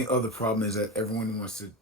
The other problem is that everyone wants to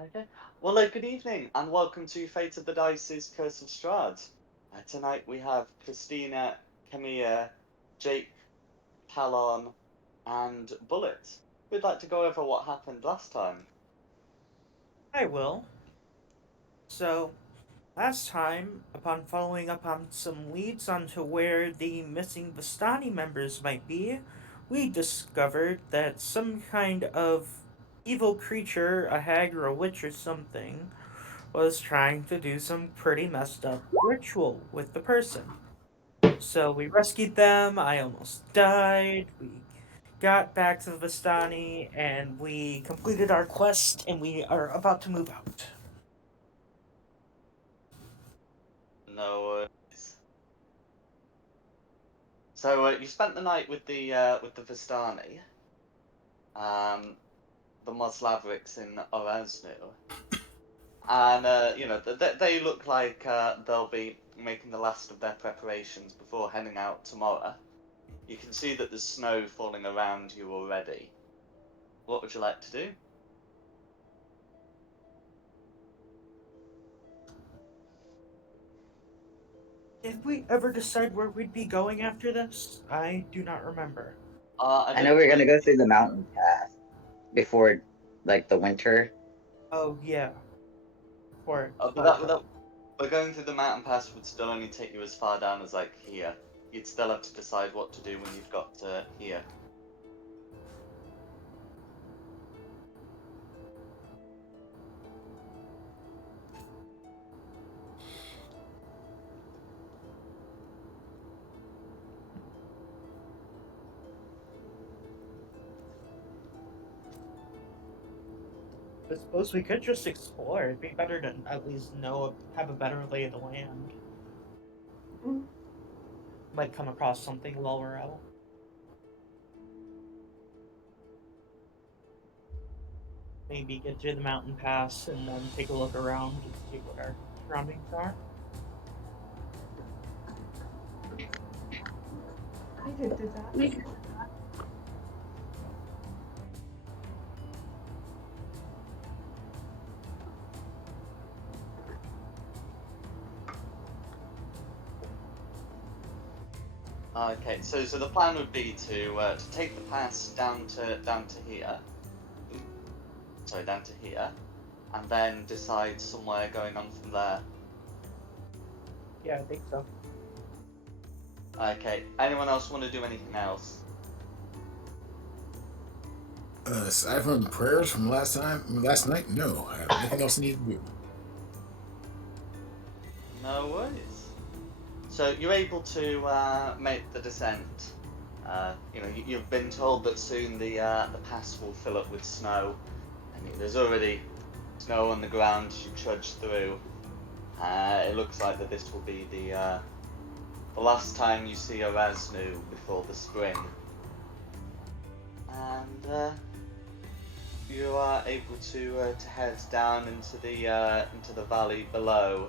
Okay. Well, good evening and welcome to Fate of the Dice's Curse of Strahd. Tonight we have Christina, Camilla, Jake, Talon, and Bullet. We'd like to go over what happened last time. I will. So, last time, upon following up on some leads onto where the missing Vistani members might be, we discovered that some kind of evil creature, a hag or a witch or something, was trying to do some pretty messed up ritual with the person. So we rescued them, I almost died, we got back to the Vistani, and we completed our quest, and we are about to move out. No worries. So you spent the night with the Vistani, um, the Moslavriks in Oraznu, and they look like they'll be making the last of their preparations before heading out tomorrow. You can see that there's snow falling around you already. What would you like to do? Did we ever decide where we'd be going after this? I do not remember. I I know don't we're gonna believe. go through the mountain path before, like, the winter. Oh, yeah, before it But clouds up. but going through the mountain pass would still only take you as far down as like here. You'd still have to decide what to do when you've got to here. I suppose we could just explore. It'd be better to at least have a better lay of the land. Might come across something while we're out. Maybe get to the mountain pass and then take a look around and see what our surroundings are. I could do that. Okay, so the plan would be to take the pass down to here. Sorry, down to here, and then decide somewhere going on from there. Yeah, I think so. Okay. Anyone else want to do anything else? Aside from prayers from last night, no. I have nothing else I need to do. No worries. So you're able to make the descent. You've been told that soon the pass will fill up with snow, and there's already snow on the ground as you trudge through. It looks like that this will be the last time you see Erasnu before the spring, and you are able to head down into the valley below.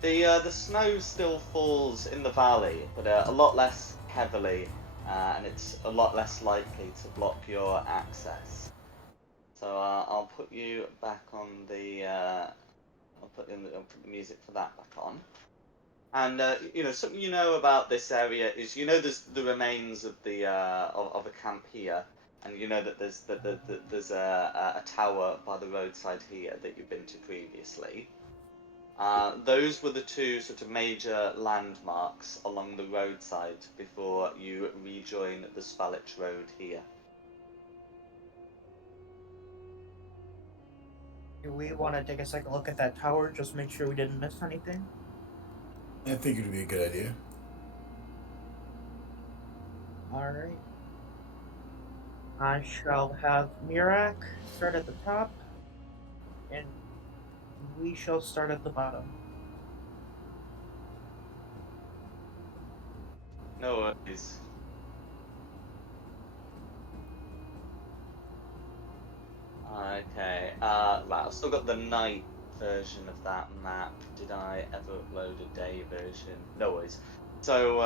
The snow still falls in the valley, but a lot less heavily, and it's a lot less likely to block your access. So I'll put you back on the. I'll put the music for that back on. And something you know about this area is there's the remains of the of a camp here, and you know that there's a tower by the roadside here that you've been to previously. Those were the two sort of major landmarks along the roadside before you rejoin the Spalitch Road here. Do we want to take a second look at that tower, just make sure we didn't miss anything? I think it would be a good idea. Alright. I shall have Mirak start at the top, and we shall start at the bottom. No worries. Okay. Right. I've still got the night version of that map. Did I ever upload a day version? No worries. So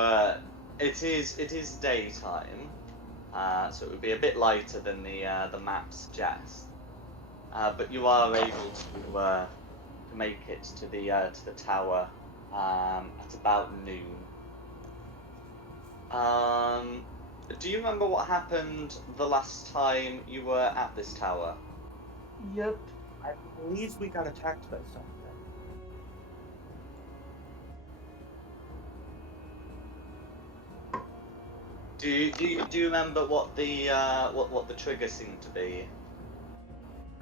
it is daytime. So it would be a bit lighter than the map suggests. but you are able to make it to the tower at about noon. Do you remember what happened the last time you were at this tower? Yep. I believe we got attacked by something. Do you remember what the what the trigger seemed to be?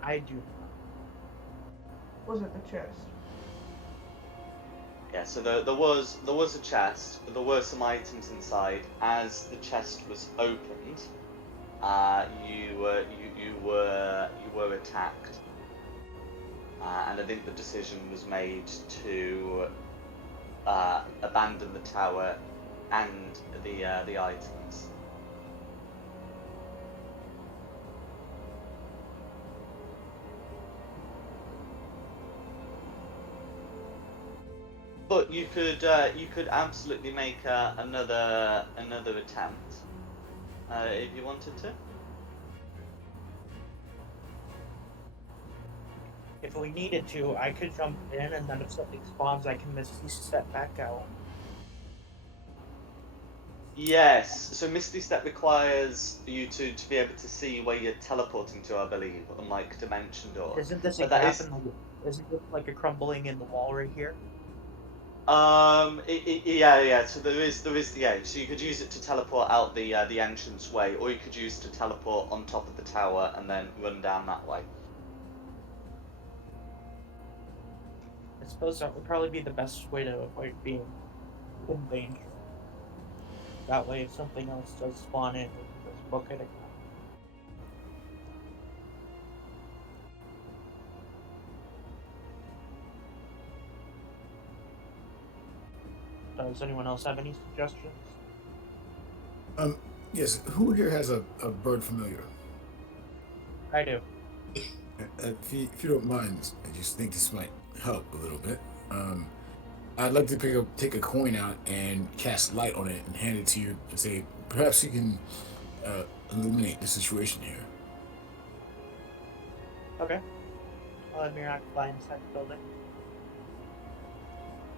I do. Was it the chest? Yeah, so there was a chest, but there were some items inside. As the chest was opened, you were attacked, and I think the decision was made to abandon the tower and the items. But you could absolutely make another attempt if you wanted to. If we needed to, I could jump in, and then if something spawns, I can Misty Step back out. Yes, so Misty Step requires you to be able to see where you're teleporting to, I believe, unlike Dimension Door. Isn't this a But that gap is, in the? Isn't this like a crumbling in the wall right here? yeah. So there is the edge. So you could use it to teleport out the entrance way, or you could use it to teleport on top of the tower and then run down that way. I suppose that would probably be the best way to avoid being in danger. That way, if something else does spawn in, we can just book it again. Does anyone else have any suggestions? Yes. Who here has a bird familiar? I do. If you don't mind, I just think this might help a little bit. I'd like to take a coin out and cast light on it and hand it to you and say, perhaps you can illuminate the situation here. Okay. I'll have Mirak fly inside the building.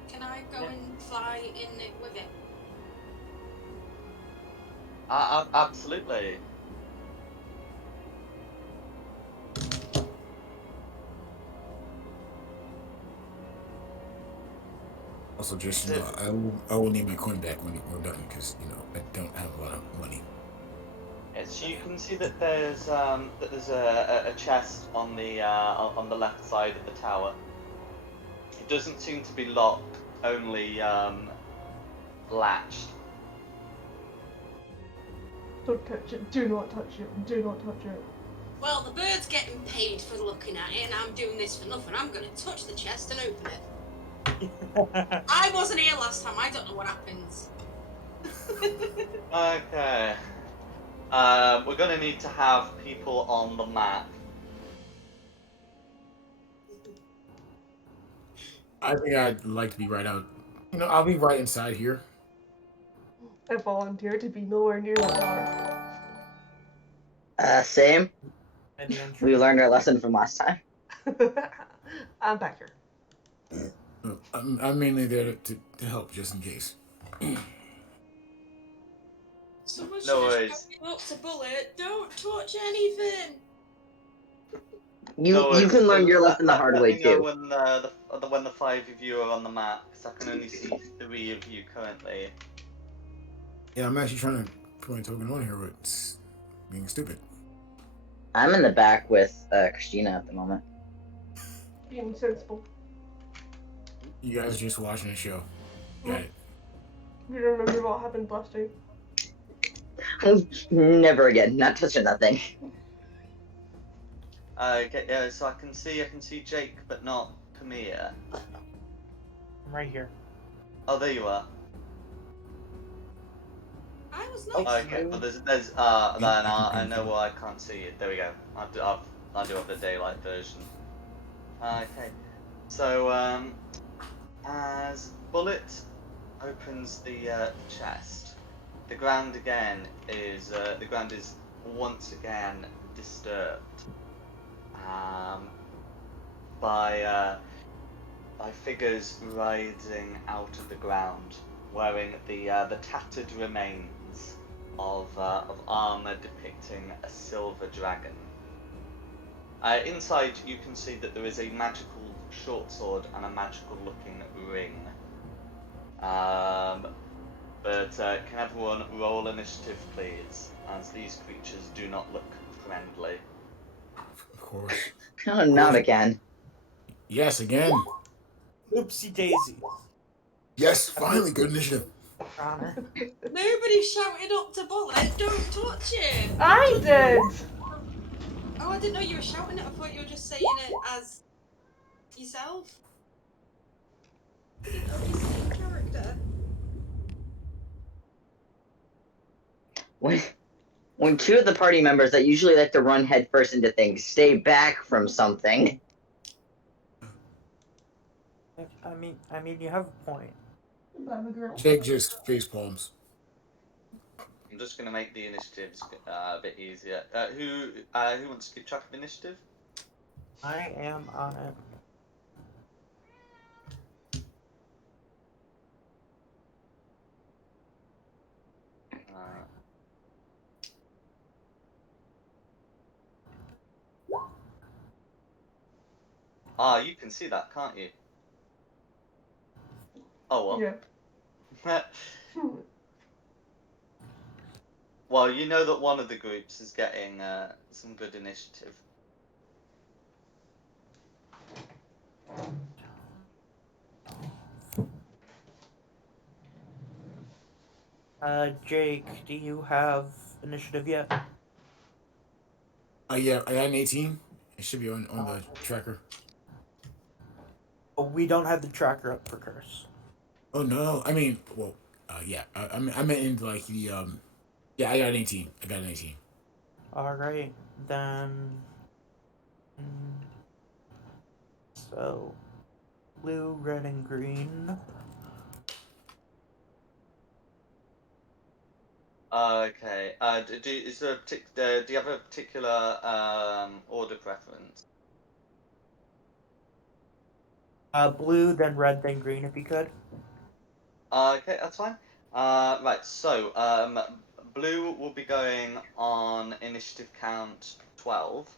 Can I go Yeah. and fly in it with it? Absolutely. Also, just I will need my coin back when we're done because I don't have a lot of money. Yes, you can see that there's a chest on the left side of the tower. It doesn't seem to be locked, only latched. Don't touch it. Do not touch it. Do not touch it. Well, the bird's getting paid for looking at it, and I'm doing this for nothing. I'm going to touch the chest and open it. I wasn't here last time. I don't know what happens. Okay. We're gonna need to have people on the map. I think I'd like to be right out. I'll be right inside here. I volunteer to be nowhere near that door. Same. And the entrance. We learned our lesson from last time. I'm back here. I'm mainly there to help, just in case. Someone should No just worries. go up to Bullet. Don't touch anything. You can learn your lesson the hard let way me know too. when the 5 of you are on the map, because I can only see 3 of you currently. Yeah, I'm actually trying to put my token on here, but it's being stupid. I'm in the back with Christina at the moment. Being sensible. You guys are just watching the show. Got it. You remember what happened last time? Never again. Not touching that thing. Okay, yeah, so I can see Jake, but not Camilla. I'm right here. Oh, there you are. I was Oh, not. Okay, but there's then I know why I can't see it. There we go. I do have the daylight version. Okay, so as Bullet opens the chest, the ground is once again disturbed. um, by figures rising out of the ground, wearing the tattered remains of armor depicting a silver dragon. Inside, you can see that there is a magical short sword and a magical-looking ring. But can everyone roll initiative, please? As these creatures do not look friendly. Of course. Oh, not again. Yes, again. Oopsie daisy. Yes, finally, good initiative. Honor. Nobody shouted up to Bullet, don't touch him! I did! Oh, I didn't know you were shouting it. I thought you were just saying it as yourself. I didn't know you were saying character. When two of the party members that usually like to run headfirst into things stay back from something. I mean, you have a point. I'm a girl. Jake just face palms. I'm just going to make the initiatives a bit easier. Who wants to keep track of initiative? I am on it. You can see that, can't you? Oh well. Yeah. Well, you know that one of the groups is getting some good initiative. Jake, do you have initiative yet? Yeah, I got an 18. It should be on the tracker. Oh, we don't have the tracker up for Curse. Oh no, I mean, well, yeah, I meant in like the yeah, I got an 18. I got an 18. Alright, then. So, blue, red, and green. Okay. Is there do you have a particular order preference? Blue, then red, then green, if you could. Okay, that's fine. Right. So, blue will be going on initiative count 12,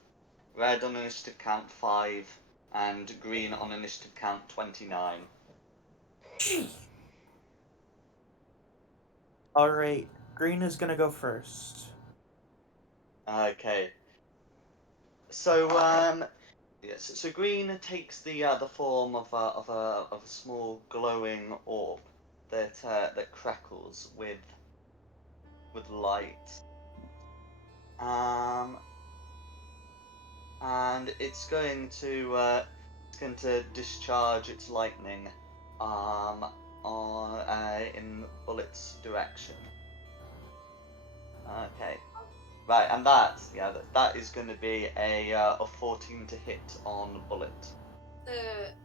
red on initiative count 5, and green on initiative count 29. Alright, green is gonna go first. Okay. So, yes. So green takes the form of a small glowing orb that crackles with light. And it's going to discharge its lightning on in Bullet's direction. Okay. Right, and that is going to be a 14 to hit on Bullet.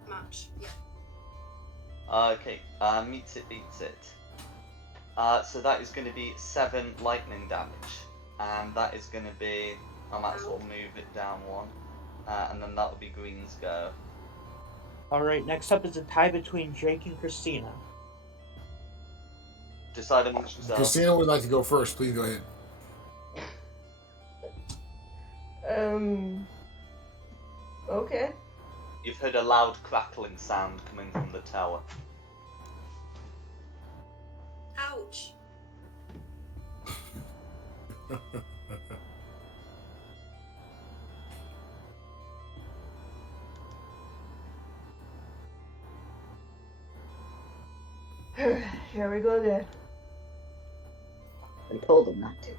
Match, yeah. Okay, meets it, beats it. So that is going to be 7 lightning damage, and that is going to be. I might as well move it down one, and then that will be Green's go. Alright, next up is a tie between Jake and Christina. Decide amongst yourselves. Christina would like to go first. Please go ahead. Okay. You've heard a loud crackling sound coming from the tower. Ouch. Here we go then. I told him not to.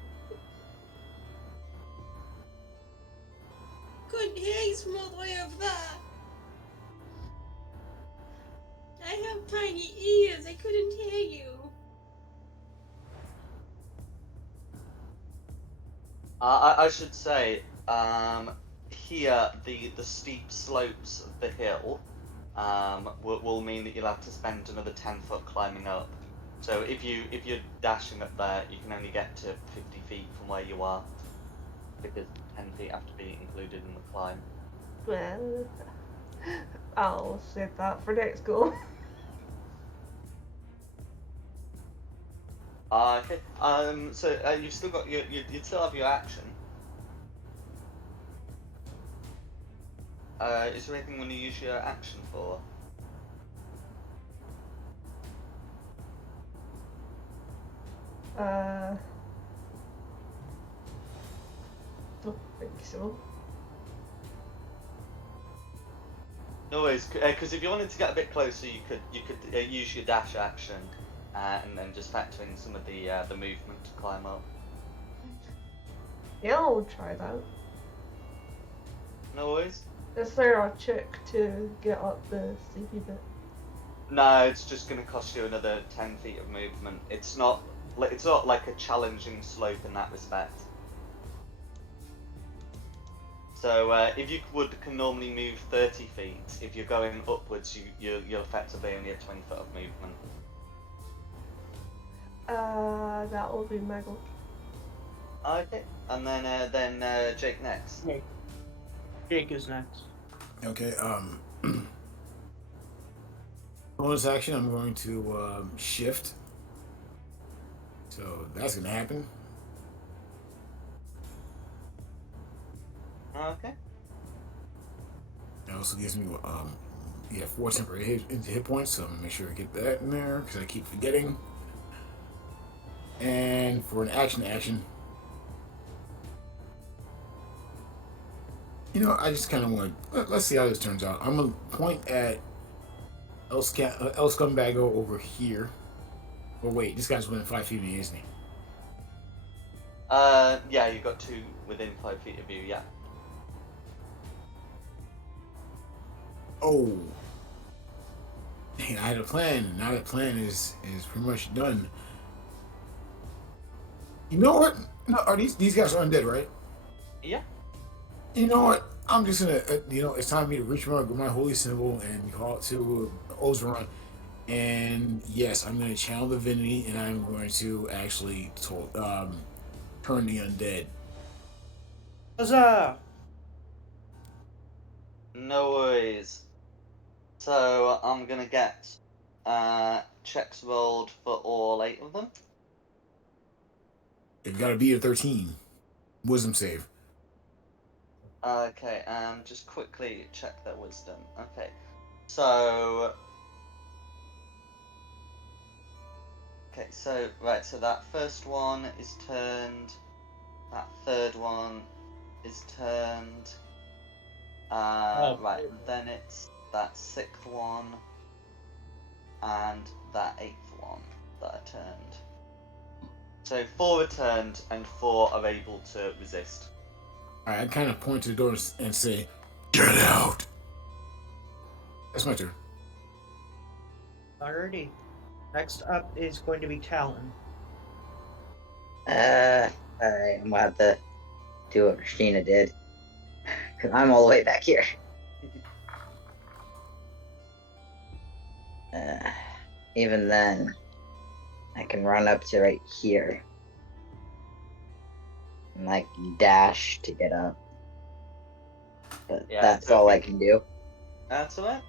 Couldn't hear you from all the way over there. I have tiny ears. I couldn't hear you. I should say, here the steep slopes of the hill will mean that you'll have to spend another 10 foot climbing up. So if you're dashing up there, you can only get to 50 feet from where you are, because 10 feet have to be included in the climb. Well, I'll save that for next go. Okay. So you've still got you still have your action. Is there anything you want to use your action for? Don't think so. No worries, because if you wanted to get a bit closer, you could use your dash action, and then just factor in some of the movement to climb up. Yeah, I'll try that. No worries. Is there a check to get up the sleepy bit? No, it's just going to cost you another 10 feet of movement. It's not like a challenging slope in that respect. So if you can normally move 30 feet, if you're going upwards, you'll effectively only have 20 foot of movement. That will be my go. Okay, and then Jake next. Jake is next. Okay. Bonus action. I'm going to shift. So that's gonna happen. Okay. It also gives me 4 temporary hit points. So I'm gonna make sure I get that in there because I keep forgetting. And for an action, I just kind of want to let's see how this turns out. I'm gonna point at El Scumbago over here. Oh wait, this guy's within 5 feet of me, isn't he? Yeah, you've got 2 within 5 feet of you. Yeah. Oh, dang, I had a plan, and now that plan is pretty much done. You know what? No, are these guys are undead, right? Yeah. You know what? I'm just gonna, it's time for me to reach my holy symbol and call it to Ozeron. And yes, I'm gonna channel divinity, and I'm going to actually turn the undead. Huzzah! No worries. So I'm gonna get checks rolled for all 8 of them. They've got to be a 13. Wisdom save. Okay, just quickly check their wisdom. Okay, so right, so that first one is turned. That third one is turned. Right, then it's that 6th one and that 8th one that are turned. So 4 are turned and 4 are able to resist. Alright, I kind of point to the door and say, "Get out." That's my turn. Alrighty. Next up is going to be Talon. Alright, I'm gonna have to do what Christina did. Because I'm all the way back here. Even then, I can run up to right here. And like dash to get up. But Yeah, that's so all if I can do. That's all right.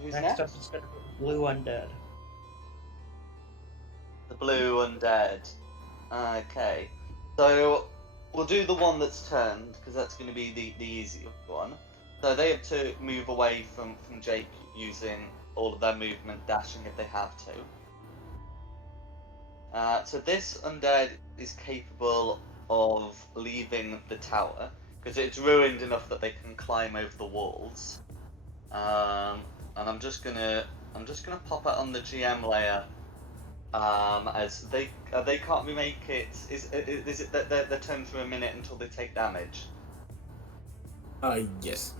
Who's Next next? up is going to be Blue Undead. The blue undead. Okay. So we'll do the one that's turned, because that's going to be the easier one. So they have to move away from Jake using all of their movement, dashing if they have to. So this undead is capable of leaving the tower, because it's ruined enough that they can climb over the walls. And I'm just gonna pop it on the GM layer. As they can't remake it. Is it that they're turned for a minute until they take damage? Yes.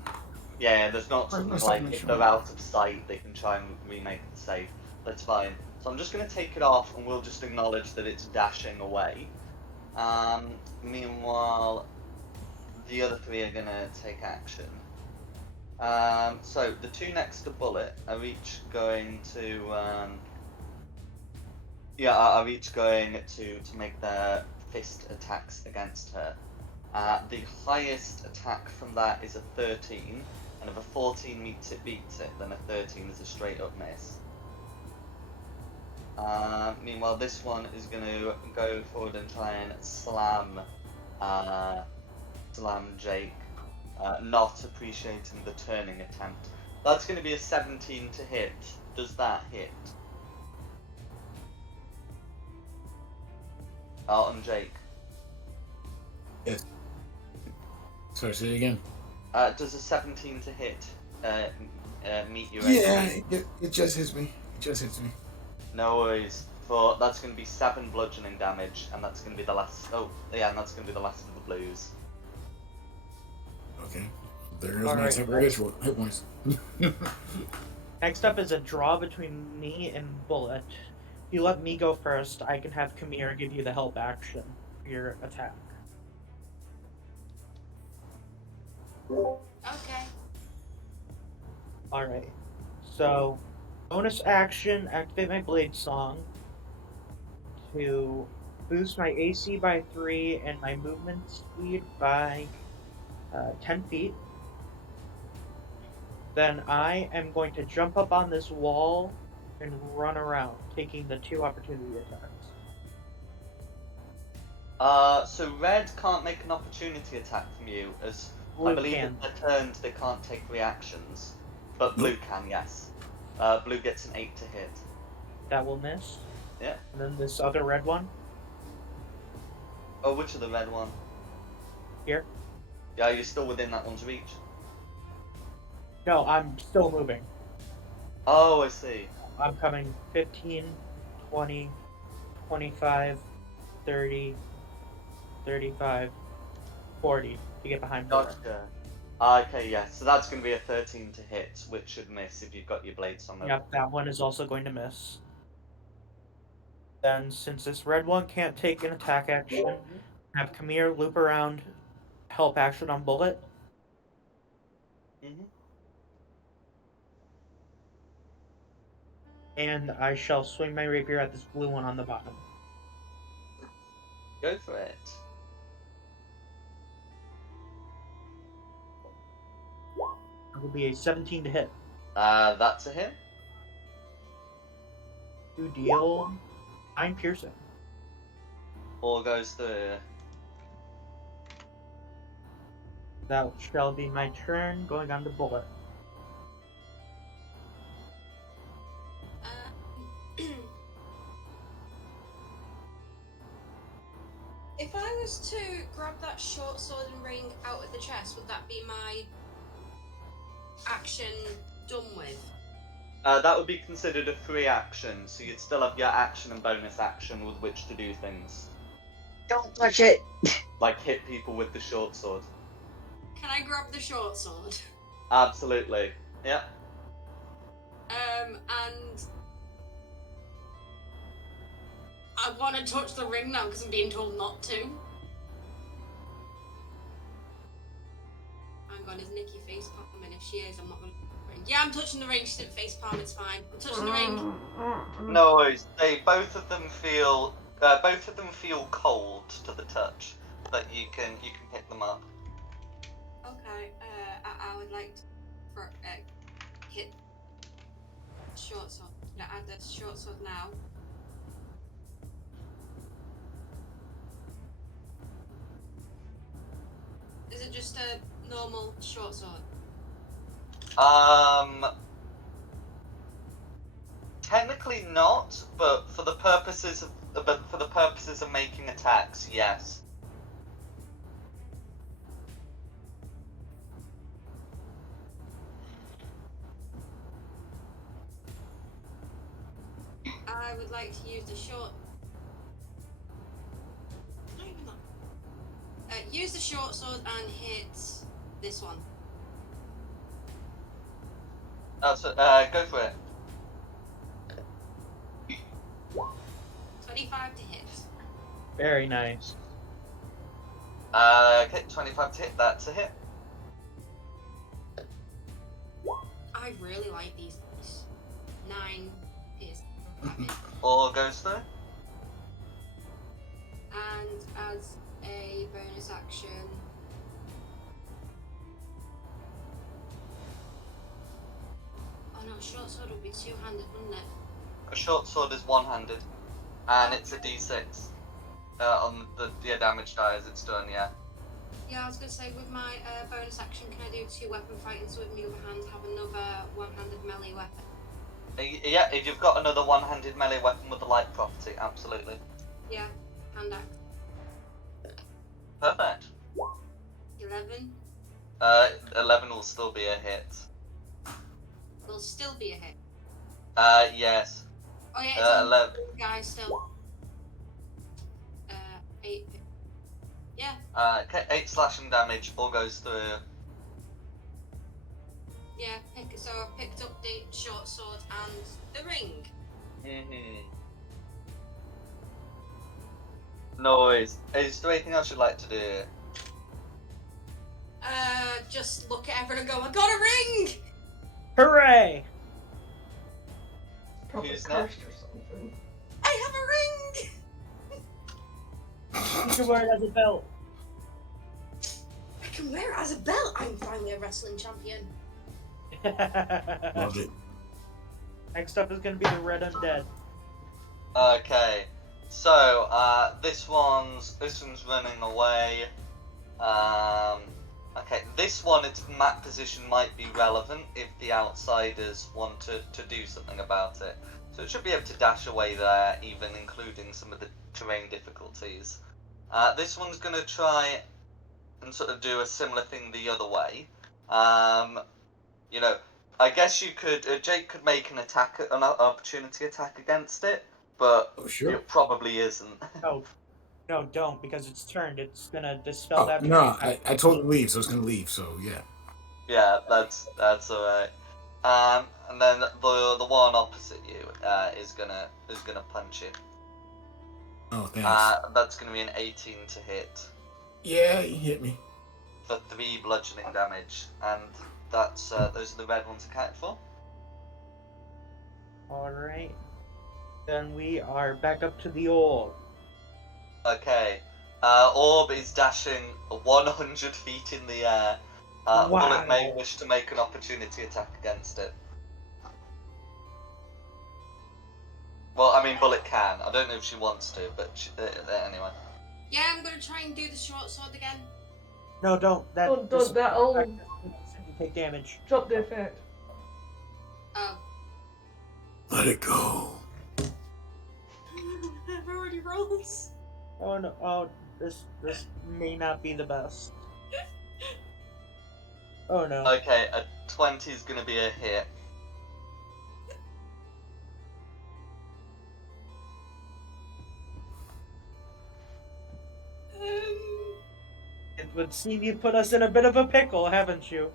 Yeah, there's not something Let's like make if sure. they're out of sight they can try and remake the save. That's fine. So I'm just gonna take it off and we'll just acknowledge that it's dashing away. Meanwhile, the other 3 are gonna take action. So the 2 next to Bullet are each going to are each going to make their fist attacks against her. The highest attack from that is a 13, and if a 14 beats it, then a 13 is a straight up miss. Meanwhile, this one is going to go forward and try and slam Jake, not appreciating the turning attempt. That's going to be a 17 to hit. Does that hit? On Jake. Yes. Sorry, say it again. Does a 17 to hit meet your Yeah, AC? it just hits me. It just hits me. No worries. For that's going to be 7 bludgeoning damage, and that's going to be the last. Oh, yeah, and that's going to be the last of the blues. Okay. There goes All my right. temporary hit points. Next up is a draw between me and Bullet. If you let me go first, I can have Kamir give you the help action for your attack. Okay. Alright. So, bonus action, activate my Blade Song to boost my AC by 3 and my movement speed by 10 feet. Then I am going to jump up on this wall and run around, taking the 2 opportunity attacks. So red can't make an opportunity attack from you, as Blue I believe can. if they're turned, they can't take reactions. But blue can, yes. Blue gets an 8 to hit. That will miss. Yeah. And then this other red one. Oh, which of the red one? Here. Yeah, you're still within that one's reach. No, I'm still moving. Oh, I see. I'm coming 15, 20, 25, 30, 35, 40 to get behind Bullet. Gotcha. Okay, yeah. So that's going to be a 13 to hit, which should miss if you've got your blades on. Yep, that one is also going to miss. Then, since this red one can't take an attack action, have Kamir loop around, help action on Bullet. Mm-hmm. And I shall swing my rapier at this blue one on the bottom. Go for it. It will be a 17 to hit. That's a hit. To deal 9 piercing. 4 goes through. That shall be my turn, going on to Bullet. If I was to grab that short sword and ring out of the chest, would that be my action done with? That would be considered a free action, so you'd still have your action and bonus action with which to do things. Don't touch it. Like hit people with the short sword. Can I grab the short sword? Absolutely. Yeah. And I want to touch the ring now because I'm being told not to. Hang on, is Nikki face palming? If she is, I'm not going to. Yeah, I'm touching the ring. She didn't face palm. It's fine. I'm touching the ring. No worries. Both of them feel cold to the touch, but you can hit them up. Okay. I would like to hit short sword. Gonna add the short sword now. Is it just a normal short sword? Technically not, but for the purposes of making attacks, yes. I would like to use the short. Not even that. Use the short sword and hit this one. Oh, so go for it. 25 to hit. Very nice. Okay, 25 to hit. That's a hit. I really like these. 9 is. Or goes through. And as a bonus action, a short sword would be two-handed, wouldn't it? A short sword is one-handed, and it's a d6 on the damage die as it's done. Yeah. Yeah, I was gonna say with my bonus action, can I do two weapon fighting? So with my other hand, have another one-handed melee weapon. Yeah, if you've got another one-handed melee weapon with the light property, absolutely. Yeah, hand axe. Perfect. 11 11 will still be a hit. will still be a hit. Yes. Oh yeah, it's on 11. the guy still. 8. Yeah. Okay, 8 slashing damage, all goes through. Yeah, so I picked up the short sword and the ring. Noise. Is there anything else you'd like to do? Just look at everyone and go, I got a ring! Hooray! Probably Who's cursed or something. I have a ring! You can wear it as a belt. I can wear it as a belt. I'm finally a wrestling champion. Loved it. Next up is gonna be the Red Undead. Okay. So, this one's running away. Okay, this one, its map position might be relevant if the outsiders want to do something about it. So it should be able to dash away there, even including some of the terrain difficulties. This one's going to try and sort of do a similar thing the other way. You know, I guess you could, Jake could make an opportunity attack against it, but Oh, sure. it probably isn't. No, don't, because it's turned. It's gonna dispel Oh, that. no, I told him to leave, so it's gonna leave, so yeah. Yeah, that's alright. And then the one opposite you is gonna punch you. Oh, thanks. That's gonna be an 18 to hit Yeah, you hit me. for 3 bludgeoning damage, and that's those are the red ones accounted for. Alright. Then we are back up to the orb. Okay. Orb is dashing 100 feet in the air. Wow. Bullet may wish to make an opportunity attack against it. Well, I mean, Bullet can. I don't know if she wants to, but anyway. Yeah, I'm gonna try and do the short sword again. No, don't. Don't, this- that'll you take damage. drop the effect. Oh. Let it go. I've already rolled. Oh no! Oh, this may not be the best. Oh no! Okay, a 20 is gonna be a hit. It would seem you put us in a bit of a pickle, haven't you?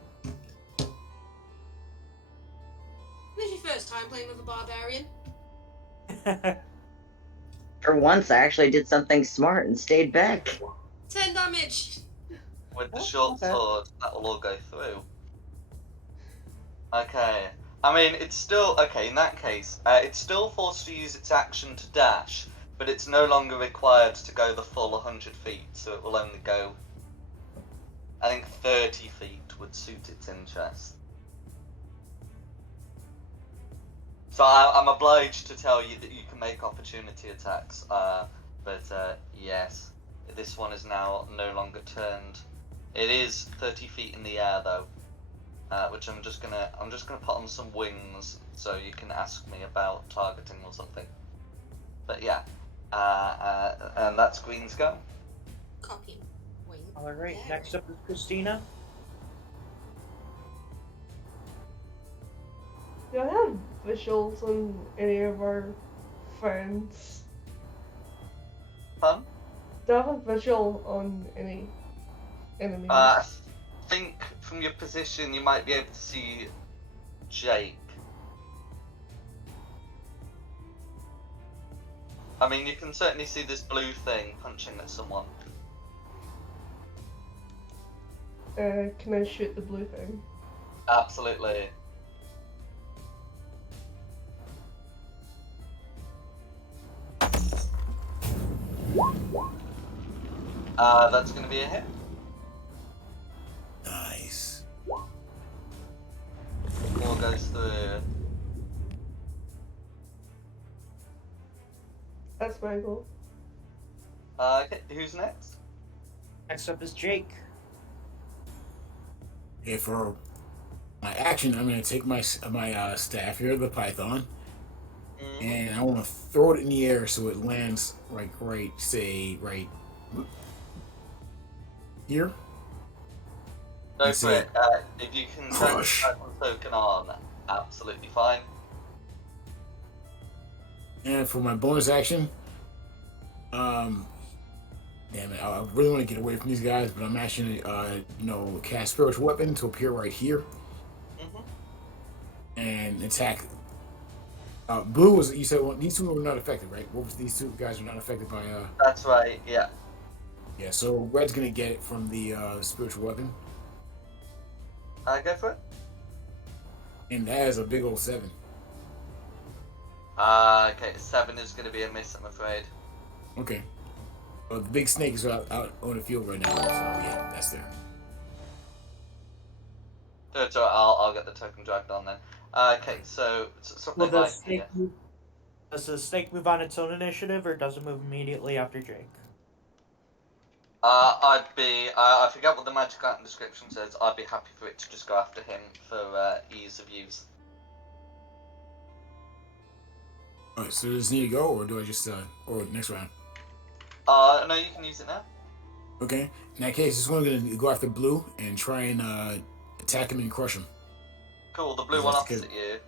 This is your first time playing with a barbarian. For once, I actually did something smart and stayed back. 10 damage. With the Oh, short okay. sword, that will all go through. Okay. I mean, it's still... Okay, in that case, it's still forced to use its action to dash, but it's no longer required to go the full 100 feet, so it will only go... I think 30 feet would suit its interest. So I'm obliged to tell you that you can make opportunity attacks, but yes, this one is now no longer turned. It is 30 feet in the air though, which I'm just gonna put on some wings so you can ask me about targeting or something. But yeah, and that's Green's go. Copy. Wing. Alright, There. next up is Christina. Do I have visuals on any of our friends? Fun. Do I have a visual on any enemies? I think from your position you might be able to see Jake. I mean, you can certainly see this blue thing punching at someone. Can I shoot the blue thing? Absolutely. That's going to be a hit. Nice. 4 goes through. That's my goal. Okay, who's next? Next up is Jake. Okay, for my action, I'm gonna take my staff here, the python, Mm-hmm. and I want to throw it in the air so it lands like say right here, Go and for say it. If you can turn the crush. special token on, absolutely fine. And for my bonus action, um, damn it, I really want to get away from these guys, but I'm actually, cast spiritual weapon to appear right here Mm-hmm. and attack. Blue was you said these two were not affected, right? What was these two guys were not affected by? That's right. Yeah. Yeah, so red's gonna get it from the spiritual weapon, Go for it. and that is a big old 7. Okay, 7 is going to be a miss, I'm afraid. Okay. Well, the big snake is out on the field right now, so yeah, that's there. It's alright, I'll get the token dragged on then. Okay, so Will something the like snake here. move? Does the snake move on its own initiative, or does it move immediately after Jake? I forget what the magic item description says. I'd be happy for it to just go after him for ease of use. All right, so does it need to go, or do I just or next round? No, you can use it now. Okay. In that case, this one's gonna go after blue and try and attack him and crush him. Cool, the blue Is one that opposite you.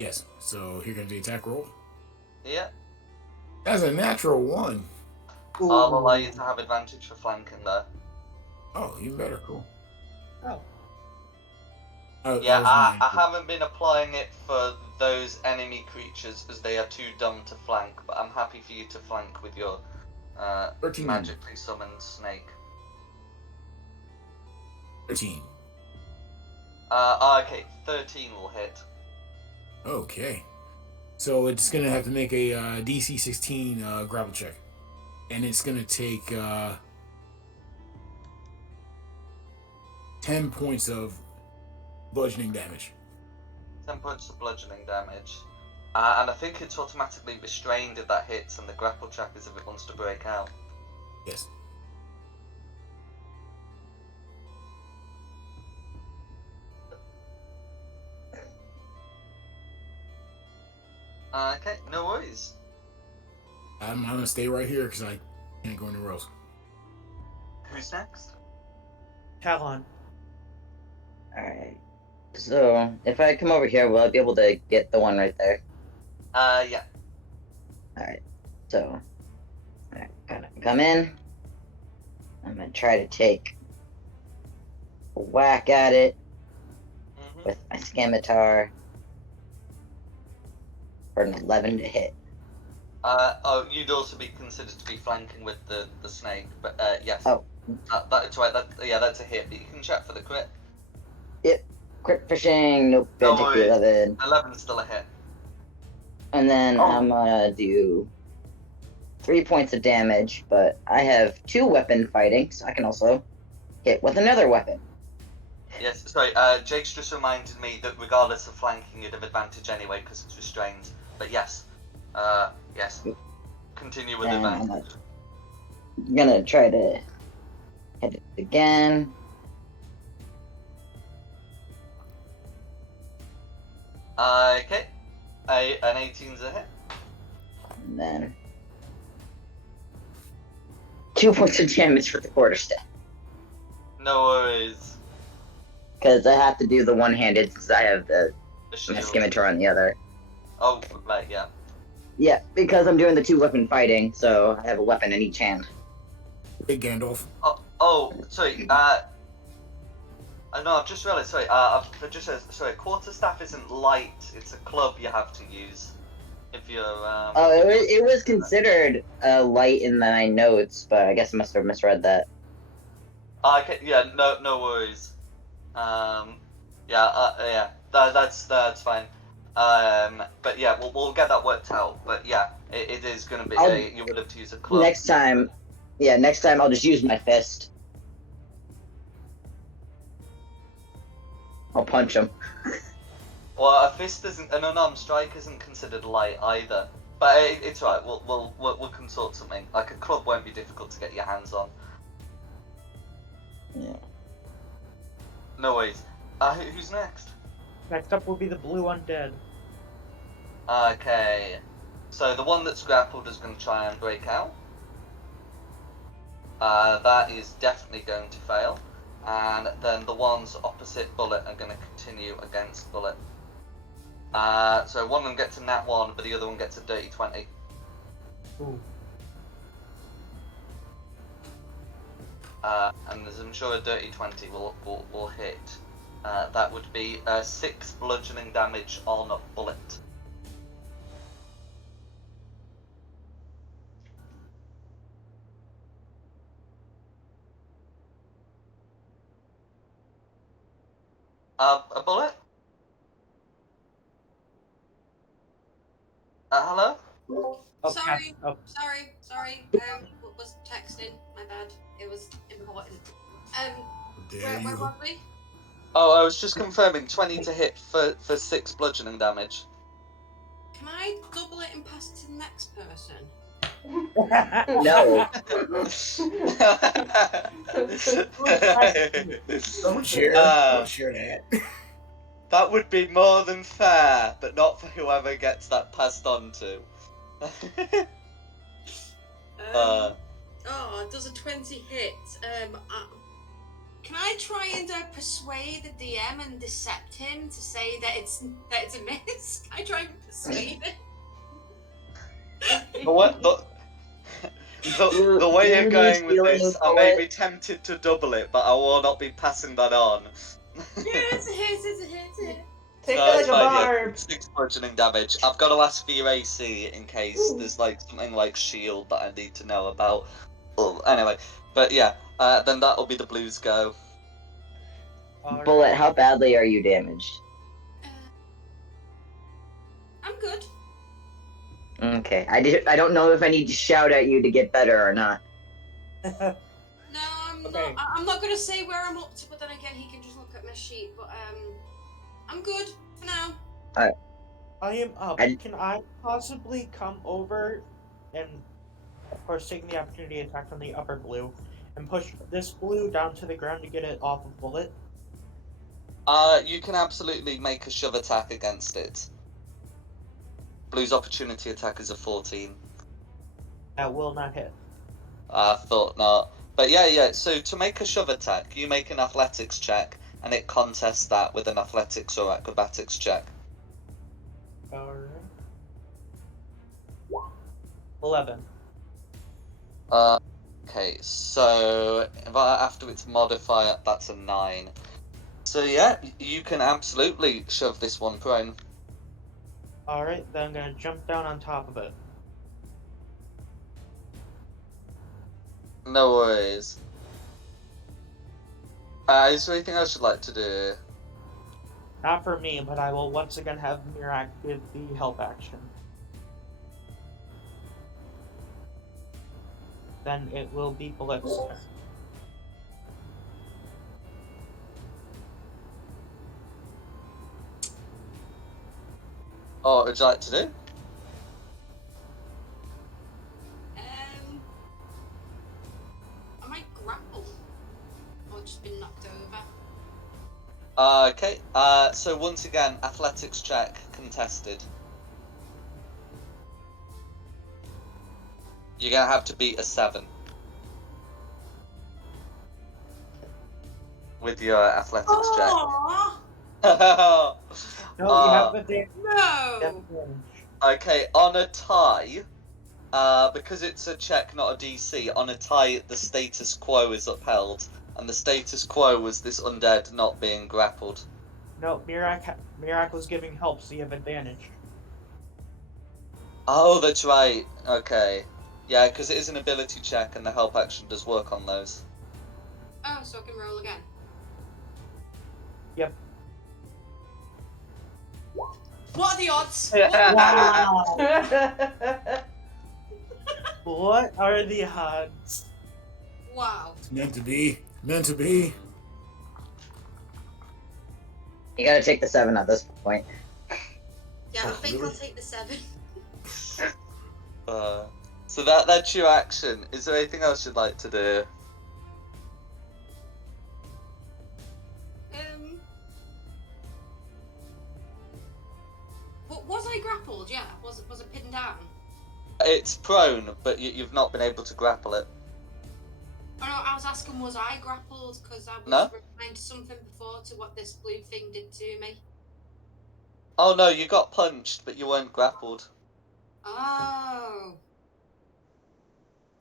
Yes. So here comes the attack roll. Yeah. That's a natural 1. I'll allow you to have advantage for flanking there. Oh, even better. Cool. Oh. Yeah, That was I my- haven't been applying it for those enemy creatures as they are too dumb to flank, but I'm happy for you to flank with your 13. magically summoned snake. 13. Okay, 13 will hit. Okay. So it's gonna have to make a DC 16 grapple check, and it's gonna take 10 points of bludgeoning damage. 10 points of bludgeoning damage. And I think it's automatically restrained if that hits, and the grapple check is if it wants to break out. Yes. Okay, no worries. I'm gonna stay right here because I can't go anywhere else. Who's next? Talon. Alright. So, if I come over here, will I be able to get the one right there? Yeah. Alright. So, I'm gonna come in. I'm gonna try to take a whack at it Mm-hmm. with my scimitar for an 11 to hit. You'd also be considered to be flanking with the snake, but yes. Oh. That's right. That's a hit. But you can check for the crit. Yep. Crit fishing. Nope. No Gotta take the worries. 11. 11 is still a hit. And then I'm gonna do 3 points of damage, but I have 2 weapon fighting, so I can also hit with another weapon. Yes. Sorry. Jake's just reminded me that regardless of flanking, you'd have advantage anyway because it's restrained. But yes. Yes. Continue with And advantage. I'm gonna try to hit it again. Okay. An 18's a hit. And then 2 points of damage for the quarterstaff. No worries. Because I have to do the one-handed since I have The my shield. scimitar on the other. Oh, right. Yeah. Yeah, because I'm doing the 2 weapon fighting, so I have a weapon in each hand. Big Gandalf. Sorry. No, I've just realised. Sorry. I've just said. Sorry. Quarterstaff isn't light. It's a club you have to use. If you're. Oh, it was considered light in my notes, but I guess I must have misread that. Okay. Yeah. No worries. Yeah. That's fine. But yeah, we'll get that worked out. But yeah, it is gonna be. You would have to use a club. Next time I'll just use my fist. I'll punch him. Well, a fist isn't. An unarmed strike isn't considered light either. But it's right. We'll consort something. Like a club won't be difficult to get your hands on. Yeah. No worries. Who's next? Next up will be the blue undead. Okay. So the one that's grappled is going to try and break out. That is definitely going to fail. And then the ones opposite Bullet are going to continue against Bullet. So one of them gets a nat 1, but the other one gets a dirty 20. Ooh. And as I'm sure a dirty 20 will hit. That would be 6 bludgeoning damage on Bullet. A Bullet? Hello? Oh, Sorry. oh. Sorry. Was texting. My bad. It was important. There Where you. were we? Oh, I was just confirming 20 to hit for 6 bludgeoning damage. Can I double it and pass it to the next person? No. Don't share. Don't share that. That would be more than fair, but not for whoever gets that passed on to. Does a 20 hit? Can I try and persuade the DM and decept him to say that it's a miss? Can I try and persuade him? The way you're going with Stealing this, I may be tempted to double it, but I will not be passing that on. Yeah, it's a hit. Take So it like that's a fine, yeah. bard. 6 bludgeoning damage. I've got to ask for your AC in case there's like something like shield that I need to know about. Well, anyway, but yeah, then that'll be the blues go. Bullet, how badly are you damaged? I'm good. Okay, I don't know if I need to shout at you to get better or not. No, I'm Okay. not. I'm not gonna say where I'm up to, but then again, he can just look at my sheet. But I'm good for now. I am up. Can I possibly come over and, of course, taking the opportunity attack from the upper blue and push this blue down to the ground to get it off of Bullet? You can absolutely make a shove attack against it. Blue's opportunity attack is a 14. That will not hit. I thought not. But yeah, so to make a shove attack, you make an athletics check, and it contests that with an athletics or acrobatics check. Alright. 11. Okay, so after its modifier, that's a 9. So yeah, you can absolutely shove this one prone. Alright, then I'm gonna jump down on top of it. No worries. Is there anything else you'd like to do? Not for me, but I will once again have Mirak give the help action. Then it will be Bullet's turn. Oh, what would you like to do? Am I grappled or just been knocked over? Okay, so once again, athletics check contested. You're gonna have to beat a 7. With your athletics Aww. check. No, you have the damage. No. Okay, on a tie, because it's a check, not a DC, on a tie, the status quo is upheld. And the status quo was this undead not being grappled. No, Mirak was giving help, so you have advantage. Oh, that's right. Okay. Yeah, because it is an ability check, and the help action does work on those. Oh, so I can roll again. Yep. What are the odds? Wow. What are the odds? Wow. It's meant to be. Meant to be. You gotta take the 7 at this point. Yeah, I think Really? I'll take the 7. So that's your action. Is there anything else you'd like to do? Was I grappled? Yeah. Was I pinned down? It's prone, but you've not been able to grapple it. Oh no, I was asking, was I grappled? Because I was No? replying to something before to what this blue thing did to me. Oh no, you got punched, but you weren't grappled. Oh.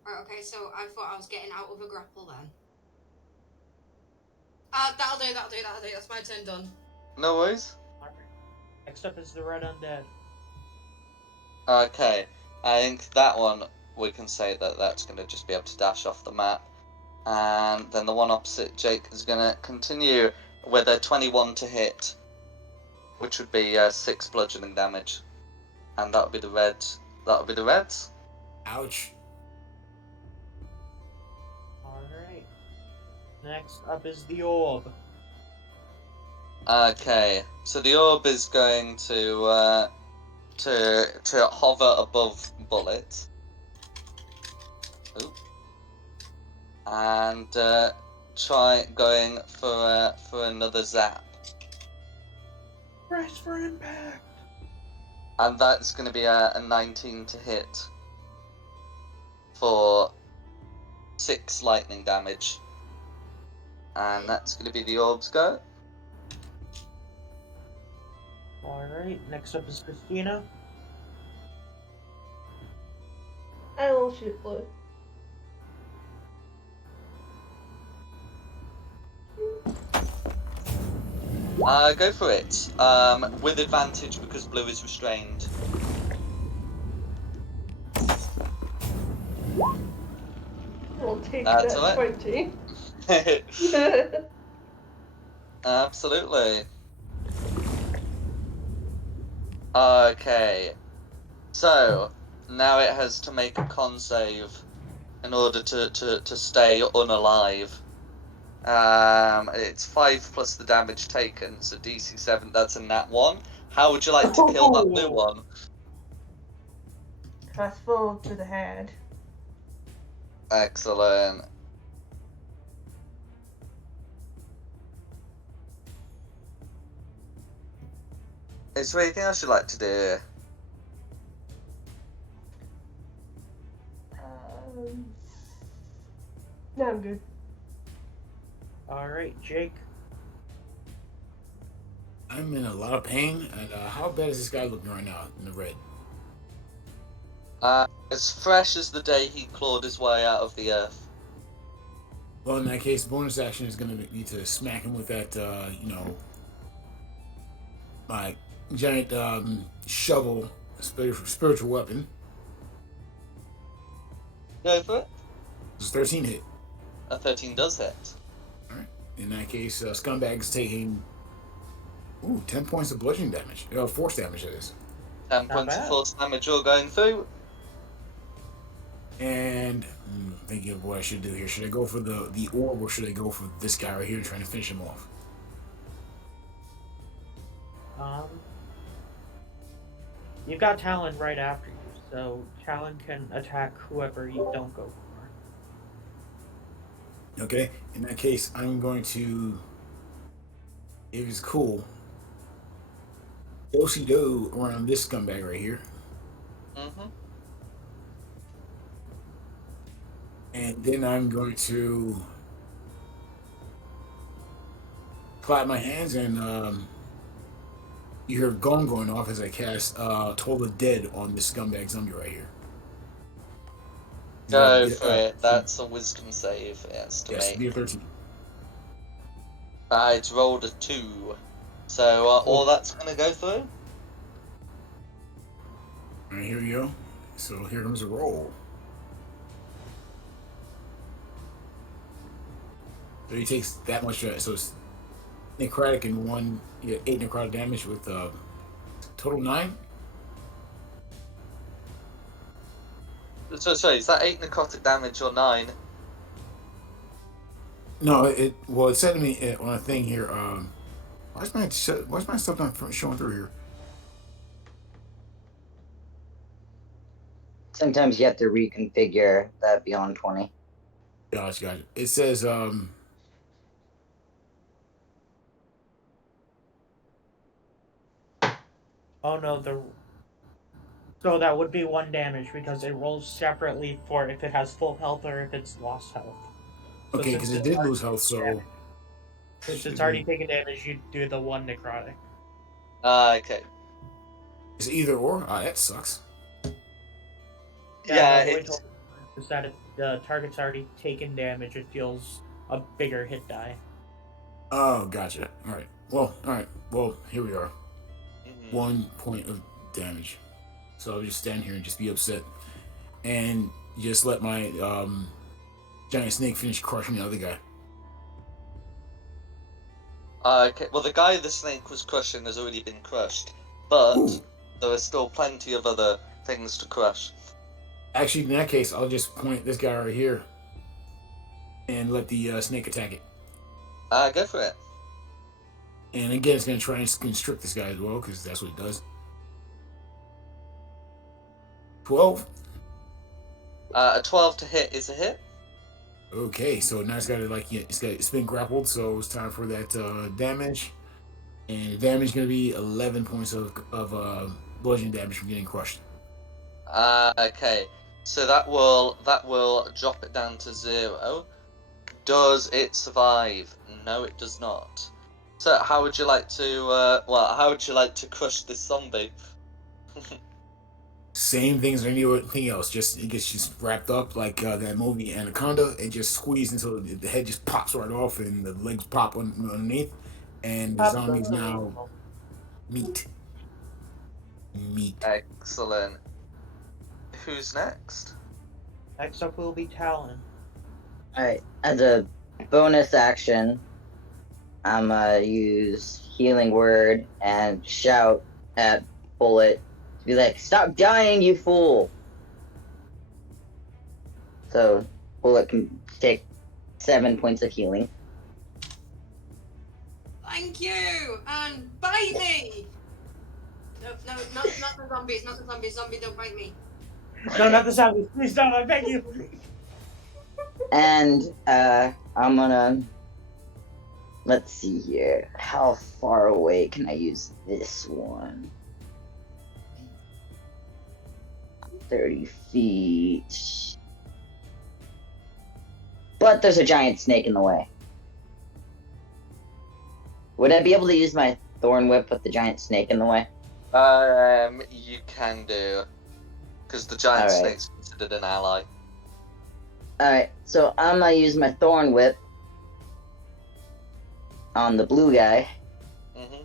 Right, okay, so I thought I was getting out of a grapple then. That'll do. That's my turn done. No worries. Alright. Next up is the red undead. Okay, I think that one, we can say that that's going to just be able to dash off the map. And then the one opposite Jake is going to continue with a 21 to hit, which would be 6 bludgeoning damage. And that would be the reds. That would be the reds. Ouch. Alright. Next up is the orb. Okay, so the orb is going to hover above Bullet. Ooh. And try going for another zap. Brace for impact! And that's going to be a 19 to hit for 6 lightning damage. And that's going to be the orb's go. Alright, next up is Christina. I will shoot blue. Go for it. With advantage because blue is restrained. I'll take That's that alright. 20. Absolutely. Okay. So, now it has to make a con save in order to stay unalive. It's 5 plus the damage taken, so DC 7, that's a nat 1. How would you like to kill that blue one? Crossbow to the head. Excellent. Is there anything else you'd like to do? No, I'm good. Alright, Jake. I'm in a lot of pain. And how bad is this guy looking right now in the red? As fresh as the day he clawed his way out of the earth. Well, in that case, bonus action is going to be to smack him with that, my giant shovel, spiritual weapon. Go for it. It's 13 hit. A 13 does hit. Alright. In that case, Scumbag's taking 10 points of bludgeoning damage. Force damage, that is. 10 points of force damage all going through. And thinking of what I should do here. Should I go for the orb or should I go for this guy right here and trying to finish him off? You've got Talon right after you, so Talon can attack whoever you don't go for. Okay, in that case, I'm going to, if it's cool, do around this scumbag right here. Mm-hmm. And then I'm going to clap my hands and you hear a gong going off as I cast Toll the Dead on this scumbag zombie right here. Go for it. That's a wisdom save, yes, to yes, make. be a 13. It's rolled a 2. So all that's going to go through. Alright, here we go. So here comes a roll. So he takes that much, so it's necrotic and 8 necrotic damage with total 9. So sorry, is that 8 necrotic damage or 9? No, it said to me on a thing here. Why's my stuff not showing through here? Sometimes you have to reconfigure that beyond 20. Gotcha. It says Oh no, so that would be 1 damage because it rolls separately for if it has full health or if it's lost health. So okay, because it did lose health, so since it's already taken damage, you do the 1 necrotic. Okay. it's either or. Ah, that sucks. Yeah, Yeah, no, the way it's total is that if the target's already taken damage, it deals a bigger hit die. Oh, gotcha. All right. Well, here we are. mhm. 1 point of damage. So I'll just stand here and just be upset, and just let my giant snake finish crushing the other guy. Okay. Well, the guy the snake was crushing has already been crushed, but Ooh. there are still plenty of other things to crush. Actually, in that case, I'll just point this guy right here and let the snake attack it. Go for it. And again, it's going to try and constrict this guy as well, because that's what it does. 12. A 12 to hit is a hit. Okay, so now it's got to it's been grappled, so it's time for that damage. And the damage is going to be 11 points of bludgeoning damage from getting crushed. Okay. So that will drop it down to 0. Does it survive? No, it does not. So how would you like to how would you like to crush this zombie? Same thing as anything else. Just it gets just wrapped up like that movie Anaconda, and just squeezed until the head just pops right off, and the legs pop underneath, and the zombie's now meat. Meat. Excellent. Who's next? Next up will be Talon. Alright, as a bonus action, I'm gonna use Healing Word and shout at Bullet to be like, "Stop dying, you fool!" So Bullet can take 7 points of healing. Thank you! And bite me! No, not the zombies, not the zombies. Zombie, don't bite me. No, not the zombies. Please don't, I beg you. And I'm gonna, let's see here. How far away can I use this one? 30 feet. But there's a giant snake in the way. Would I be able to use my thorn whip with the giant snake in the way? You can do, because the giant Alright. snake's considered an ally. Alright, so I'm gonna use my thorn whip on the blue guy. hmm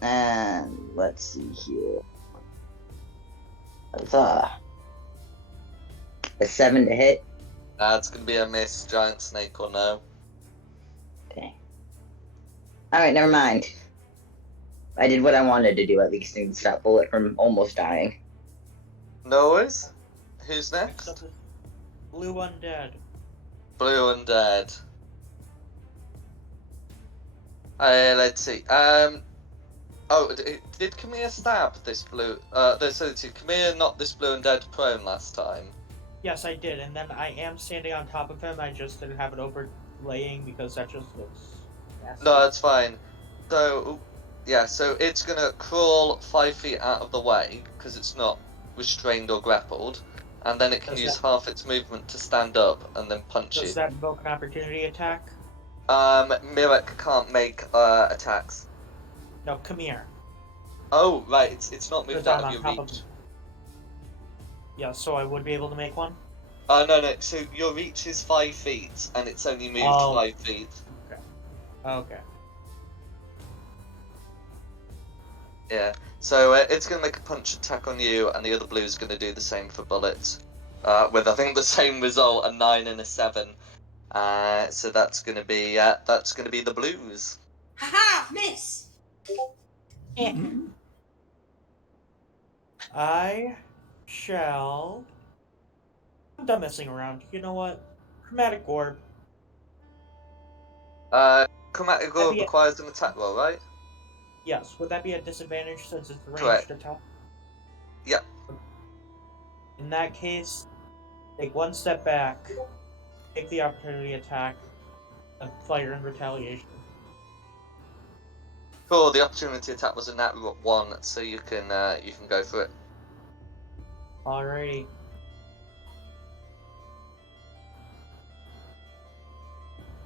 And let's see here. A 7 to hit. That's gonna be a miss. Giant snake or no? Okay. Alright, never mind. I did what I wanted to do, at least, and stop Bullet from almost dying. No worries. Who's Next next? up is Blue Undead. Blue Undead. Let's see. Did Camilla stab this blue? Did Camilla knock this Blue Undead prone last time? Yes, I did, and then I am standing on top of him. I just didn't have it overlaying because that just looks nasty. No, that's fine. So, yeah, so it's gonna crawl 5 feet out of the way because it's not restrained or grappled, and then it can use half its movement to stand up and then punch you. Does that invoke an opportunity attack? Mirek can't make attacks. No, come here. Oh, right, it's not moved Because out I'm of on your top of reach. him. Yeah, so I would be able to make one? No, so your reach is 5 feet, and it's only moved 5 feet. Okay. Yeah, so it's going to make a punch attack on you, and the other blue's going to do the same for bullets. With, I think, the same result, a 9 and a 7. So that's going to be the blues. Haha! Miss! I shall... I'm done messing around. You know what? Chromatic Orb. Chromatic Orb requires an attack roll, right? Yes, would that be a disadvantage since it's a ranged Correct. attack? Yep. In that case, take one step back, take the opportunity attack, and fire in retaliation. Cool. The opportunity attack was a nat 1, so you can go for it. Alrighty.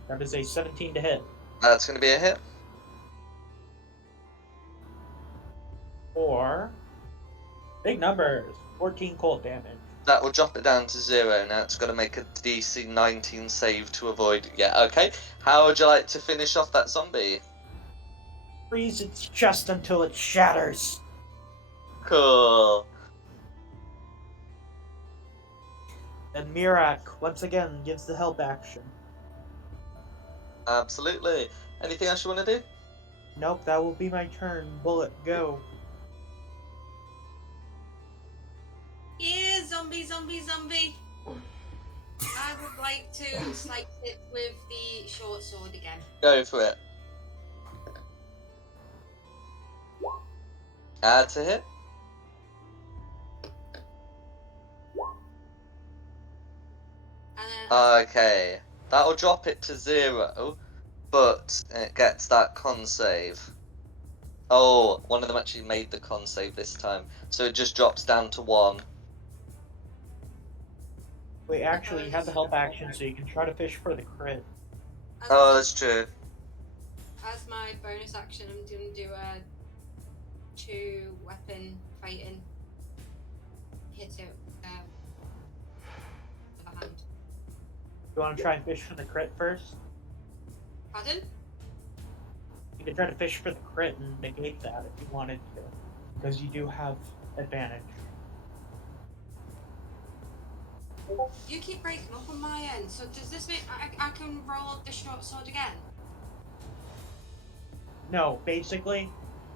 That is a 17 to hit. That's going to be a hit. For big numbers, 14 cold damage. That will drop it down to 0. Now it's got to make a DC 19 save to avoid. Yeah, okay. How would you like to finish off that zombie? Freeze its chest until it shatters. Cool. And Mirak once again gives the help action. Absolutely. Anything else you want to do? Nope, that will be my turn. Bullet, go. Yeah, zombie. I would like to slice it with the short sword again. Go for it. Add to hit. And then Okay. That'll drop it to 0, but it gets that con save. Oh, one of them actually made the con save this time, so it just drops down to 1. Wait, actually, you have the help action, so you can try to fish for the crit. Oh, that's true. As my bonus action, I'm going to do a 2-weapon fighting. Hit it with a hand. You want to try and fish for the crit first? Pardon? You can try to fish for the crit and negate that if you wanted to, because you do have advantage. You keep breaking up on my end, so does this mean I can roll the short sword again? No, basically,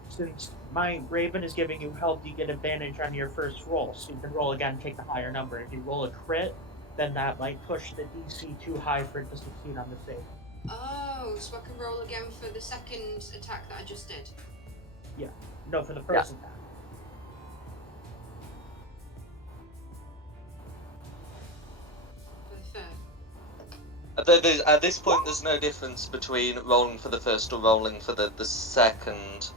since my Raven is giving you help, you get advantage on your first roll, so you can roll again and take the higher number. If you roll a crit, then that might push the DC too high for it to succeed on the save. Oh, so I can roll again for the second attack that I just did. Yeah. No, for the first attack. For the third. At this point, there's no difference between rolling for the first or rolling for the second.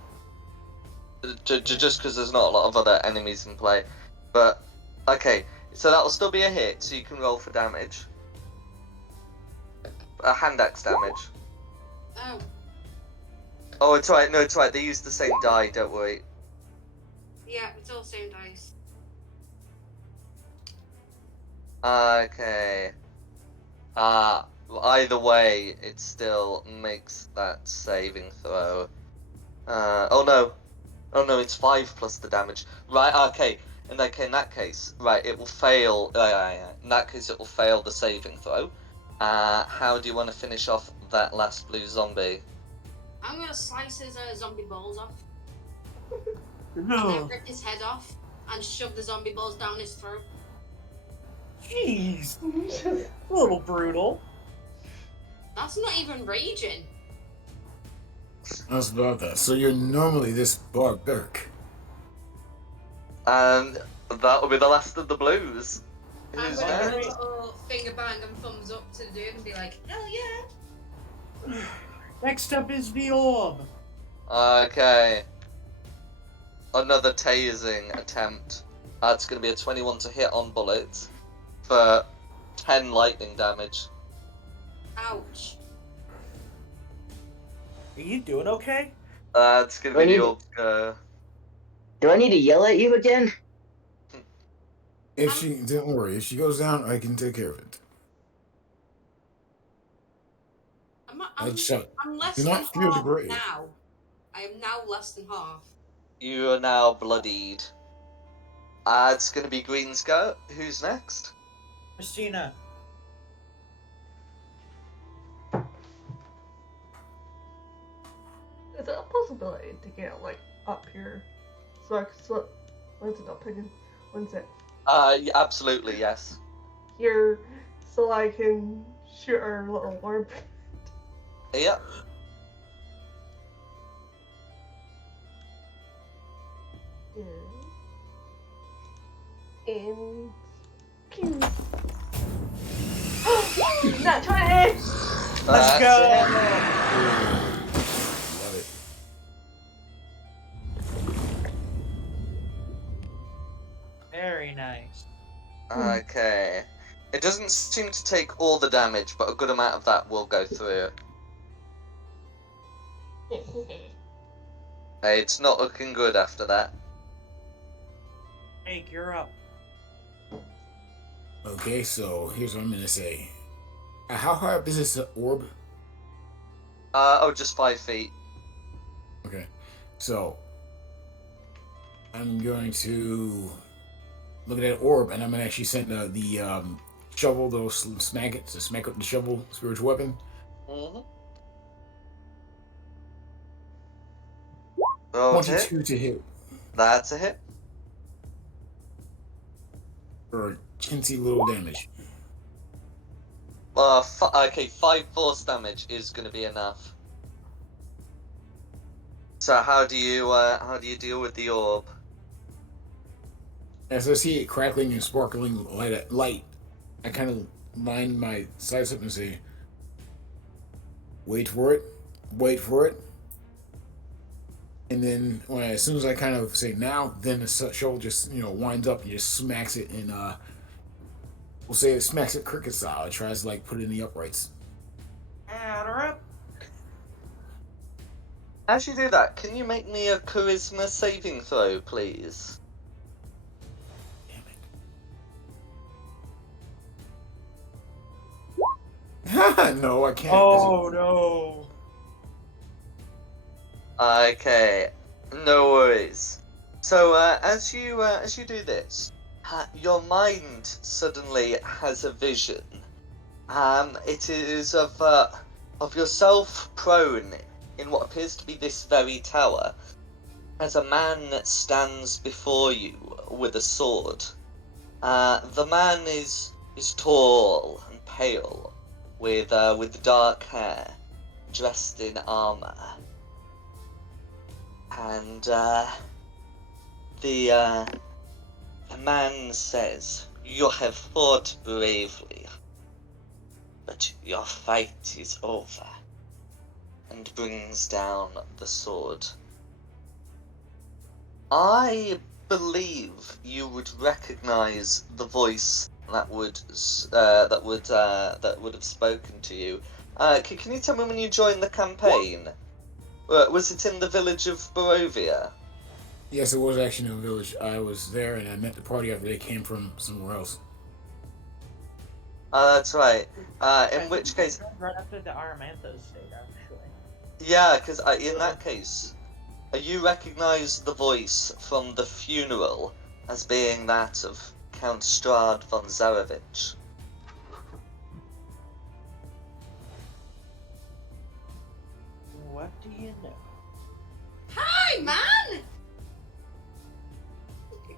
Just because there's not a lot of other enemies in play. But, okay, so that'll still be a hit, so you can roll for damage. Hand axe damage. Oh, Oh, it's right, no, it's right, they use the same die, don't worry. yeah, it's all same dice. Okay. Either way, it still makes that saving throw. Oh no, it's 5 plus the damage. Right, okay, in that case, right, it will fail, in that case it will fail the saving throw. How do you want to finish off that last blue zombie? I'm gonna slice his zombie balls off, and then rip his head off, and shove the zombie balls down his throat. Jeez! A little brutal. That's not even raging. I was about that. So you're normally this barbaric. And that will be the last of the blues. I'm Who's gonna give a next? little finger bang and thumbs up to the dude and be like, hell yeah! Next up is the orb. Okay. Another tasing attempt. That's going to be a 21 to hit on bullets for 10 lightning damage. Ouch. Are you doing okay? That's going to be the orb. Do I need to yell at you again? If she, don't worry, if she goes down, I can take care of it. I'm less Do than not fear the half grave. now. I am now less than half. You are now bloodied. It's going to be Green's go. Who's next? Christina. Is it a possibility to get like up here so I can slip? When's it not picking? When's it? Yeah, absolutely, yes. Here, so I can shoot our little orb. Yep. Yeah. And Not 20! Let's That's go! it. Love it. Very nice. Okay. It doesn't seem to take all the damage, but a good amount of that will go through. It's not looking good after that. Jake, you're up. Okay, so here's what I'm gonna say. How high up is this orb? Just 5 feet. Okay, so I'm going to look at that orb, and I'm gonna actually send the shovel, those smack it, to smack up the shovel, spiritual weapon. Mm-hmm. Roll to hit. 22 to hit That's a hit. for chintzy little damage. Okay, 5 force damage is going to be enough. So how do you deal with the orb? As I see it crackling and sparkling light, I kind of line my sights up and say, "Wait for it, wait for it." And then as soon as I kind of say now, then the shovel just winds up and just smacks it, and we'll say it smacks it cricket style. It tries to like put it in the uprights. Add her up. As you do that, can you make me a charisma saving throw, please? Damn it. No, I can't. Oh no. Okay, no worries. So as you do this, your mind suddenly has a vision. It is of yourself prone in what appears to be this very tower, as a man stands before you with a sword. The man is tall and pale, with dark hair, dressed in armor, and the man says, "You have fought bravely, but your fight is over," and brings down the sword. I believe you would recognize the voice that would have spoken to you. Can you tell me when you joined the campaign? Was it in the village of Barovia? Yes, it was actually in a village. I was there, and I met the party after they came from somewhere else. That's right. In which case, Right after the Aramanthus state, actually. yeah, because in that case, you recognize the voice from the funeral as being that of Count Straud von Zarevich. What do you know? Hi, man!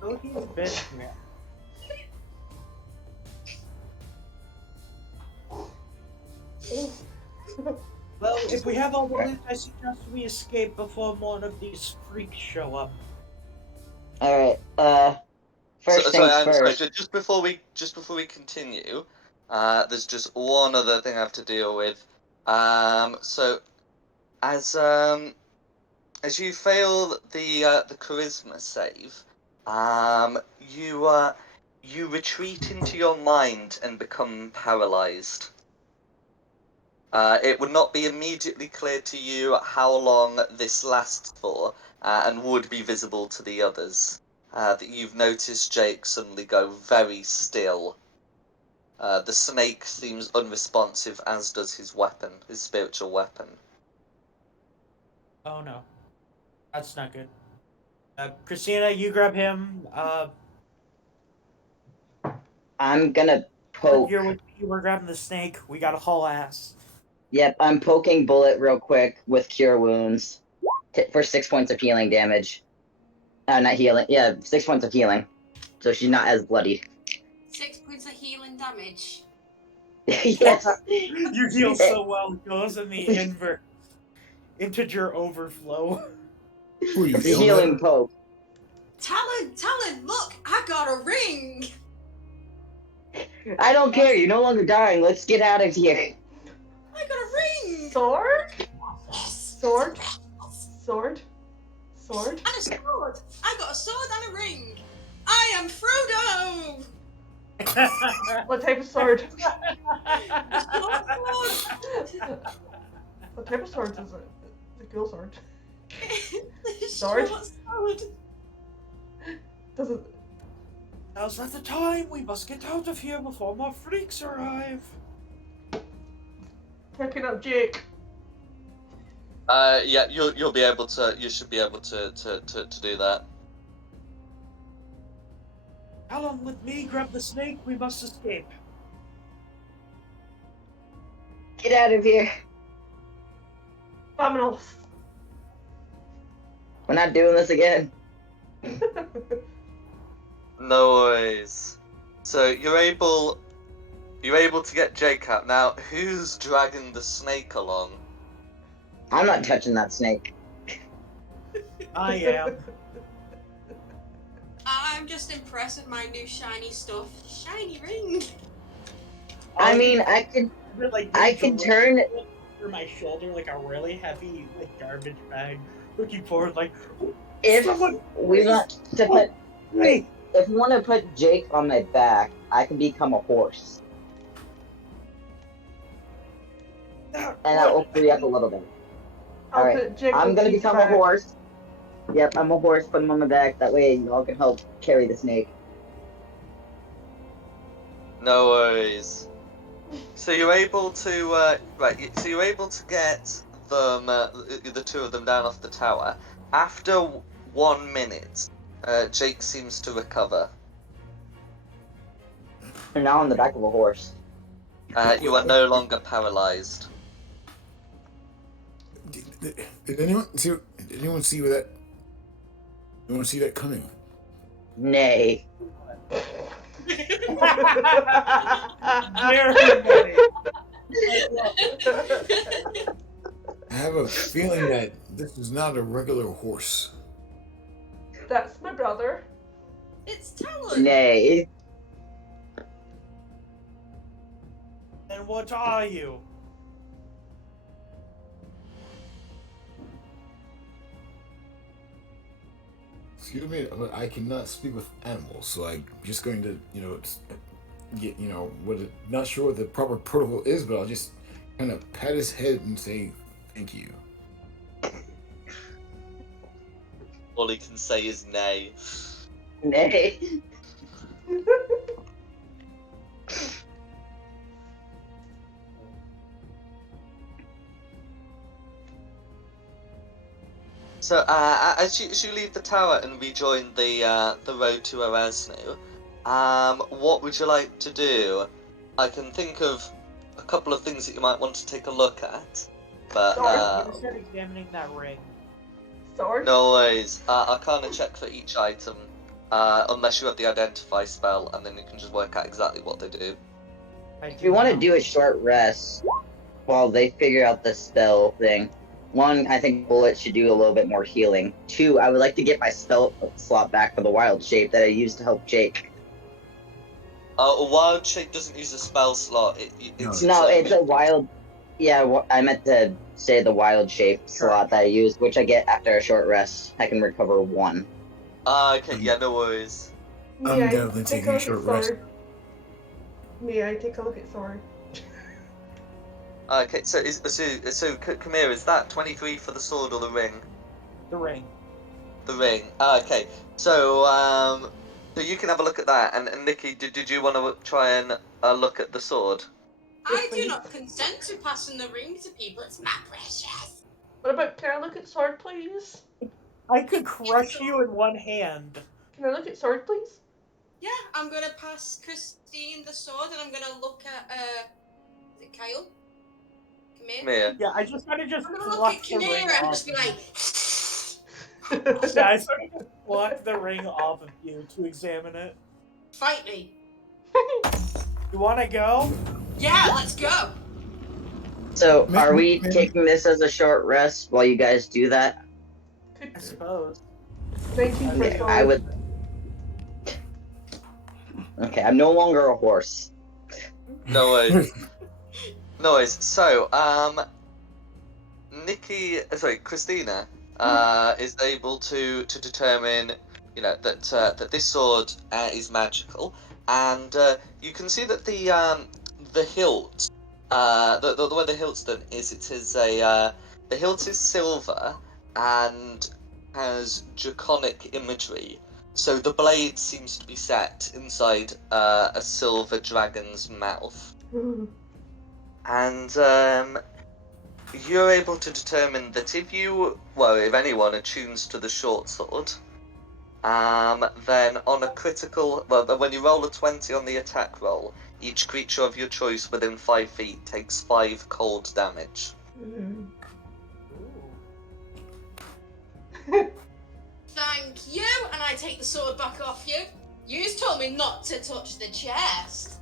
Oh, he's been here. Well, if we have all the loot, I suggest we escape before more of these freaks show up. Alright, first Sorry, things I'm sorry. first. Just before we continue, there's just one other thing I have to deal with. So as you fail the charisma save, you retreat into your mind and become paralyzed. It would not be immediately clear to you how long this lasts for, and would be visible to the others. That you've noticed Jake suddenly go very still. The snake seems unresponsive, as does his weapon, his spiritual weapon. Oh no. That's not good. Christina, you grab him. I'm gonna poke. You're with me. We're grabbing the snake. We gotta haul ass. Yep, I'm poking Bullet real quick with Cure Wounds for 6 points of healing damage. Not healing. Yeah, 6 points of healing. So she's not as bloody. 6 points of healing damage. Yes. You heal so well. Goes in the integer overflow. Who are you It's a feeling healing better? poke. Talon, look, I got a ring! I don't care. You're no longer dying. Let's get out of here. I got a ring. Sword? Yes. Sword? Yes. Sword? Sword? And a sword. I got a sword and a ring. I am Frodo. What type of sword? A short sword. What type of sword is it? The cool sword. The Sword? short sword. Does it? Now's not the time. We must get out of here before more freaks arrive. Picking up Jake. Yeah, you'll be able to. You should be able to do that. Along with me, grab the snake. We must escape. Get out of here. Vámonos. We're not doing this again. No worries. So you're able to get Jake out. Now, who's dragging the snake along? I'm not touching that snake. I am. I'm just impressed with my new shiny stuff. Shiny ring. I mean, I could turn. Over my shoulder like a really heavy like garbage bag, looking forward like. If Someone, we want to put, Hey. if you want to put Jake on my back, I can become a horse, and that will free up a little bit. I'll Alright, put Jake I'm on gonna Jake's become back. a horse. Yep, I'm a horse. Put him on my back. That way, y'all can help carry the snake. No worries. So you're able to right. So you're able to get them, the two of them, down off the tower. After 1 minute, Jake seems to recover. You're now on the back of a horse. You are no longer paralyzed. Did anyone see? Did anyone see where that? Anyone see that coming? Nay. Very funny. I have a feeling that this is not a regular horse. That's my brother. It's Talon. Nay. And what are you? Excuse me, but I cannot speak with animals, so I'm just going to, get, not sure what the proper protocol is, but I'll just kind of pat his head and say thank you. All he can say is nay. Nay. So, as you leave the tower and rejoin the road to Erasnu, what would you like to do? I can think of a couple of things that you might want to take a look at, but I'm gonna start examining that ring. Sword? no worries. Arcana check for each item, unless you have the identify spell, and then you can just work out exactly what they do. If you want to do a short rest while they figure out the spell thing, one, I think Bullet should do a little bit more healing. Two, I would like to get my spell slot back for the wild shape that I used to help Jake. A wild shape doesn't use a spell slot. It's a wild. Yeah, I meant to say the wild shape slot that I used, which I get after a short rest. I can recover 1. Okay, yeah, no worries. I'm May I definitely take taking a look short at rest. sword? May I take a look at sword? Okay, so Kamir, is that 23 for the sword or the ring? The ring. The ring. Okay, so so you can have a look at that. And Nikki, did you want to try and look at the sword? I do not consent to passing the ring to people. It's my precious. What about, can I look at sword, please? I could crush you in one hand. Can I look at sword, please? Yeah, I'm gonna pass Christine the sword, and I'm gonna look at is it Kyle? Come here. Kamir. Yeah, I just kind of I'm gonna look at pluck the ring Chimera and off. just be like, Yeah, I sort of just pluck the ring off of you to examine it. fight me. You want to go? Yeah, let's go. So, are we taking this as a short rest while you guys do that? I suppose. 19 for Okay, sword. I would. Okay, I'm no longer a horse. No worries. No worries. So, Christina, is able to determine, that this sword is magical, and you can see that the hilt, the way the hilt's done is it is the hilt is silver and has draconic imagery. So the blade seems to be set inside a silver dragon's mouth, and you're able to determine that if anyone attunes to the short sword, then on a critical, when you roll a 20 on the attack roll, each creature of your choice within 5 feet takes 5 cold damage. Thank you, and I take the sword back off you. You told me not to touch the chest.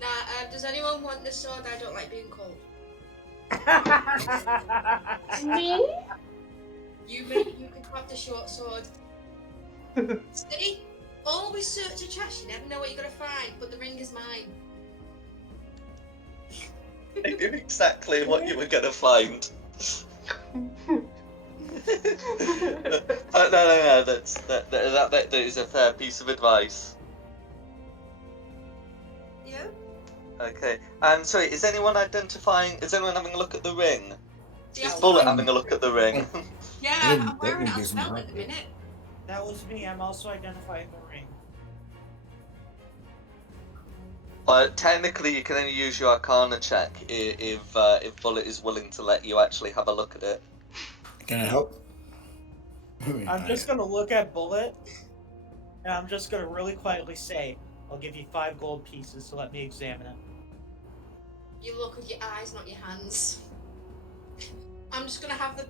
Now, does anyone want this sword? I don't like being cold. Me? You can have the short sword. See? Always search a chest. You never know what you're gonna find. But the ring is mine. I knew exactly what you were gonna find. But no, that is a fair piece of advice. Yeah. Okay, and sorry, is anyone having a look at the ring? Yeah, Is Bullet having a look at the ring? Yeah, I'm wearing it as a belt at the minute. That was me. I'm also identifying the ring. Technically, you can only use your Arcana check if Bullet is willing to let you actually have a look at it. Can I help? I'm just gonna look at Bullet, and I'm just gonna really quietly say, "I'll give you 5 gold pieces to let me examine it." You look with your eyes, not your hands. I'm just gonna have the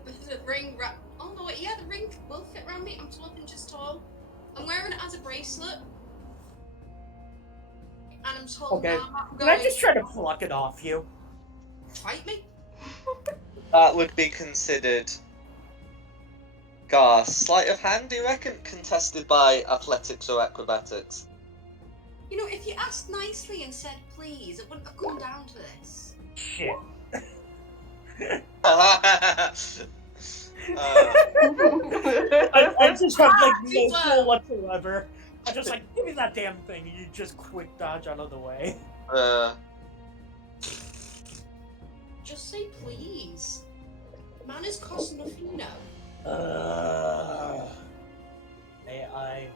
ring wrap. Oh no, yeah, the ring will fit around me. I'm 12 inches tall. I'm wearing it as a bracelet. And I'm just holding Okay. my arm up Can I going, just try to pluck it off you? fight me? That would be considered sleight of hand, do you reckon? Contested by athletics or acrobatics? You know, if you asked nicely and said please, it wouldn't have come down to this. Shit. uh, I just have like no Teamwork. skill whatsoever. I just like, give me that damn thing, and you just quick dodge out of the way. Just say please. Manners cost nothing, you know. May I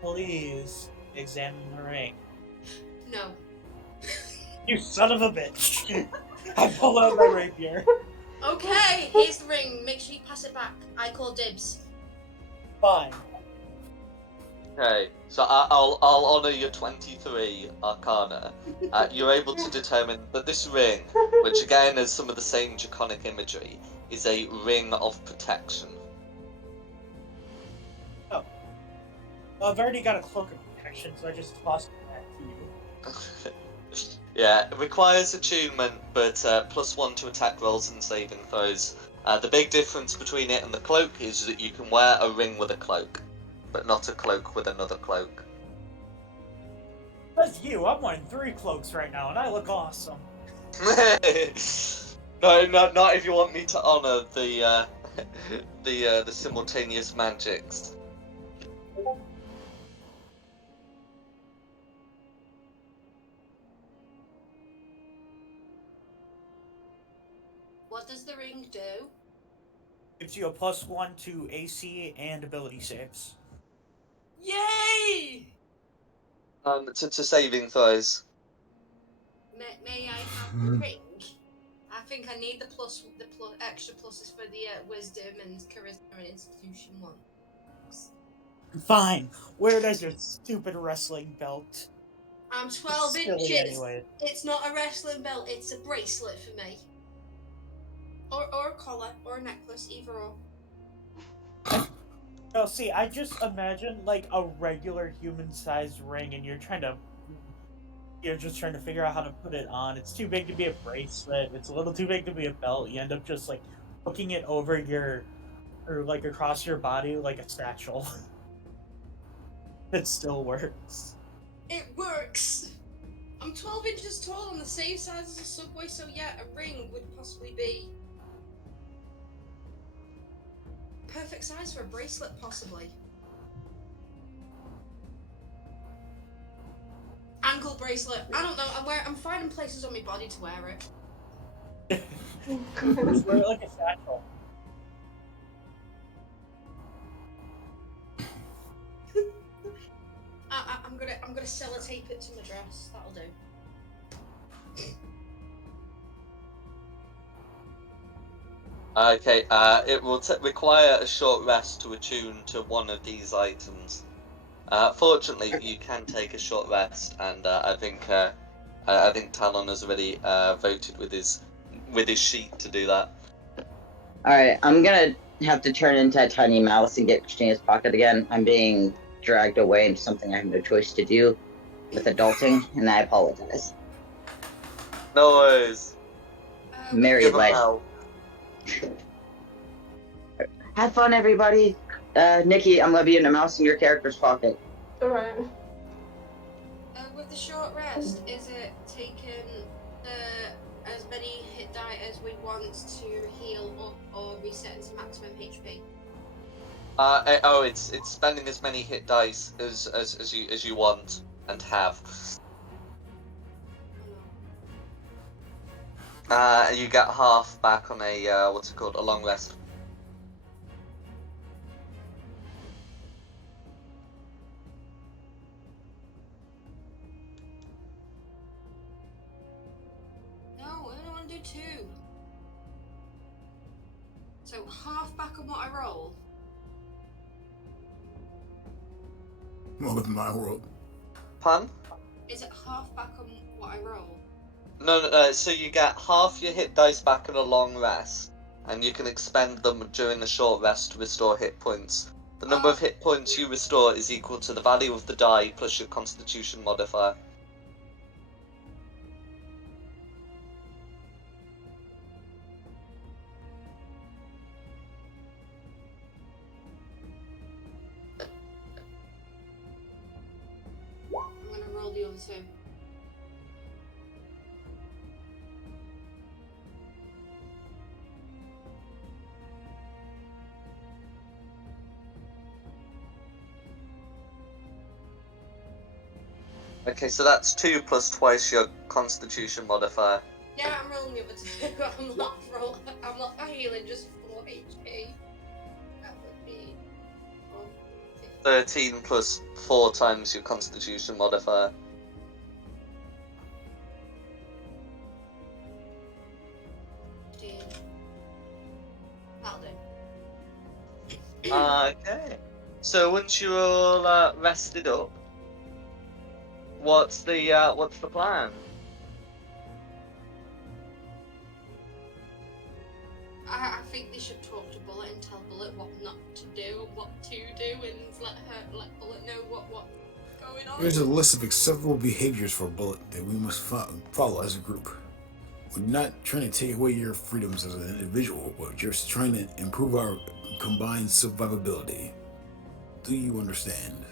please examine the ring? No. You son of a bitch! I pull out my rapier. Okay, here's the ring. Make sure you pass it back. I call dibs. Fine. Okay, so I'll honor your 23 Arcana. You're able to determine that this ring, which again has some of the same draconic imagery, is a ring of protection. Oh. Well, I've already got a cloak of protection, so I just toss it back to you. Yeah, it requires attunement, but +1 to attack rolls and saving throws. The big difference between it and the cloak is that you can wear a ring with a cloak, but not a cloak with another cloak. That's you. I'm wearing 3 cloaks right now, and I look awesome. No, not if you want me to honor the the simultaneous magics. What does the ring do? Gives you a +1 to AC and ability saves. Yay! To saving throws. May I have the ring? I think I need the extra pluses for the wisdom and charisma and institution one. Fine. Wear it as your stupid wrestling belt. I'm 12 Silly inches. anyway. It's not a wrestling belt, it's a bracelet for me. Or a collar, or a necklace, either or. No, see, I just imagine like a regular human-sized ring, and you're just trying to figure out how to put it on. It's too big to be a bracelet. It's a little too big to be a belt. You end up just like hooking it over your or like across your body like a satchel. It still works. It works! I'm 12 inches tall on the same size as a subway, so yeah, a ring would possibly be perfect size for a bracelet, possibly. Ankle bracelet. I don't know. I'm finding places on my body to wear it. Just wear it like a satchel. I'm gonna sellotape it to my dress. That'll do. Okay, it will require a short rest to attune to one of these items. Fortunately, you can take a short rest, and I think Talon has already voted with his sheet to do that. Alright, I'm gonna have to turn into a tiny mouse and get Christina's pocket again. I'm being dragged away into something I have no choice to do with adulting, and I apologize. No worries. Married Give 'em life. hell. Have fun, everybody. Nikki, I'm gonna be in a mouse in your character's pocket. Alright. With the short rest, is it taking as many hit die as we want to heal up or reset to maximum HP? It's spending as many hit dice as you want and have. You get half back on a what's it called, a long rest. No, I don't want to do 2. So half back on what I roll. Welcome to my world. Pun? Is it half back on what I roll? No. So you get half your hit dice back in a long rest, and you can expend them during a short rest to restore hit points. The number of hit points you restore is equal to the value of the die plus your Constitution modifier. I'm gonna roll the other 2. Okay, so that's 2 plus twice your Constitution modifier. Yeah, I'm rolling the other 2. I'm not healing just 4 HP. That would be 13 plus 4 times your Constitution modifier. 15. That'll do. Okay. So once you're all rested up, what's the plan? I think they should talk to Bullet and tell Bullet what not to do and what to do, and let Bullet know what's going on. Here's a list of acceptable behaviors for Bullet that we must follow as a group. We're not trying to take away your freedoms as an individual, but just trying to improve our combined survivability. Do you understand?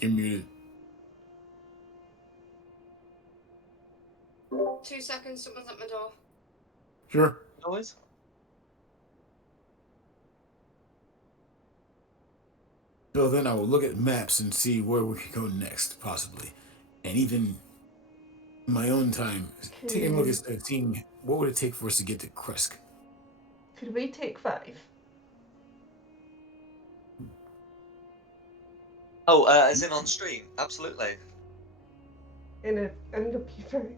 You're muted. 2 seconds, someone's at my door. Sure. Always. So then I will look at maps and see where we can go next, possibly. And even in my own time, taking a look at seeing what would it take for us to get to Kresk. Could we take 5? Oh, as in on stream? Absolutely. In a Buford.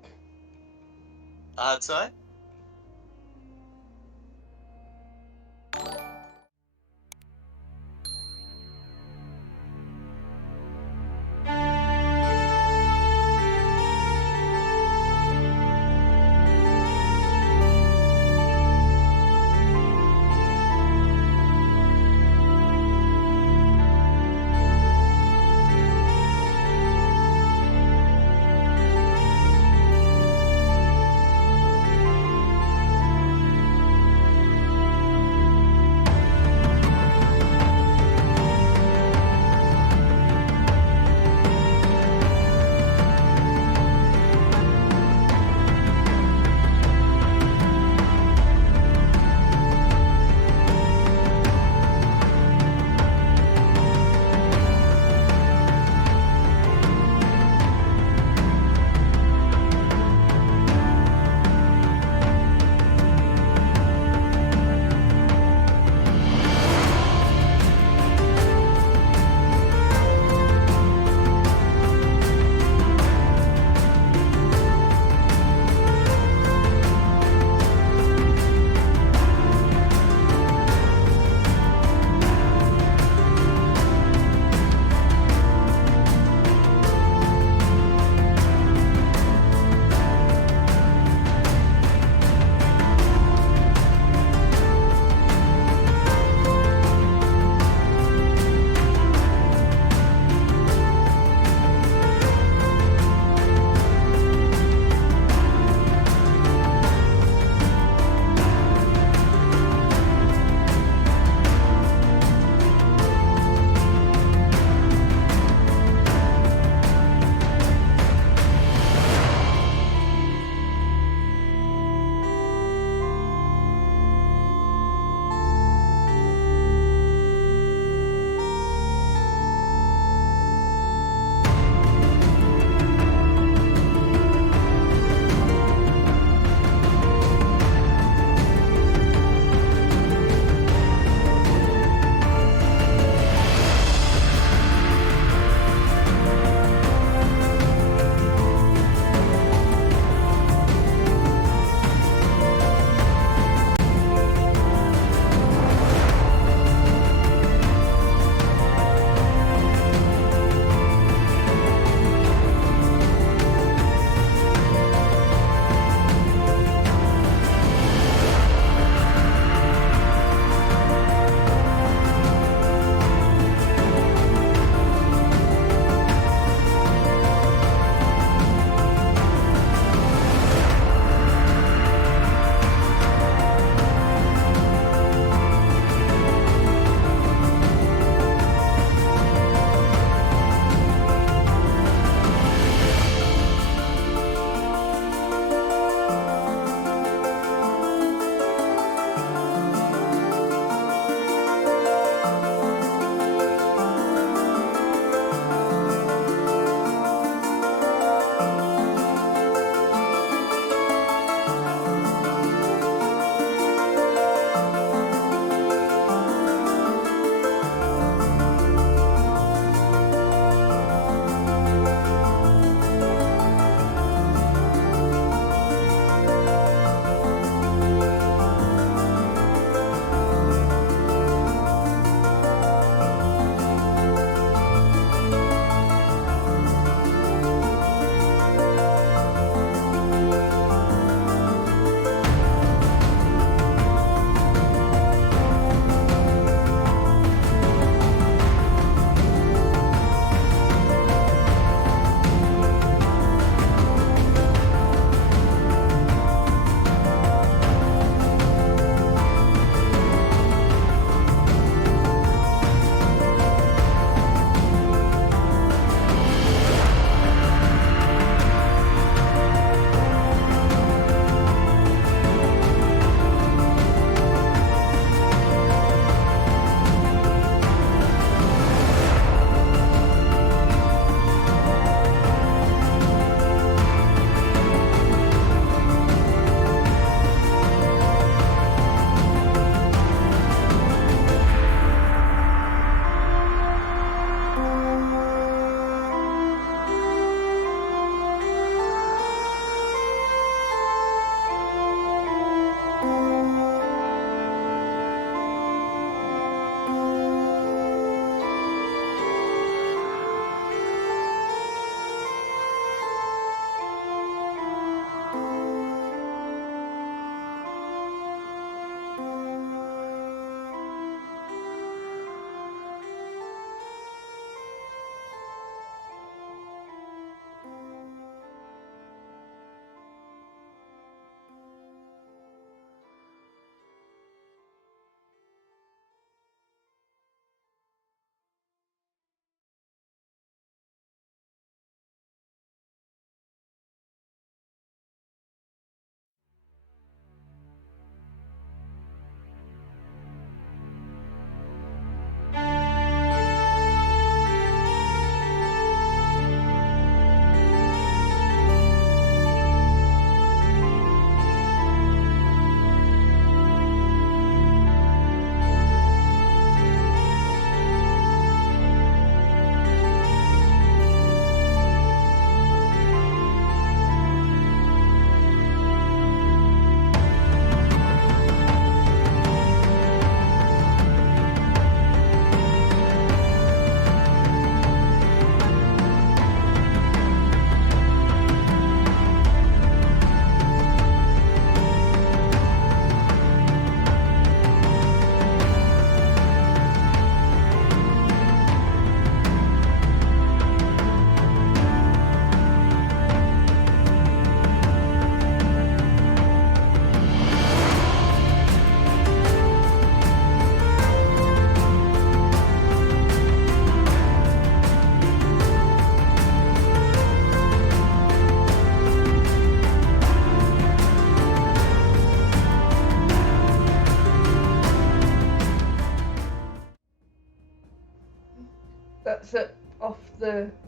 Sorry?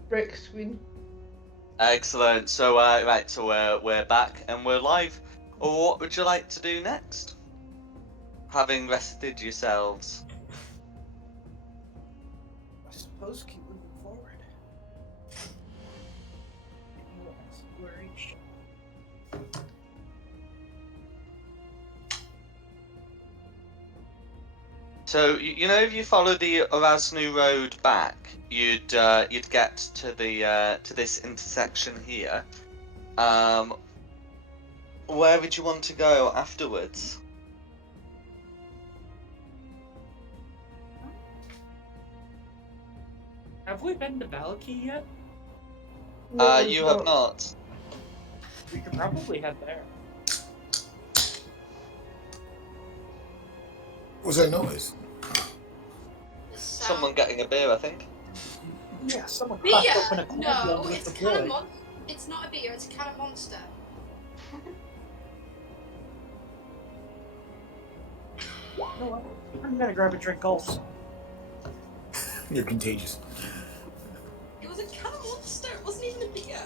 break screen. Excellent. So right, so we're back and we're live. What would you like to do next? Having rested yourselves. I suppose keep moving forward. New exploration. So you know, if you follow the Erasnu Road back, you'd get to this intersection here. Where would you want to go afterwards? Have we been to Valaki yet? No, You have not. We could probably head there. What's that noise? The Someone sound. getting a beer, I think. Yeah, someone Beer? cracked open a can No, with it's the can of boy. It's not a beer. It's a can of Monster. You know what? I'm gonna grab a drink also. You're contagious. It was a can of Monster. It wasn't even a beer.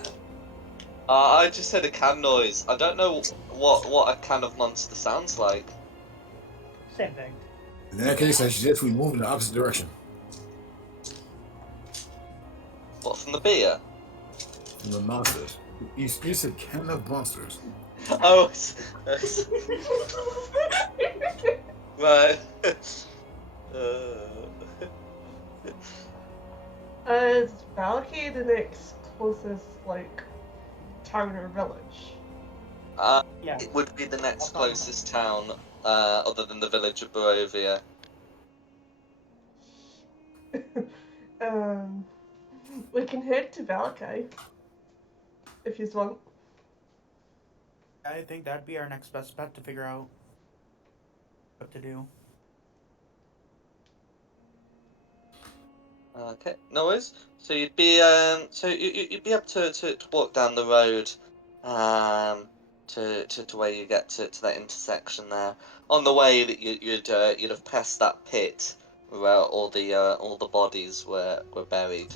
I just heard a can noise. I don't know what a can of Monster sounds like. Same thing. In that case, I suggest we move in the opposite direction. What, from the beer? From the monsters. You said can of monsters. Oh, right. Is Valaki the next closest, like, town or village? Yeah. It would be the next closest town, other than the village of Barovia. We can head to Valaki if you want. I think that'd be our next best bet to figure out what to do. Okay, no worries. So you'd be you'd be able to walk down the road, to where you get to that intersection there. On the way, that you'd have passed that pit where all the bodies were buried.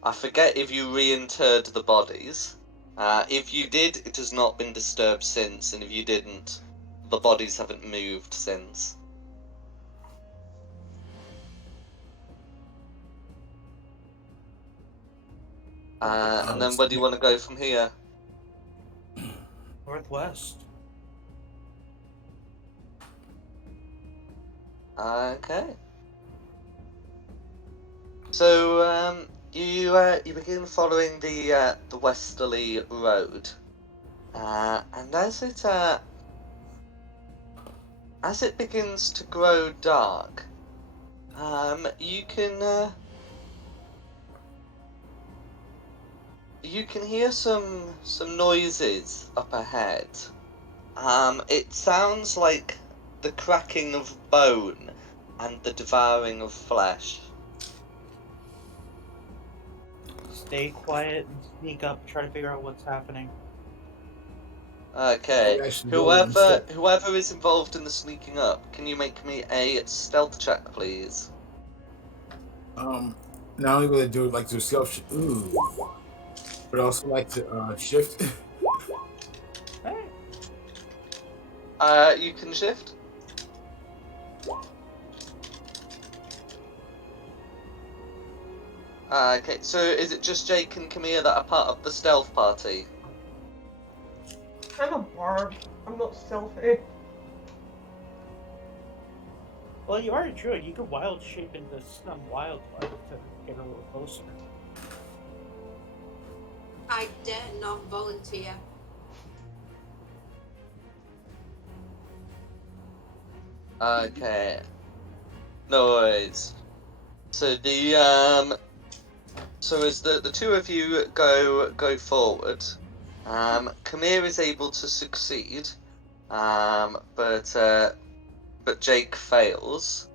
I forget if you reinterred the bodies. If you did, it has not been disturbed since, and if you didn't, the bodies haven't moved since. And then where do you want to go from here? Northwest. Okay. So you begin following the westerly road, and as it begins to grow dark, you can hear some noises up ahead. It sounds like the cracking of bone and the devouring of flesh. Stay quiet and sneak up, try to figure out what's happening. Okay. Actually, go one step. Whoever is involved in the sneaking up, can you make me a stealth check, please? Not only will I do like to self, ooh, but also like to shift. Hey, You can shift. Okay, so is it just Jake and Camilla that are part of the stealth party? I'm a barb. I'm not stealthy. well, you are a druid. You could wild shape into some wildlife to get a little closer. I dare not volunteer. Okay. No worries. So so as the two of you go forward, Camille is able to succeed, but Jake fails.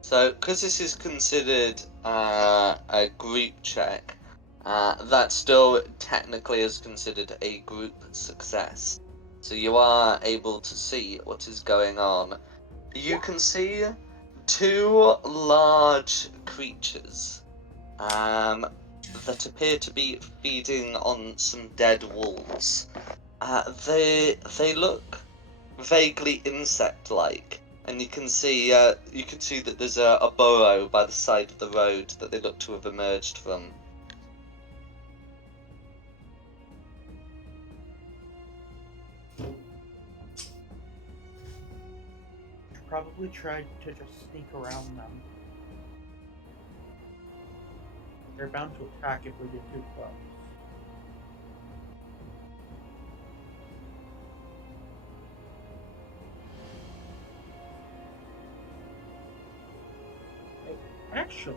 So because this is considered a group check, that still technically is considered a group success. So you are able to see what is going on. You can see two large creatures that appear to be feeding on some dead wolves. They look vaguely insect-like, and you can see that there's a burrow by the side of the road that they look to have emerged from. Probably try to just sneak around them. They're bound to attack if we get too close. Actually,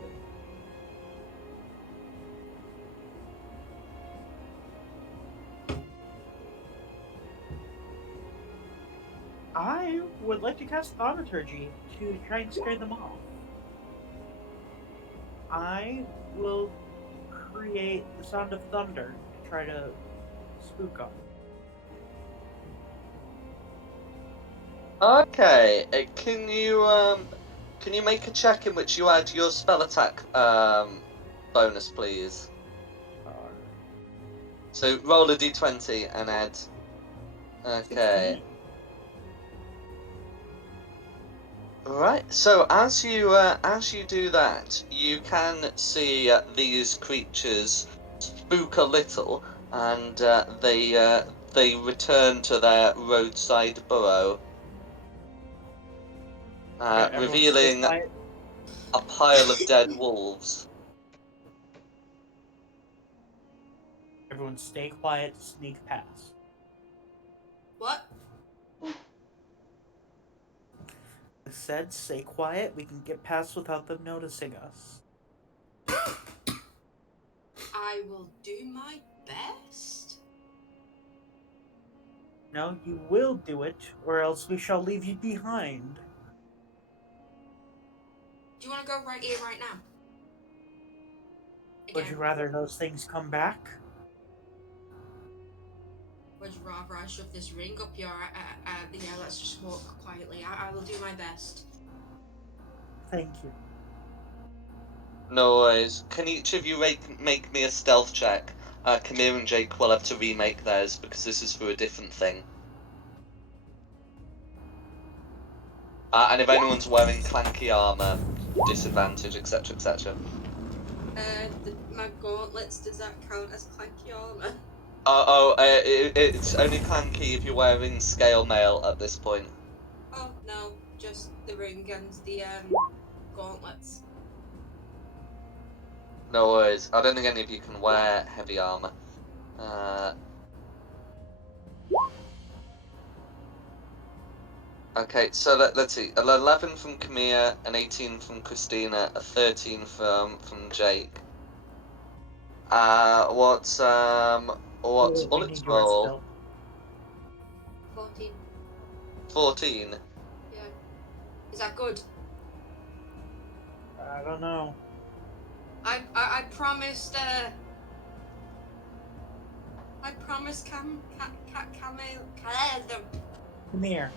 I would like to cast Thaumaturgy to try and scare them off. I will create the sound of thunder to try to spook them. Okay, can you make a check in which you add your spell attack bonus, please? So roll a d20 and add. Okay. 16. Right. So as you do that, you can see these creatures spook a little, and they return to their roadside burrow, Alright, everyone stay revealing quiet. a pile of dead wolves. Everyone stay quiet, sneak past. What? I said stay quiet, we can get past without them noticing us. I will do my best. No, you will do it, or else we shall leave you behind. Do you want to go right here, right now? Would you Again, rather those things come back? would you rather I shove this ring up your... yeah, let's just walk quietly. I will do my best. Thank you. No worries. Can each of you make me a stealth check? Kamir and Jake will have to remake theirs because this is for a different thing. And if anyone's wearing clanky armor, disadvantage, etc., etc. My gauntlets, does that count as clanky armor? It's only clanky if you're wearing scale mail at this point. Oh, no, just the ring and the, gauntlets. No worries. I don't think any of you can wear heavy armor. Okay, so let's see. An 11 from Kamir, an 18 from Christina, a 13 from Jake. What's Oh, we Bullet's need yours roll? still. 14. 14. Yeah. Is that good? I don't know. I promised, I promised Camille, Come here.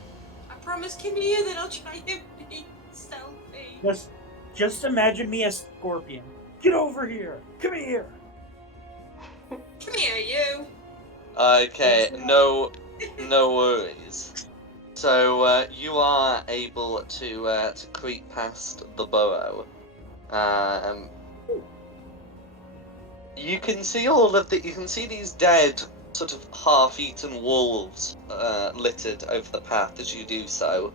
I promised Camille that I'll try and be stealthy. Just imagine me as Scorpion. Get over here! Come here! Come here, you. Okay, no worries. So you are able to creep past the burrow. You can see you can see these dead, sort of half-eaten wolves littered over the path as you do so.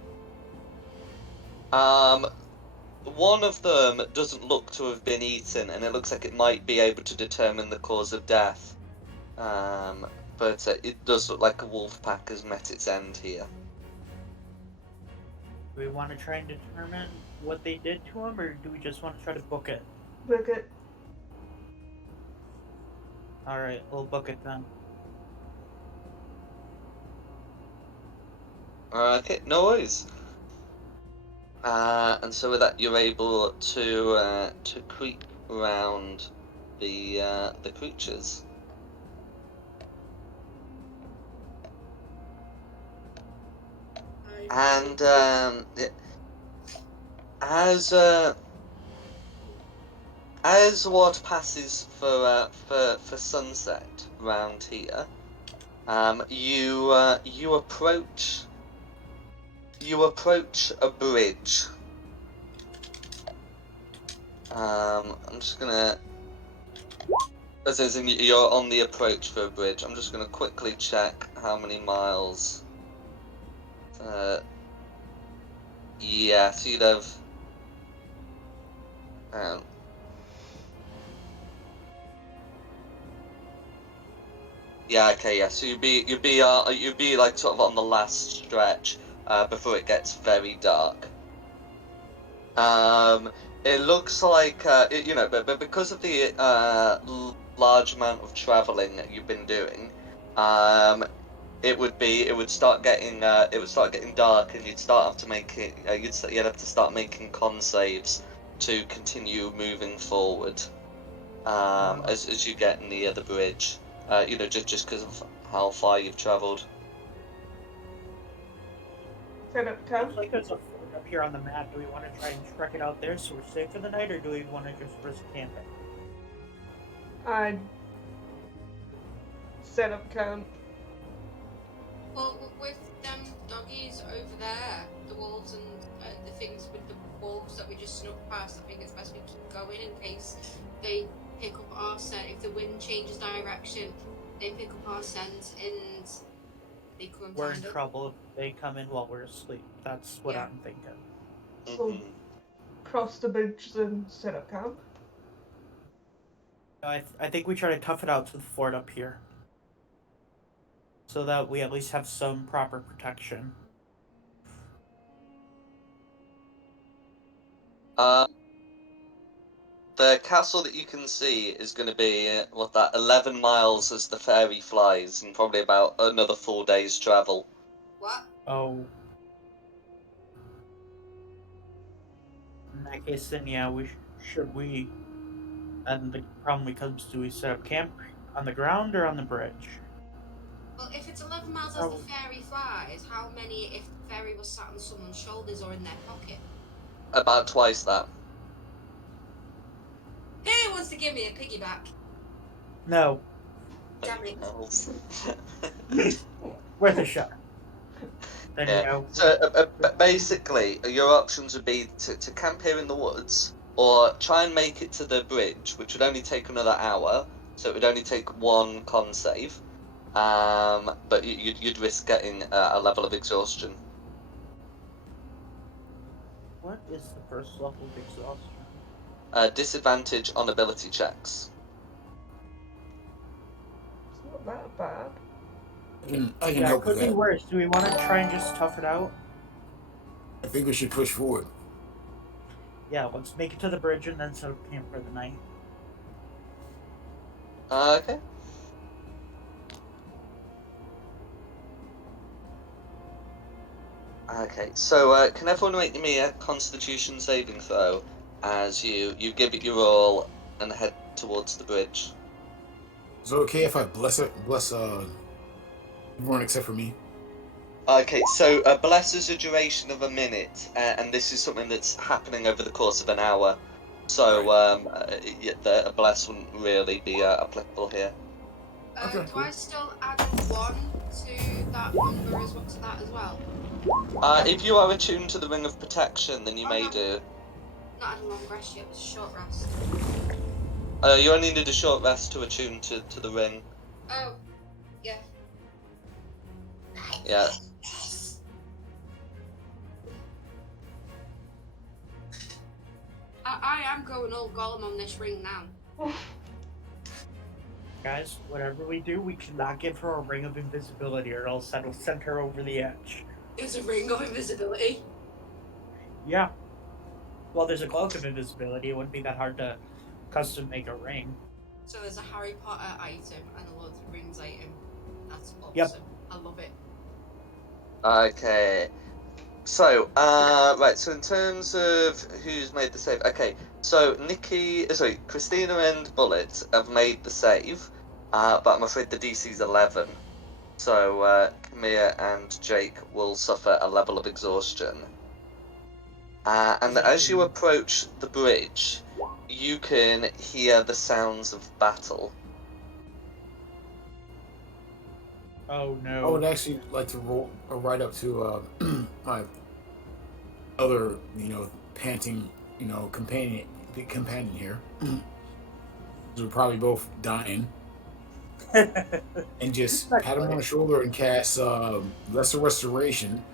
One of them doesn't look to have been eaten, and it looks like it might be able to determine the cause of death. But it does look like a wolf pack has met its end here. Do we want to try and determine what they did to him, or do we just want to try to book it? Book it. Alright, we'll book it then. Okay, no worries. And so with that, you're able to creep around the creatures. And as what passes for sunset round here, you approach a bridge. I'm just gonna, as in you're on the approach for a bridge. I'm just gonna quickly check how many miles. Yeah, so you'd have. Um, yeah, okay, yeah. So you'd be like sort of on the last stretch before it gets very dark. It looks like but because of the large amount of traveling that you've been doing, it would start getting dark, and you'd start have to make it. You'd have to start making con saves to continue moving forward. As you get near the bridge, just because of how far you've travelled. Set up camp. Looks like there's a fort up here on the map. Do we want to try and trek it out there so we're safe for the night, or do we want to just risk camping? I'd set up camp. Well, with them doggies over there, the wolves and the things with the wolves that we just snuck past, I think it's best we keep going in case they pick up our scent. If the wind changes direction, they pick up our scent and they come and We're in find us. trouble if they come in while we're asleep. That's what Yeah. I'm thinking. We'll cross the bridge and set up camp. I think we try to tough it out to the fort up here, so that we at least have some proper protection. The castle that you can see is going to be 11 miles as the ferry flies, and probably about another 4 days travel. What? Oh. In that case, then yeah, should we? And the problem becomes: do we set up camp on the ground or on the bridge? Well, if it's 11 miles as the ferry flies, how many if the ferry was sat on someone's shoulders or in their pocket? About twice that. Who wants to give me a piggyback? No. Damn it. Worth a shot. Then, Yeah. So basically, your options would be to camp here in the woods, or try and make it to the bridge, which would only take another hour. So it would only take one con save, but you'd risk getting a level of exhaustion. What is the first level of exhaustion? Disadvantage on ability checks. It's not that bad. I can Yeah, it help could with be that. worse. Do we want to try and just tough it out? I think we should push forward. Yeah, let's make it to the bridge and then set up camp for the night. Okay. Okay, so can everyone make me a Constitution saving throw as you give it your all and head towards the bridge? Is it okay if I bless everyone except for me? Okay, so bless is a duration of a minute, and this is something that's happening over the course of an hour. So the bless wouldn't really be applicable here. Okay, Do cool. I still add 1 to that number as well? If you are attuned to the Ring of Protection, then you may do. Not had a long rest yet, it was a short rest. You only need a short rest to attune to the ring. Oh, yeah. Yeah. I am going all Gollum on this ring now. Guys, whatever we do, we cannot give her a ring of invisibility or else that'll send her over the edge. There's a ring of invisibility. Yeah. Well, there's a cloak of invisibility. It wouldn't be that hard to custom make a ring. So there's a Harry Potter item and a Lord of the Rings item. That's awesome. Yep. I love it. Okay. So, right, so in terms of who's made the save, okay, so Christina and Bullet have made the save, but I'm afraid the DC's 11. So, Camilla and Jake will suffer a level of exhaustion. And as you approach the bridge, you can hear the sounds of battle. Oh I would no. actually like to roll right up to my other, panting, companion here. We're probably both dying, and just Not pat him on quite. the shoulder and cast lesser restoration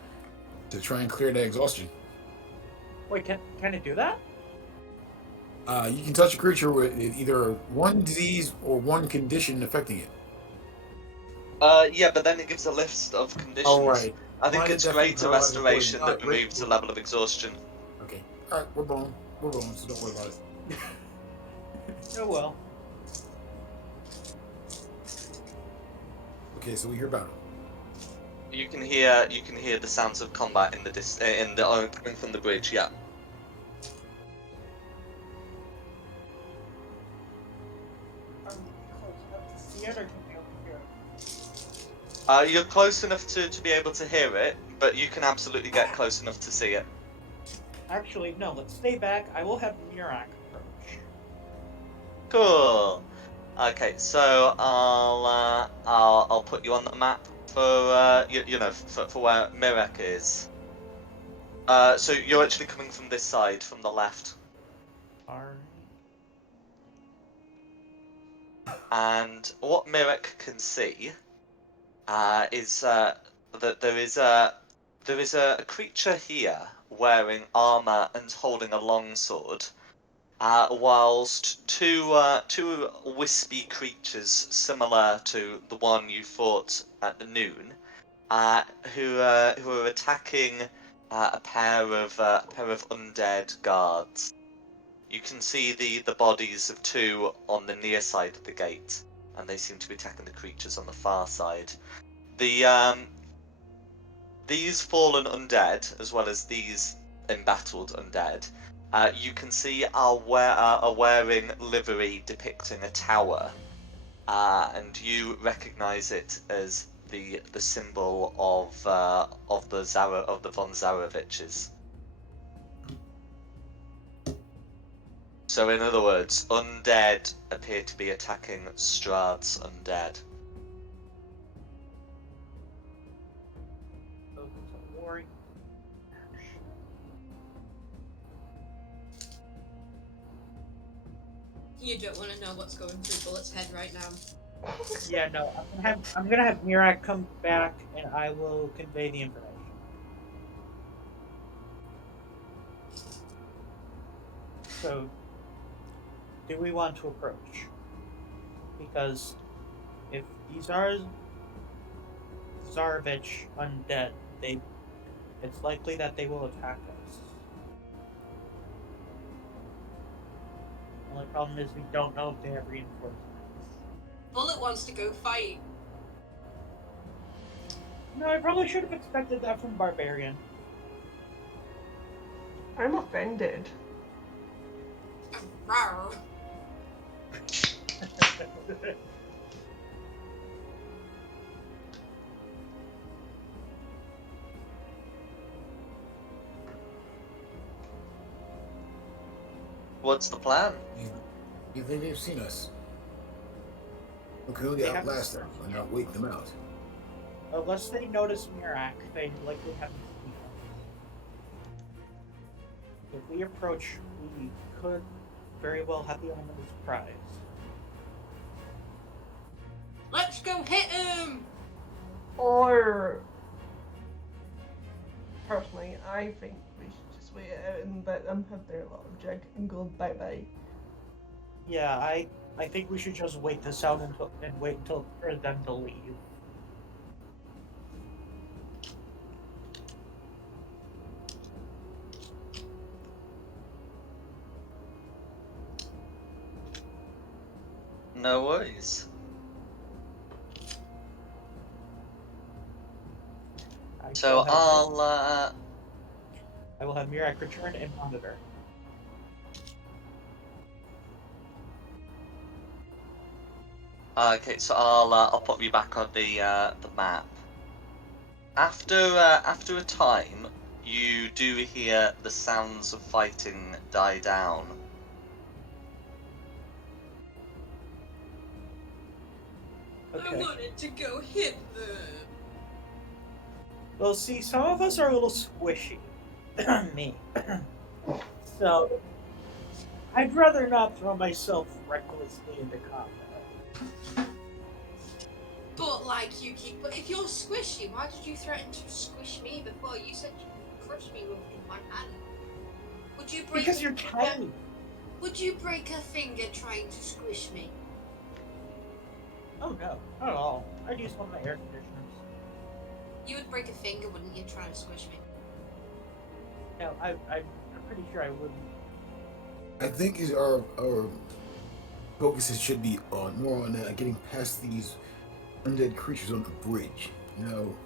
to try and clear that exhaustion. Wait, can it do that? You can touch a creature with either one disease or one condition affecting it. Yeah, but then it gives a list of All conditions. right. I think Mine is it's definitely greater paralyzed or poison. restoration All that right, great. removes a level of exhaustion. Okay. All right, we're bone. We're bone, so don't worry about it. Oh well. Okay, so we hear battle. You can hear the sounds of combat in the coming from the bridge. Yeah. Are we close enough to see it, or can we only hear it? You're close enough to be able to hear it, but you can absolutely get close enough to see it. Actually, no. Let's stay back. I will have Mirak approach. Cool. Okay, so I'll put you on the map for for where Mirek is. So you're actually coming from this side, from the left, Alright. and what Mirek can see is that there is a creature here wearing armor and holding a longsword. Whilst two wispy creatures similar to the one you fought at the noon, who are attacking a pair of undead guards. You can see the bodies of two on the near side of the gate, and they seem to be attacking the creatures on the far side. These fallen undead, as well as these embattled undead, you can see are wearing livery depicting a tower, and you recognise it as the symbol of the von Zaroviches. So, in other words, undead appear to be attacking Straud's undead. So it's a warring action. You don't want to know what's going through Bullet's head right now. Yeah, no. I'm gonna have Mirak come back, and I will convey the information. So, do we want to approach? Because if these are Zarovich undead, it's likely that they will attack us. The only problem is we don't know if they have reinforcements. Bullet wants to go fight. No, I probably should have expected that from Barbarian. I'm offended. Rawr. What's the plan? You think they've seen us? We can only They have outlast to- them and outwait them out. Unless they notice Mirak, they likely haven't seen us. If we approach, we could very well have the element of surprise. Let's go hit him! Or personally, I think we should just wait it out and let them have their little jig and go bye bye. Yeah, I think we should just wait this out and wait until for them to leave. No worries. So I will have Mirak return and monitor. Okay, so I'll put you back on the map. After a time, you do hear the sounds of fighting die down. Okay. I wanted to go hit them. Well, see, some of us are a little squishy. Me. So, I'd rather not throw myself recklessly into combat. But like you keep, but if you're squishy, why did you threaten to squish me before? You said you could crush me with in one hand. Would you break? Because you're tiny. Would you break a finger trying to squish me? Oh no, not at all. I'd use one of my air conditioners. You would break a finger, wouldn't you, trying to squish me? No, I'm pretty sure I wouldn't. I think our focuses should be on more on getting past these undead creatures on the bridge. You know,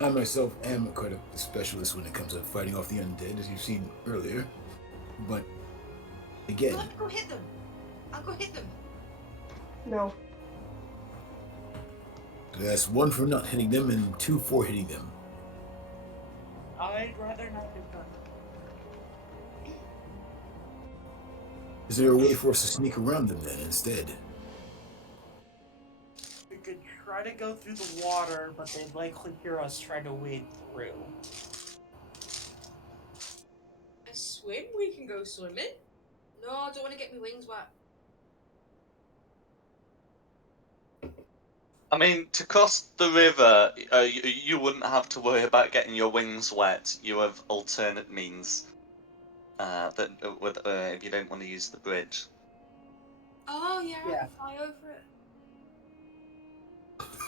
I myself am quite a specialist when it comes to fighting off the undead, as you've seen earlier. But again, Let me go hit them. I'll go hit them. No. that's 1 for not hitting them and 2 for hitting them. I'd rather not hit them. Is there a way for us to sneak around them then instead? We could try to go through the water, but they'd likely hear us try to wade through. A swim? We can go swimming. No, I don't want to get my wings wet. I mean, to cross the river, you wouldn't have to worry about getting your wings wet. You have alternate means if you don't want to use the bridge. Oh yeah, I Yeah. can fly over it.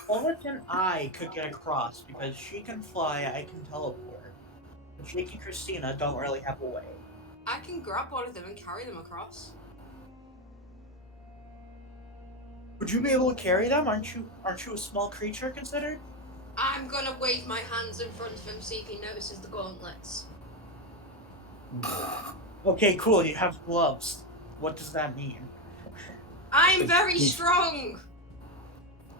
Bullet and I could get across because she can fly, I can teleport. But Jake and Christina don't really have a way. I can grab one of them and carry them across. Would you be able to carry them? Aren't you a small creature considered? I'm gonna wave my hands in front of him, see if he notices the gauntlets. Okay, cool, you have gloves. What does that mean? I'm very strong!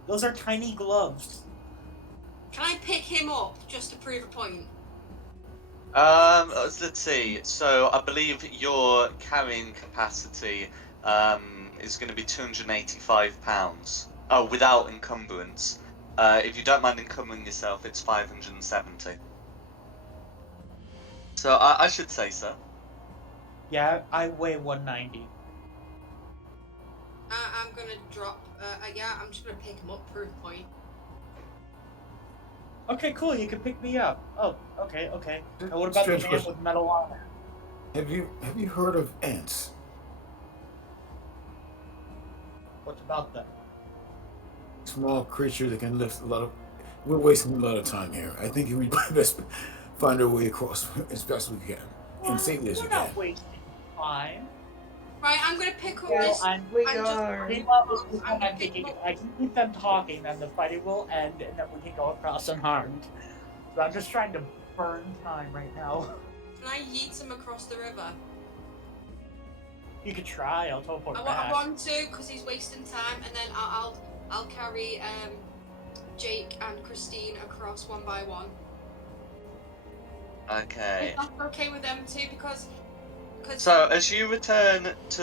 Those are tiny gloves. Can I pick him up just to prove a point? Let's see. So I believe your carrying capacity is going to be £285. Oh, without encumbrance. If you don't mind encumbering yourself, it's 570. So I should say so. Yeah, I weigh 190. I'm gonna drop. Yeah, I'm just gonna pick him up, prove a point. Okay, cool, you can pick me up. Oh, okay. And what about the Strange man question. with metal armor? Have you heard of ants? What about them? Small creature that can lift a lot of. We're wasting a lot of time here. I think we best find our way across as best as we can and safely as we We're can. not wasting time. Right, I'm gonna pick up Well, this. We I'm just- are. Meanwhile, this is I'm what gonna I'm pick him thinking. up. I can keep them talking, then the fighting will end, and then we can go across unharmed. So I'm just trying to burn time right now. Can I yeet him across the river? You could try. I'll teleport I back. want to, because he's wasting time, and then I'll carry Jake and Christine across one by one. Okay. Is that okay with them too? Because So as you return to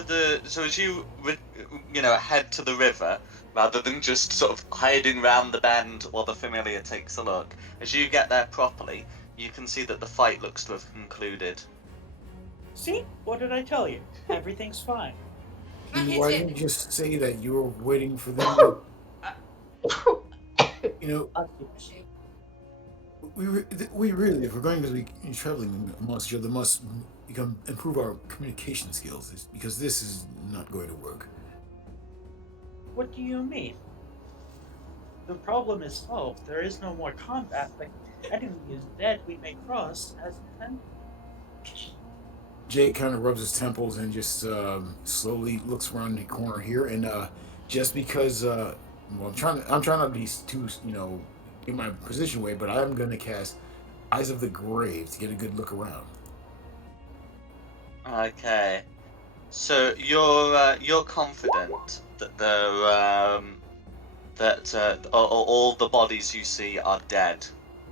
head to the river, rather than just sort of hiding round the bend while the familiar takes a look, as you get there properly, you can see that the fight looks to have concluded. See? What did I tell you? Everything's fine. can I And hit why it? didn't you just say that you were waiting for them to, you know, we really, if we're going to be traveling amongst each other, must improve our communication skills, because this is not going to work. What do you mean? The problem is solved. There is no more combat. The enemy is dead. We may cross as intended. Jake kind of rubs his temples and just slowly looks around the corner here, and just because, well, I'm trying not to be too, get my position away, but I'm gonna cast Eyes of the Grave to get a good look around. Okay. So you're confident that all the bodies you see are dead,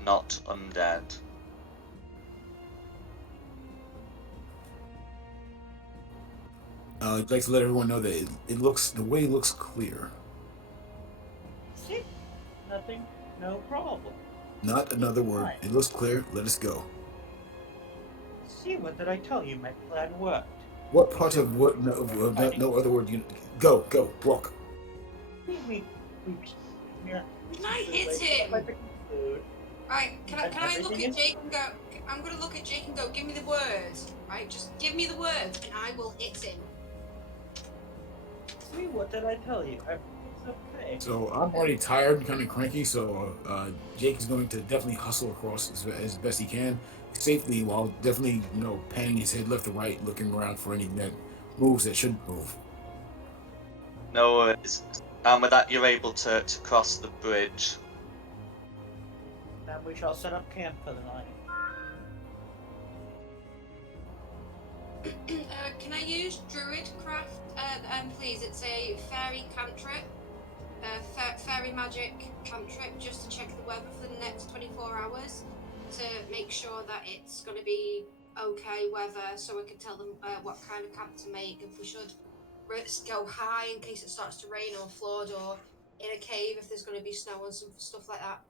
not undead. I'd like to let everyone know that the way looks clear. See? Nothing, no problem. Not another word. Fine. It looks clear. Let us go. See, what did I tell you? My plan worked. What part of what? No other word. Go. Walk. We yeah. Can I hit him? Right, can I look at Jake and go? I'm gonna look at Jake and go. Give me the word. Right, just give me the word, and I will hit him. See, what did I tell you? It's okay. So I'm already tired and kind of cranky. So Jake is going to definitely hustle across as best he can safely, while definitely panning his head left to right, looking around for any that moves that shouldn't move. No worries. And with that, you're able to cross the bridge. Then we shall set up camp for the night. Can I use Druidcraft? Please, it's a fairy cantrip. Fairy magic cantrip, just to check the weather for the next 24 hours to make sure that it's going to be okay weather, so I can tell them what kind of camp to make, if we should go high in case it starts to rain or flood, or in a cave if there's going to be snow and some stuff like that.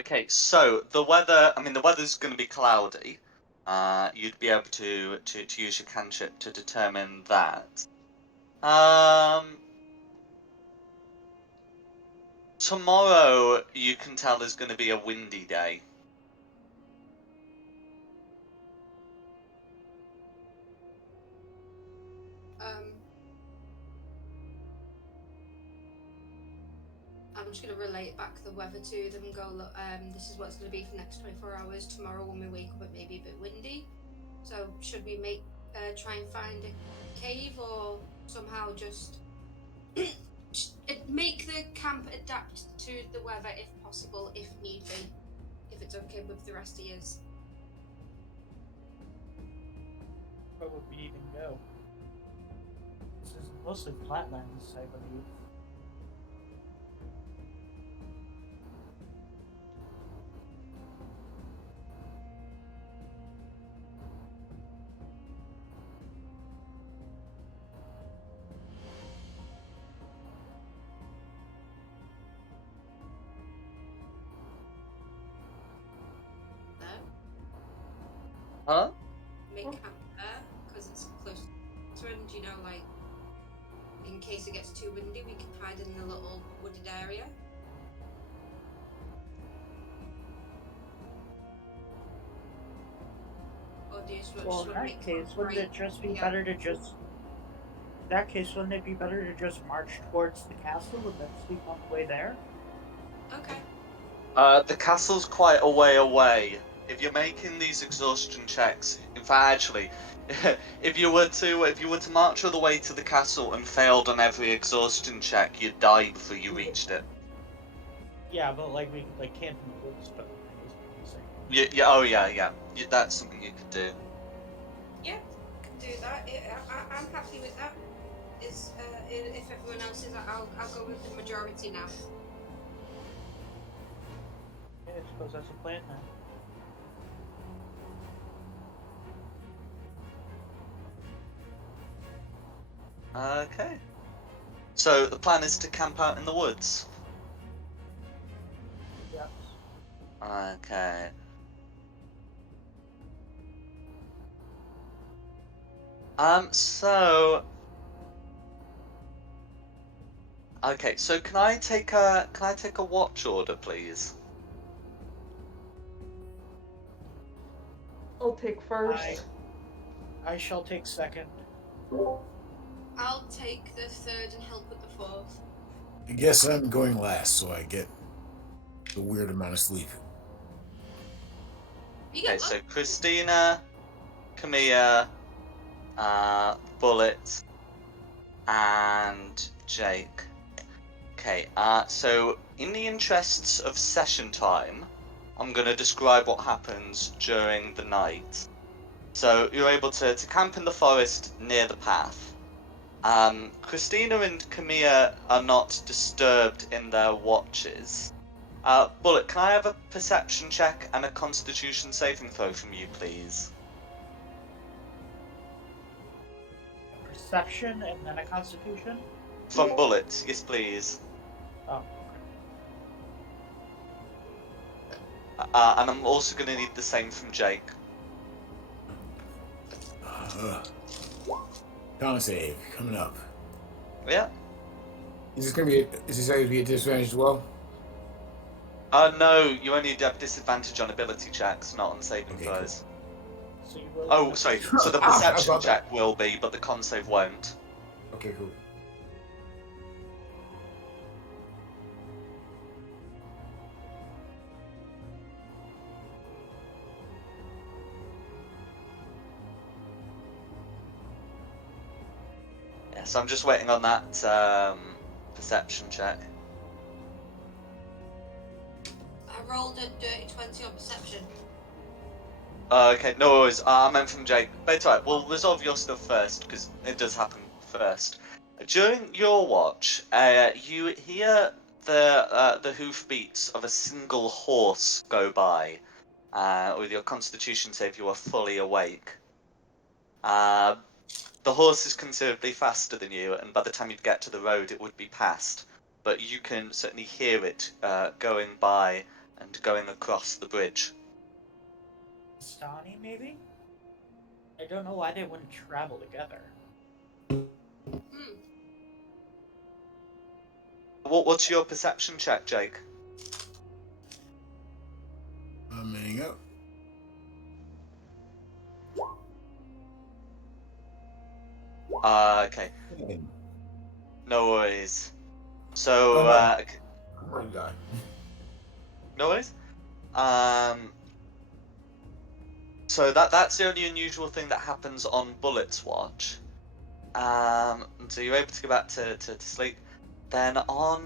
Okay, so the weather's going to be cloudy. You'd be able to use your cantrip to determine that. Tomorrow you can tell is going to be a windy day. I'm just going to relate back the weather to them and go, look, this is what it's going to be for the next 24 hours. Tomorrow when we wake up it may be a bit windy. So should we try and find a cave, or somehow just make the camp adapt to the weather if possible, if need be, if it's okay with the rest of yours? Where would we even go? This is mostly flatlands, I believe. Huh? Make camp there because it's close to it, and like in case it gets too windy, we can hide in the little wooded area. Or do you just Well, in that case, wouldn't it just be better to just? In that case, wouldn't it be better to just march towards the castle and then sleep on the way there? Okay. The castle's quite a way away. If you're making these exhaustion checks, in fact, actually, if you were to march all the way to the castle and failed on every exhaustion check, you'd die before you reached it. Yeah, but we could camp in the woods, but Yeah. That's something you could do. Yeah, can do that. I'm happy with that. If everyone else is, I'll go with the majority now. Yeah, I suppose that's a plan then. Okay. So the plan is to camp out in the woods. Yes. Okay. So. Okay, so can I take a watch order, please? I'll take first. I shall take second. I'll take the third and help with the fourth. I guess I'm going last, so I get a weird amount of sleep. Okay, so Christina, Camilla, Bullet, and Jake. Okay, so in the interests of session time, I'm going to describe what happens during the night. So you're able to camp in the forest near the path. Christina and Camilla are not disturbed in their watches. Bullet, can I have a perception check and a constitution saving throw from you, please? perception and then a constitution? From bullets, yes please. Oh. And I'm also going to need the same from Jake. Con save coming up. Yeah. Is this going to be a disadvantage as well? No, you only have disadvantage on ability checks, not on saving Okay, throws. So you will Oh, sorry. So the I perception thought that. check will be, but the con save won't. Okay, cool. Yeah, so I'm just waiting on that perception check. I rolled a dirty 20 on perception. Okay, no worries. I meant from Jake. But it's alright, we'll resolve your stuff first, because it does happen first. During your watch, you hear the hoofbeats of a single horse go by. With your constitution save, you are fully awake. The horse is considerably faster than you, and by the time you'd get to the road, it would be past. But you can certainly hear it going by and going across the bridge. Stani, maybe? I don't know why they wouldn't travel together. Hmm. What's your perception check, Jake? I'm manning up. Okay. No worries. So, Oh no. I'm ready to die. no worries. So that's the only unusual thing that happens on Bullet's watch. So you're able to go back to sleep. Then on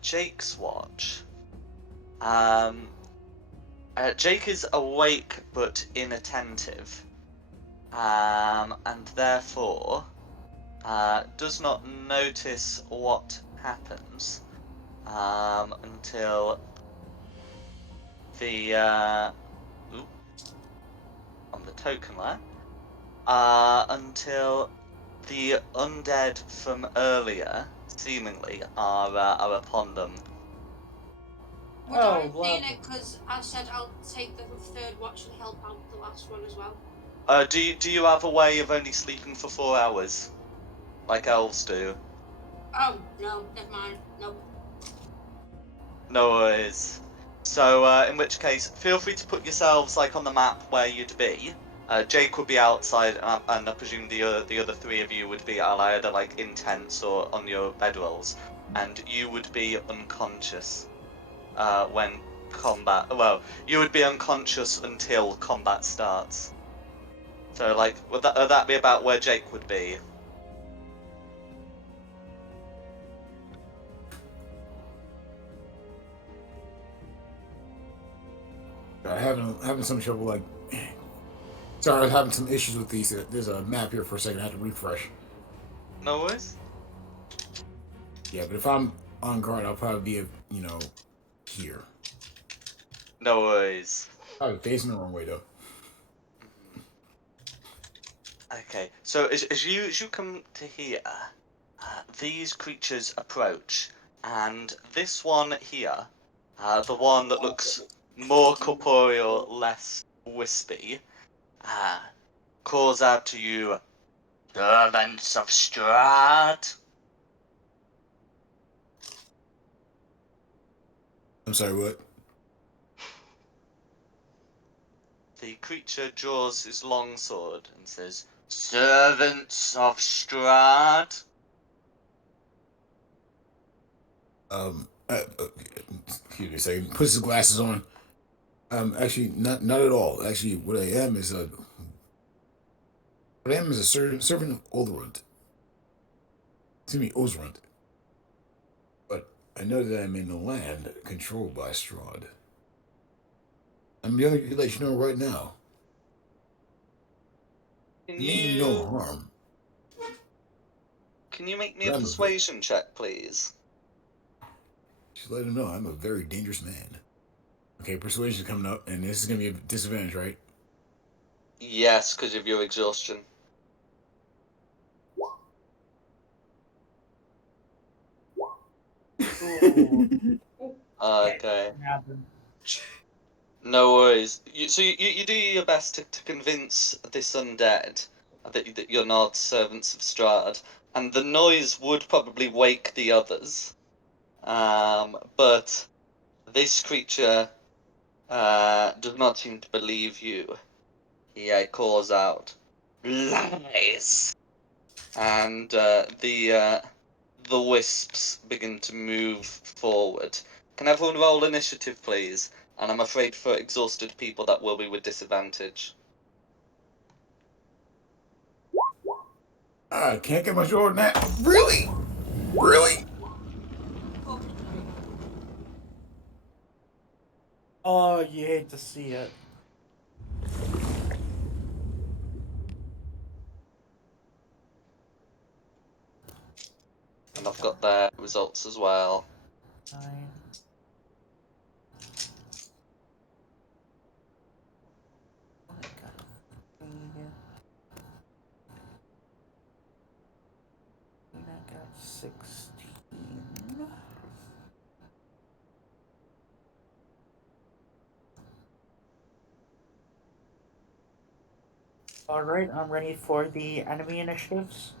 Jake's watch, Jake is awake but inattentive, and therefore does not notice what happens until the on the token there, until the undead from earlier seemingly are upon them. Would Oh, I have well. seen it because I said I'll take the third watch and help out the last one as well? Do you have a way of only sleeping for 4 hours, like elves do? Oh, no, never mind. Nope. No worries. So, in which case, feel free to put yourselves like on the map where you'd be. Jake would be outside, and I presume the other three of you would be either like in tents or on your bedrolls, and you would be unconscious when combat. Well, you would be unconscious until combat starts. So, like, would that be about where Jake would be? Having some trouble like. Sorry, I was having some issues with these. There's a map here for a second. I have to refresh. No worries. Yeah, but if I'm on guard, I'll probably be, here. No worries. Probably facing the wrong way though. Okay, so as you come to here, these creatures approach, and this one here, the one that looks more corporeal, less wispy, calls out to you, "Servants of Strahd." I'm sorry, what? The creature draws his long sword and says, "Servants of Strahd." Excuse me a second. Puts his glasses on. Actually, not at all. Actually, what I am is a servant of Olderund. Excuse me, Ozrund. But I know that I'm in the land controlled by Straud. I'm going to let you know right now. Can Mean you no you harm. can you make me But a I'm persuasion check, please? just let him know I'm a very dangerous man. Okay, persuasion coming up, and this is going to be a disadvantage, right? Yes, because of your exhaustion. Ooh. Okay. Happened. No worries. You do your best to convince this undead that you're not servants of Strahd, and the noise would probably wake the others. But this creature does not seem to believe you. He calls out, "Lies!" And the wisps begin to move forward. Can everyone roll initiative, please? And I'm afraid for exhausted people that will be with disadvantage. I can't get much more than that. Really? Really? Oh, you hate to see it. And I've got their results as well. 9. Oh my god. I got 16. Alright, I'm ready for the enemy initiatives.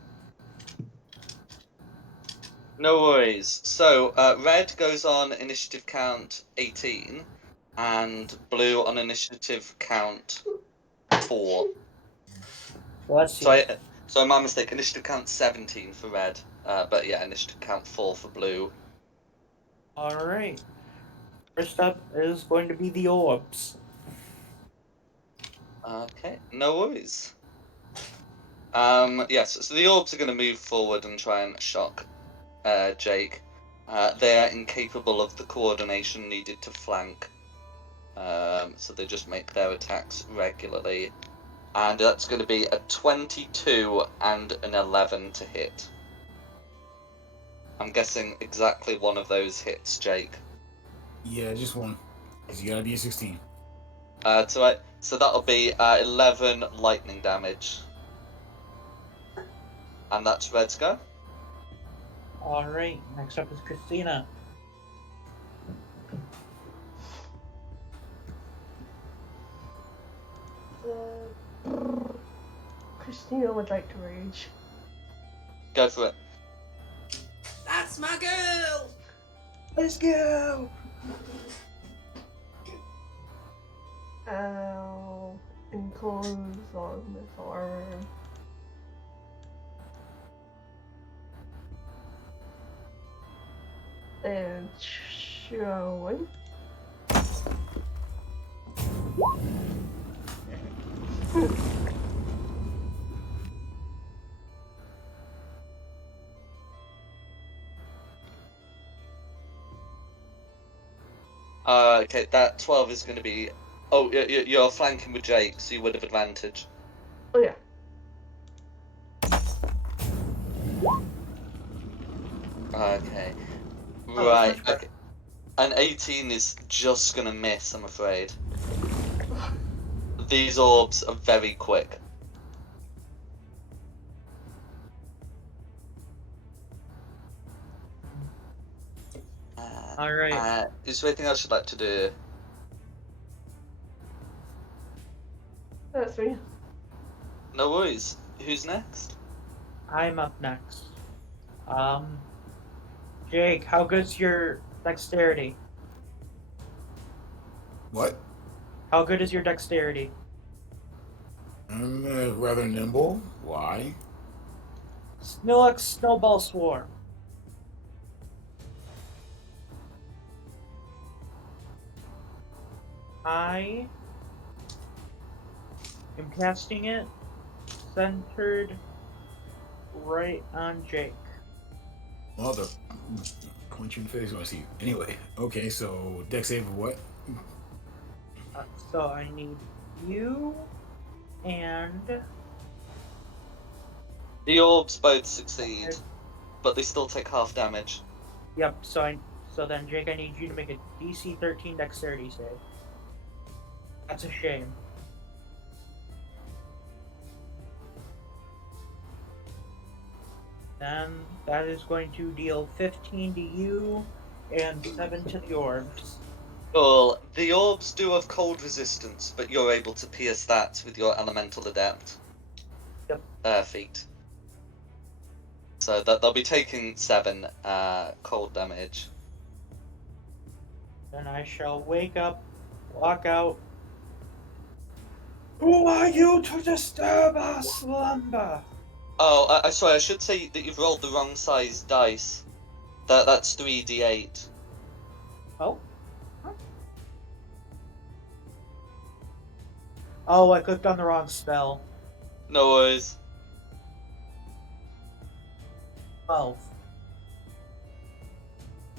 No worries. So, red goes on initiative count 18, and blue on initiative count 4. Let's see. So my mistake. Initiative count 17 for red, but yeah, initiative count 4 for blue. Alright. First up is going to be the orbs. Okay, no worries. Yes, so the orbs are going to move forward and try and shock Jake. They are incapable of the coordination needed to flank, so they just make their attacks regularly. And that's going to be a 22 and an 11 to hit. I'm guessing exactly one of those hits, Jake. Yeah, just one. Cause you gotta be a 16. So that'll be 11 lightning damage. And that's Red's go. Alright, next up is Christina. Christina would like to rage. Go for it. That's my girl! Let's go! Ow. And close on this arm. And showing. Okay, that 12 is going to be... Oh, you're flanking with Jake, so you would have advantage. Oh yeah. Okay. Oh, Right, that's much okay. An 18 is just going to miss, I'm afraid. These orbs are very quick. Alright. Is there anything else you'd like to do? That's me. No worries. Who's next? I'm up next. Jake, how good's your dexterity? What? How good is your dexterity? I'm rather nimble. Why? Snilix Snowball Swarm. I am casting it centered right on Jake. Mother. Punch you in the face when I see you. Anyway, okay, so dex save of what? So I need you and The orbs both succeed, but they still take half damage. yep. So then Jake, I need you to make a DC 13 dexterity save. That's a shame. Then that is going to deal 15 to you and 7 to the orbs. Cool. The orbs do have cold resistance, but you're able to pierce that with your elemental adept. Yep. Feat. So that they'll be taking 7 cold damage. Then I shall wake up, walk out. Who are you to disturb our slumber? Oh, sorry. I should say that you've rolled the wrong size dice. That's 3d8. Oh. Huh? Oh, I clicked on the wrong spell. No worries. 12.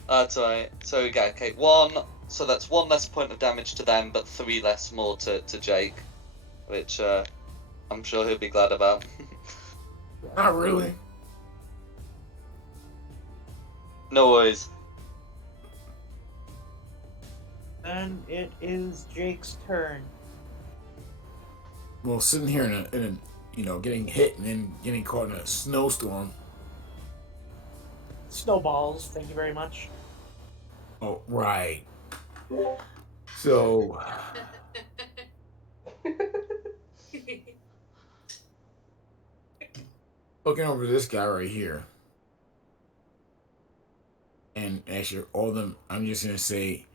That's alright. So we get okay 1. So that's 1 less point of damage to them, but 3 less more to Jake, which I'm sure he'll be glad about. Not really. No worries. Then it is Jake's turn. Well, sitting here in a getting hit and then getting caught in a snowstorm. Snowballs, thank you very much. Oh, right. So, looking over this guy right here, and actually all of them, I'm just gonna say,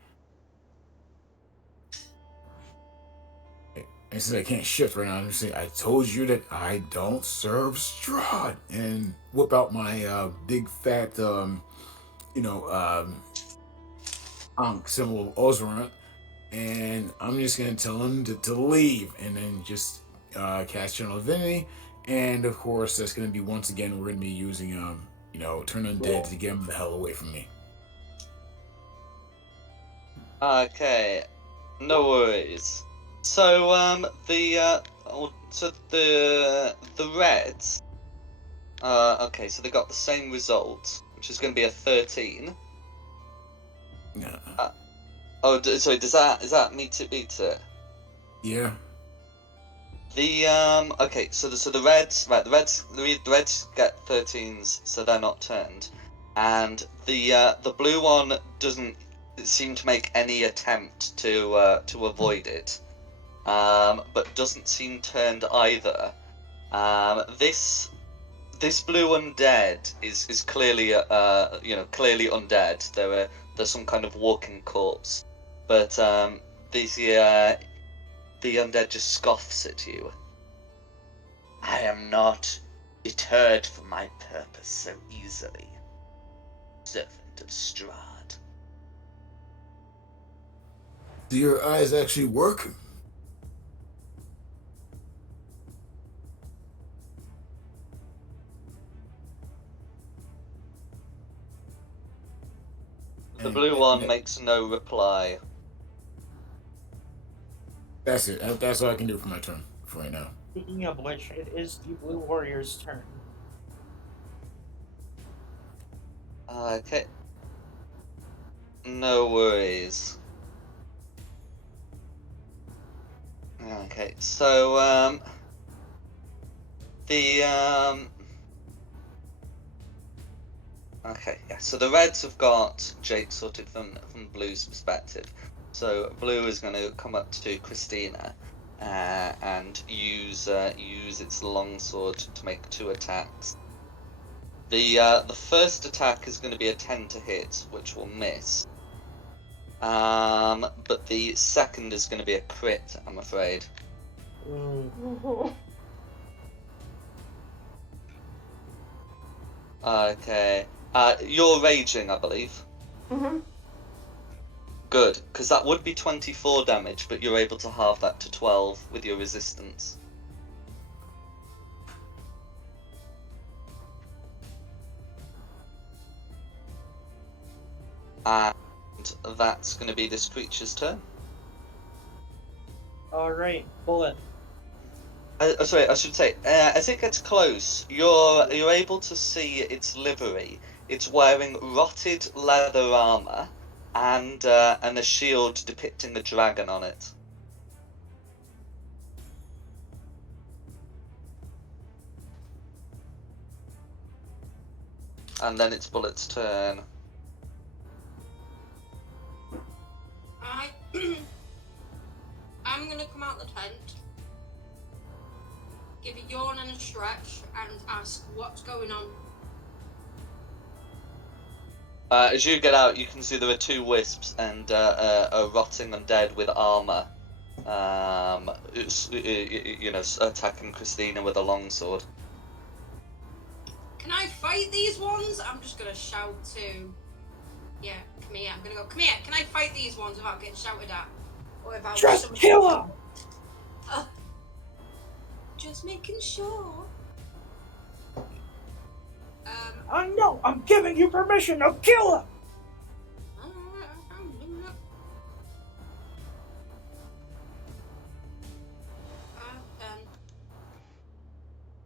and since I can't shift right now, I'm just saying, I told you that I don't serve Straud, and whip out my big fat, you know, Ankh symbol of Ozran, and I'm just gonna tell him to leave, and then just cast Channel Divinity, and of course that's gonna be once again we're gonna be using Turn Undead to get him the hell away from me. Okay, no worries. So the Reds. Okay, so they got the same result, which is going to be a 13. Yeah. Sorry. Is that me to beat it? Yeah. Okay, so the Reds, right? The Reds get 13s, so they're not turned, and the blue one doesn't seem to make any attempt to avoid it, but doesn't seem turned either. This blue undead is clearly clearly undead. They're some kind of walking corpse, but the undead just scoffs at you. I am not deterred from my purpose so easily, servant of Straud. Do your eyes actually work? The And, blue one and makes no reply. that's it. That's all I can do for my turn for right now. Speaking of which, it is the Blue Warrior's turn. Okay. No worries. Okay, so okay, yeah. So the Reds have got Jake sorted from Blue's perspective. So Blue is going to come up to Christina and use its longsword to make 2 attacks. The first attack is going to be a 10 to hit, which will miss. But the second is going to be a crit, I'm afraid. Okay. You're raging, I believe. Mm-hmm. Good, because that would be 24 damage, but you're able to halve that to 12 with your resistance. And that's going to be this creature's turn. Alright, Bullet. Sorry, I should say, as it gets close, you're able to see its livery. It's wearing rotted leather armor and a shield depicting a dragon on it. And then it's Bullet's turn. I'm gonna come out the tent, give a yawn and a stretch, and ask what's going on. As you get out, you can see there are 2 wisps and a rotting undead with armor. Attacking Christina with a longsword. Can I fight these ones? I'm just gonna shout to. Yeah, come here. I'm gonna go. Come here. Can I fight these ones without getting shouted at, or without Just kill him! Just making sure. No, I'm giving you permission to kill him!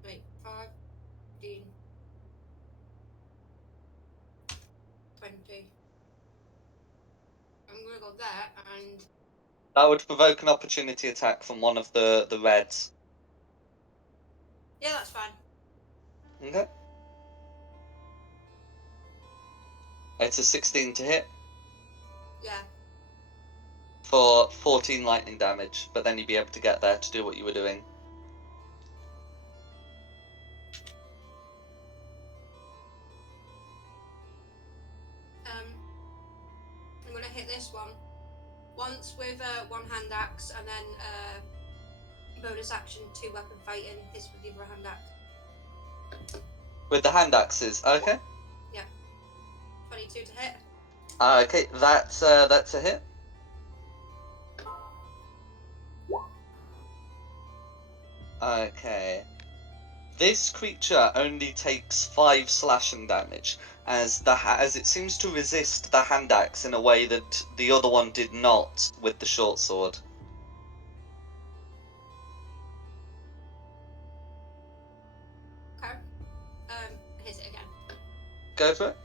Wait, 5, 15, 20. I'm gonna go there and. That would provoke an opportunity attack from one of the reds. Yeah, that's fine. Okay. It's a 16 to hit Yeah. for 14 lightning damage, but then you'd be able to get there to do what you were doing. I'm gonna hit this one once with one hand axe, and then bonus action 2 weapon fighting, hits with the other hand axe. With the hand axes, okay. Yeah. 22 to hit. Okay, that's a hit. Okay. This creature only takes 5 slashing damage, as it seems to resist the hand axe in a way that the other one did not with the short sword. Okay. Hit it again. Go for it.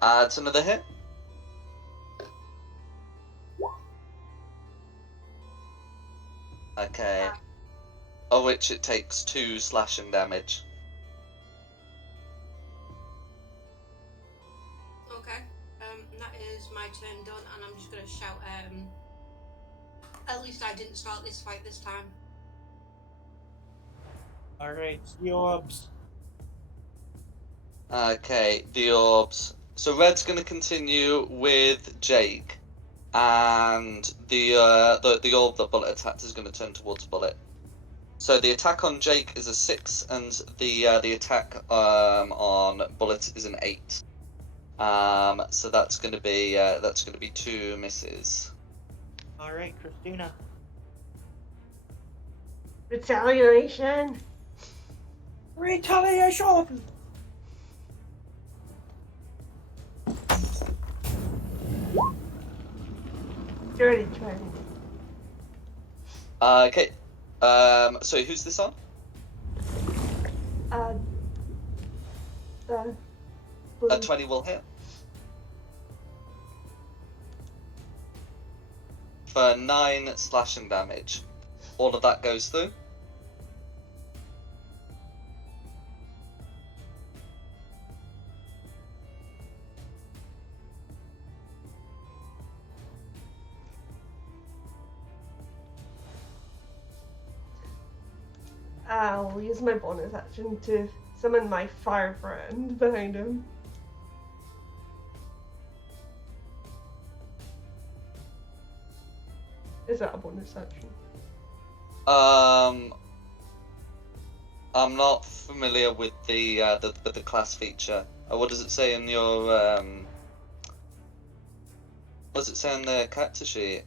It's another hit. Okay. Of which it takes 2 slashing damage. Okay. That is my turn done, and I'm just gonna shout. At least I didn't start this fight this time. Alright, the orbs. Okay, the orbs. So Red's going to continue with Jake, and the orb that Bullet attacked is going to turn towards Bullet. So the attack on Jake is a 6, and the attack on Bullet is an 8. So that's going to be 2 misses. Alright, Christina. Retaliation. Retaliation! Dirty trying. Okay. So who's this on? The A 20 will hit. For 9 slashing damage. All of that goes through. I'll use my bonus action to summon my fire friend behind him. Is that a bonus action? I'm not familiar with the class feature. What does it say in your what does it say on the character sheet?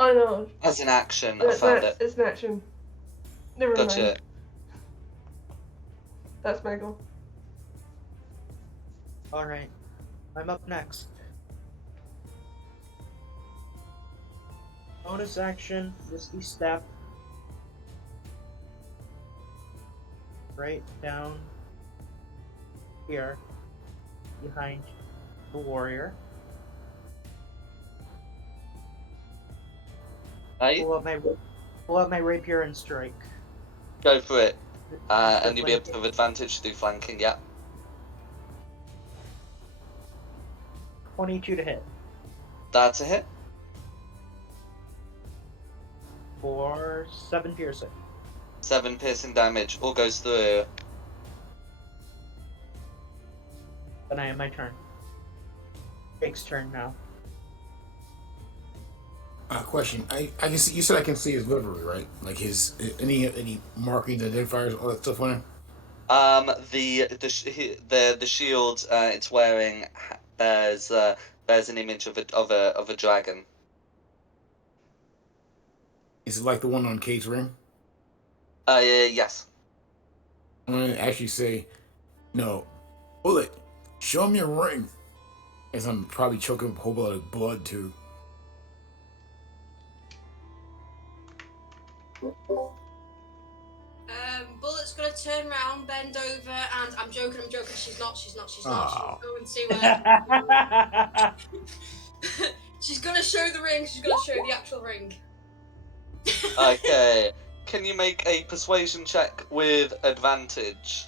Oh no. As an action, I found it. It's an action. Never Gotcha. mind. That's my goal. Alright, I'm up next. Bonus action, Misty Step. Right down here, behind the warrior. Right? Pull out my rapier and strike. Go for it. And you'll be able to have advantage through flanking, yeah. 22 to hit. That's a hit. For 7 piercing. 7 piercing damage. All goes through. Then I have my turn. Jake's turn now. Question. I can see. You said I can see his livery, right? Like his any markings, identifiers, all that stuff on him. The shield it's wearing bears an image of a dragon. Is it like the one on Kate's ring? Yes. I'm gonna actually say, no, Bullet. Show him your ring. As I'm probably choking a whole lot of blood too. Bullet's gonna turn around, bend over, and I'm joking. She's not. She's Oh. going to. She's gonna show the ring. She's gonna show the actual ring. Okay. Can you make a persuasion check with advantage?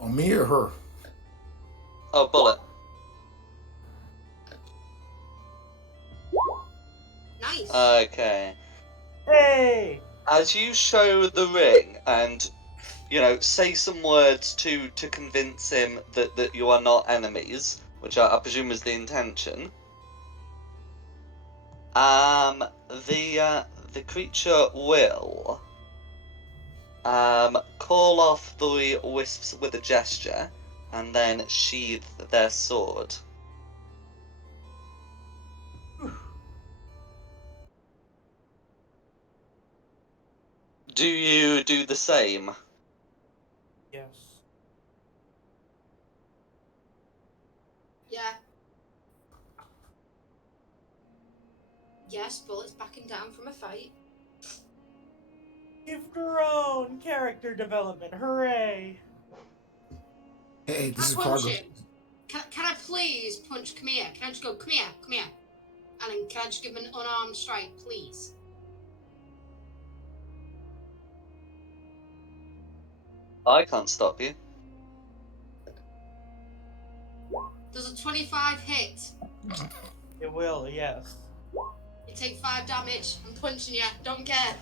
On me or her? Oh, Bullet. Nice. Okay. Hey! As you show the ring and, say some words to convince him that you are not enemies, which I presume is the intention, the creature will call off the wisps with a gesture and then sheath their sword. Do you do the same? Yes. Yeah. Yes, Bullet's backing down from a fight. You've grown! Character development, hooray! Hey, this Can I is punch progress. him? Can I please punch? Come here. Can I just go? Come here. And then can I just give him an unarmed strike, please? I can't stop you. Does a 25 hit? It will, yes. You take 5 damage. I'm punching you. Don't care.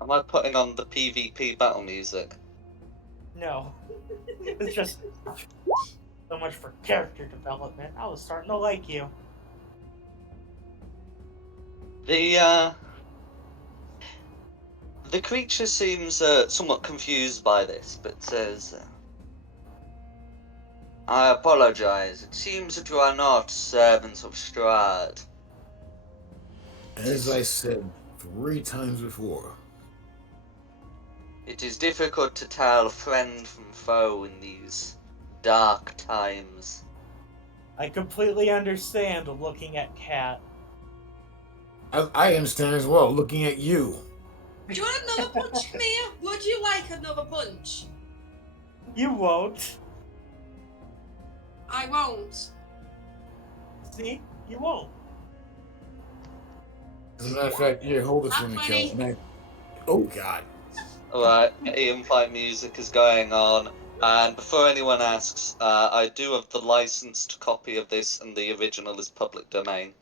Am I putting on the PvP battle music? No. It's just so much for character development. I was starting to like you. The creature seems somewhat confused by this, but says, I apologize. It seems that you are not servants of Straud. As I said 3 times before. It is difficult to tell friend from foe in these dark times. I completely understand looking at Cat. I understand as well. Looking at you. Do you want another punch, Camille? Would you like another punch? You won't. I won't. See? You won't. As a matter of fact, here, hold this for me, Kel. Oh God. Alright, in-fight music is going on, and before anyone asks, I do have the licensed copy of this, and the original is public domain.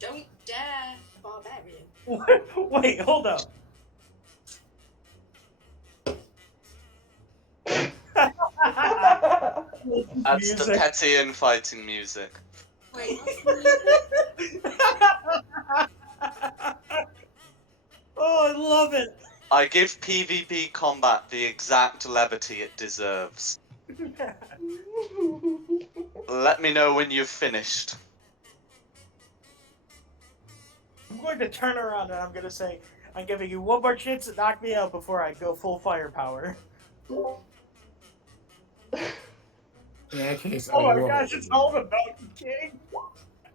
Don't dare, barbarian. Wait, hold up. That's the petty infighting music. Wait. Oh, I love it. I give PvP combat the exact levity it deserves. Let me know when you've finished. I'm going to turn around and I'm going to say, I'm giving you one more chance to knock me out before I go full firepower. In that case, Oh I my will. gosh, it's all about Mountain King.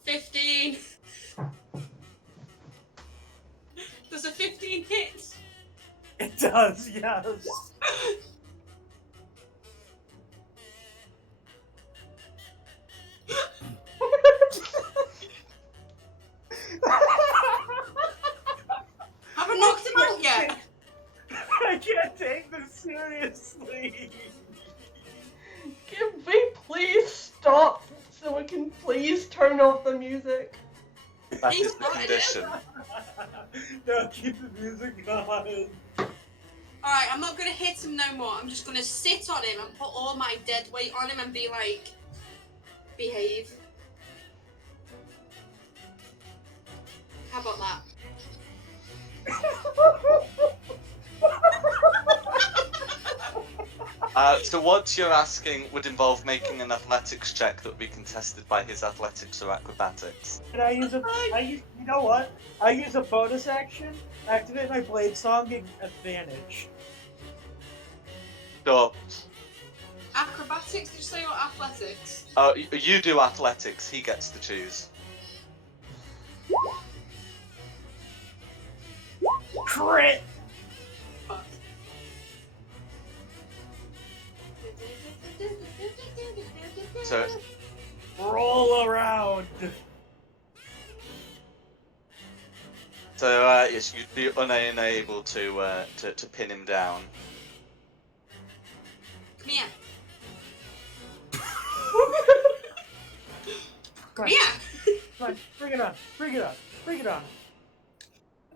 15. Does a 15 hit? It does, yes. Please turn off the music. That He is the started it. condition. No, keep the music going. Alright, I'm not gonna hit him no more. I'm just gonna sit on him and put all my dead weight on him and be like, behave. How about that? So what you're asking would involve making an athletics check that would be contested by his athletics or acrobatics. Can I use you know what? I use a bonus action, activate my blade song, get advantage. So, Acrobatics, did you say, or athletics? you do athletics, he gets to choose. Crit! Fuck. So, Roll around! yes, you'd be unable to pin him down. Come here. Come on, Yeah. come on, bring it on, bring it on, bring it on.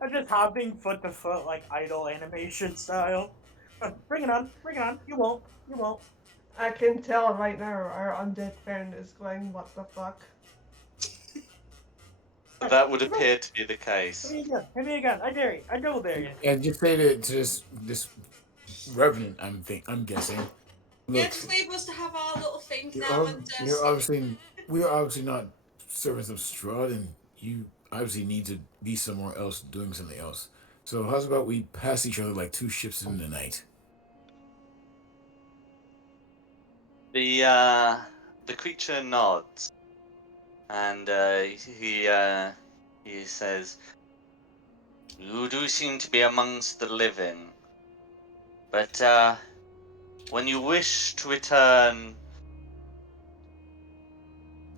I'm just hopping foot to foot like idle animation style. Come on, bring it on, bring it on. You won't, you won't. I can tell right now our undead friend is going, what the fuck? That would appear to be the case. Hit me again, I dare you, I double dare you. And just say to this revenant, I'm guessing. Yeah, Look, just leave us to have our little thing you're, now ob- and you're obviously we are obviously not servants of Straud, and you obviously need to be somewhere else doing something else. So how's about we pass each other like two ships in the night? The creature nods, and he says, "You do seem to be amongst the living, but when you wish to return,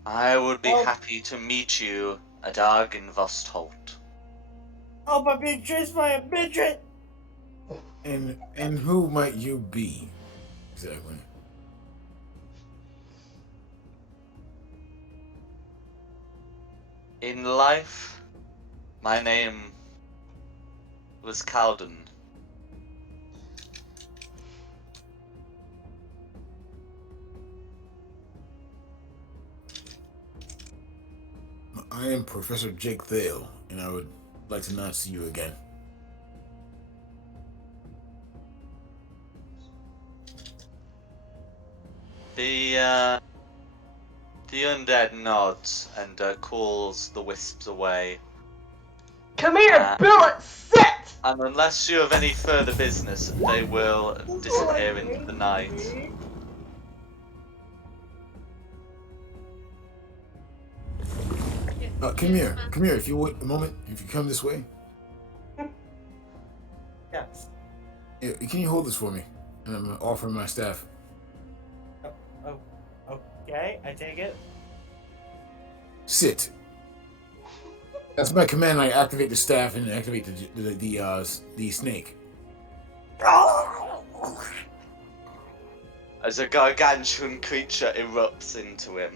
I would be Oh. happy to meet you at Argenvostholt." Oh, I'm being chased by a midget! And who might you be? Exactly. In life, my name was Calden. I am Professor Jake Thale, and I would like to not see you again. The undead nods and calls the wisps away. Come here, bullet, sit! And unless you have any further business, they will disappear into the night. Come here. If you wait a moment, if you come this way, Yes. can you hold this for me? And I'm offering my staff. Okay, I take it. Sit. That's my command. I activate the staff and activate the snake. As a gargantuan creature erupts into him.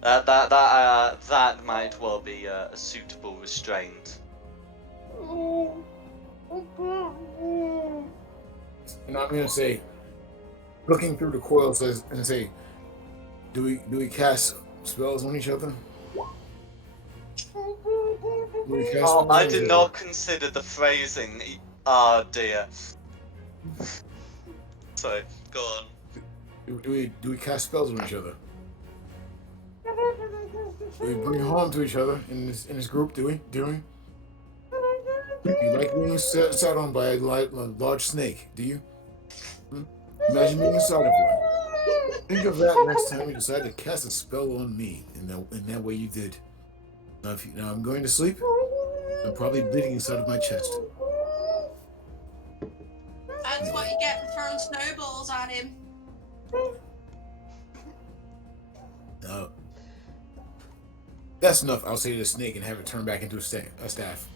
That might well be a suitable restraint. And I'm gonna say, looking through the coil, says and say, do we cast spells on each other? I did not consider the phrasing. Ah, dear. Sorry, go on. Do we cast spells on each other? Do we bring harm to each other in this group? Do we? You like being sat on by a large snake? Do you? Imagine being inside of one. Think of that next time you decide to cast a spell on me, in that way you did. Now, I'm going to sleep. I'm probably bleeding inside of my chest. That's what you get for throwing snowballs at him. No. That's enough. I'll say to the snake and have it turn back into a staff.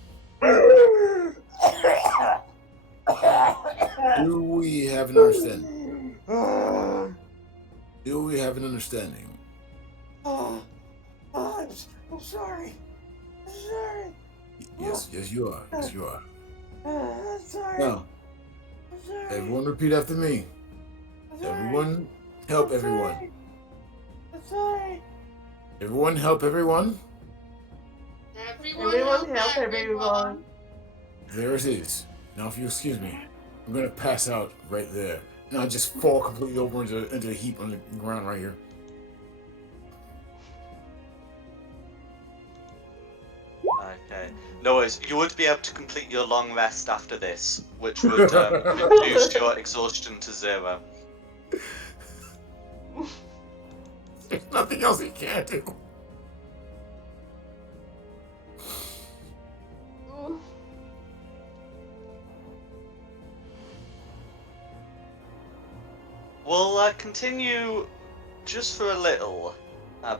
Do we have an understanding? Do we have an understanding? I'm sorry. I'm sorry. Yes, you are. Yes, you are. I'm sorry. Now, I'm sorry. everyone repeat after me. I'm sorry. Everyone help I'm everyone. sorry. I'm sorry. Everyone help everyone. Everyone help everyone. There it is. Now, if you excuse me, I'm gonna pass out right there. And I just fall completely over into a heap on the ground right here. Okay. No worries. You would be able to complete your long rest after this, which would reduce your exhaustion to 0. There's nothing else he can do. We'll continue just for a little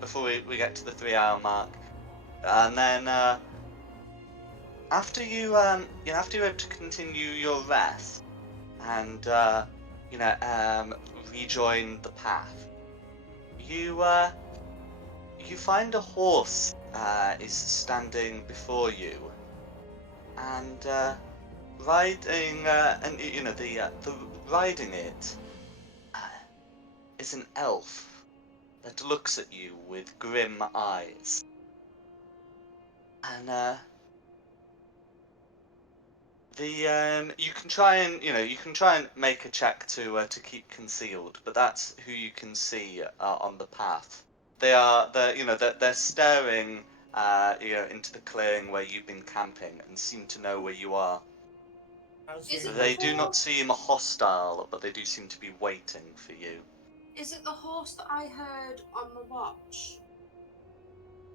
before we get to the 3-hour mark, and then after after you're able to continue your rest and rejoin the path, you find a horse is standing before you, and riding and the riding it is an elf that looks at you with grim eyes, and you can try and make a check to keep concealed, but that's who you can see on the path. They're staring into the clearing where you've been camping and seem to know where you are. They do not seem hostile, but they do seem to be waiting for you. Is it the horse that I heard on the watch?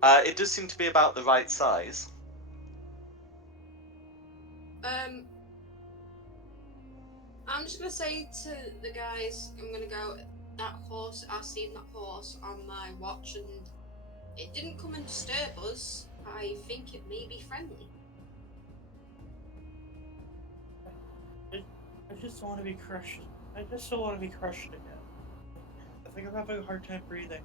It does seem to be about the right size. I'm just gonna say to the guys, I'm gonna go, that horse, I've seen that horse on my watch and it didn't come and disturb us. I think it may be friendly. I just want to be crushed. I just don't want to be crushed again. I think I'm having a hard time breathing.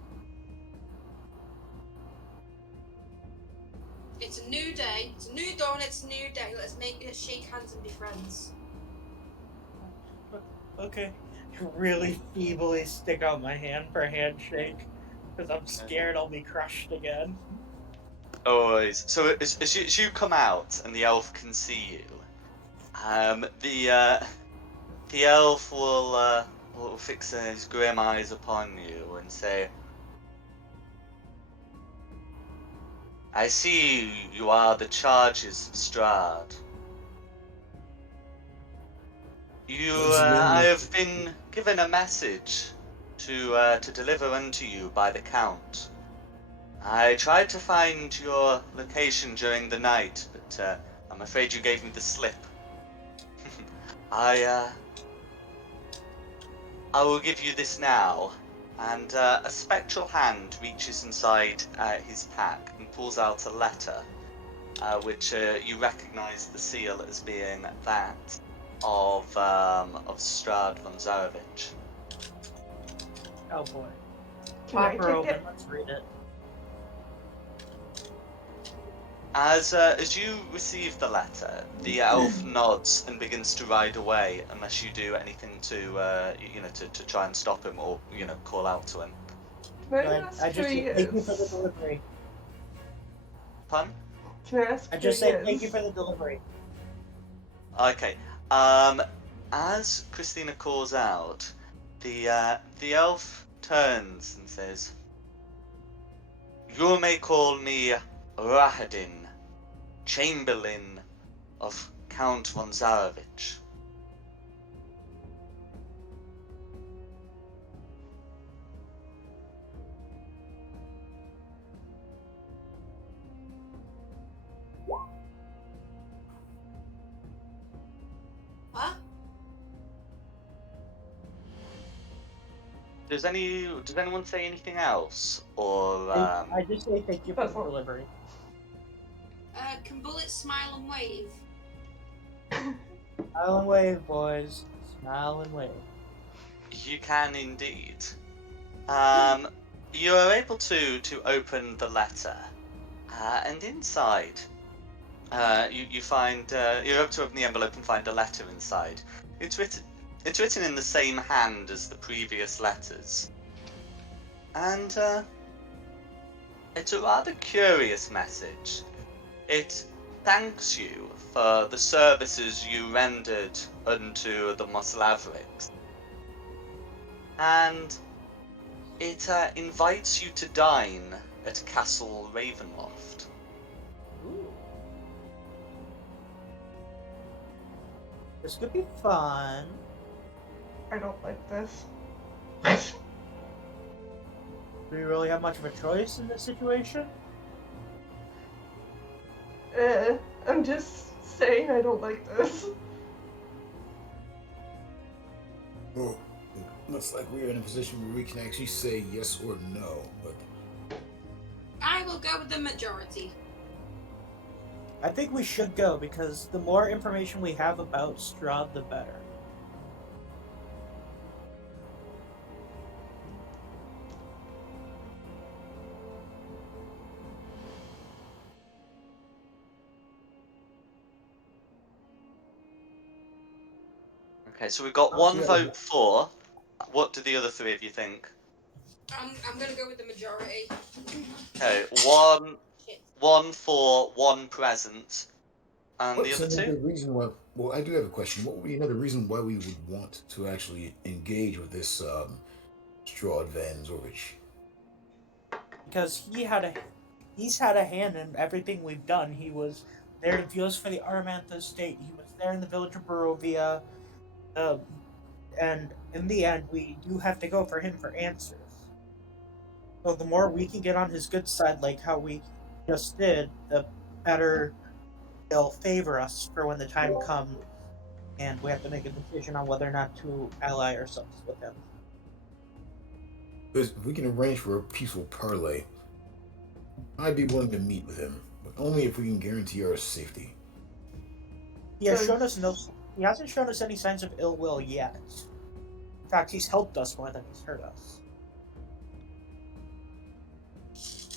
It's a new day. It's a new dawn. It's a new day. Let's shake hands and be friends. Okay. Really feebly stick out my hand for a handshake because I'm scared I'll be crushed again. Always. So as you come out and the elf can see you, the elf will fix his grim eyes upon you and say, "I see you are the charges of Straud. I have been given a message to deliver unto you by the Count. I tried to find your location during the night, but I'm afraid you gave me the slip. I will give you this now." And a spectral hand reaches inside his pack and pulls out a letter, which you recognise the seal as being that of Straud von Zarevich. Oh boy. Can I Flapper take open, it? let's read it. As you receive the letter, the elf nods and begins to ride away, unless you do anything to try and stop him or call out to him. Can I No, ask I who just he say thank you for the is? delivery. Pun? Can I ask I who just he say is? thank you for the delivery. Okay. As Christina calls out, the elf turns and says, "You may call me Rahadin, Chamberlain of Count von Zarevich." Huh? Does anyone say anything else, or I just say thank you for the delivery. Can bullets smile and wave? Smile and wave, boys. Smile and wave. You can indeed. You are able to open the letter, And inside, you find you're able to open the envelope and find a letter inside. It's written in the same hand as the previous letters, and it's a rather curious message. It thanks you for the services you rendered unto the Moslavriks, and it invites you to dine at Castle Ravenloft. Ooh. This could be fun. I don't like this. Do we really have much of a choice in this situation? I'm just saying I don't like this. Well, it looks like we're in a position where we can actually say yes or no, but I will go with the majority. I think we should go because the more information we have about Straud, the better. Okay, so we've got one vote for. What do the other three of you think? I'm gonna go with the majority. Okay, Shit. one for, one present, and the what's other another two? reason why? Well, I do have a question. What would be another reason why we would want to actually engage with this Straud Van Zorvich? Because he's had a hand in everything we've done. He was there to view us for the Armantha estate. He was there in the village of Barovia. And in the end, we do have to go for him for answers. So the more we can get on his good side, like how we just did, the better they'll favor us for when the time comes and we have to make a decision on whether or not to ally ourselves with him. Because if we can arrange for a peaceful parley, I'd be willing to meet with him, but only if we can guarantee our safety. He has shown us no. He hasn't shown us any signs of ill will yet. In fact, he's helped us more than he's hurt us.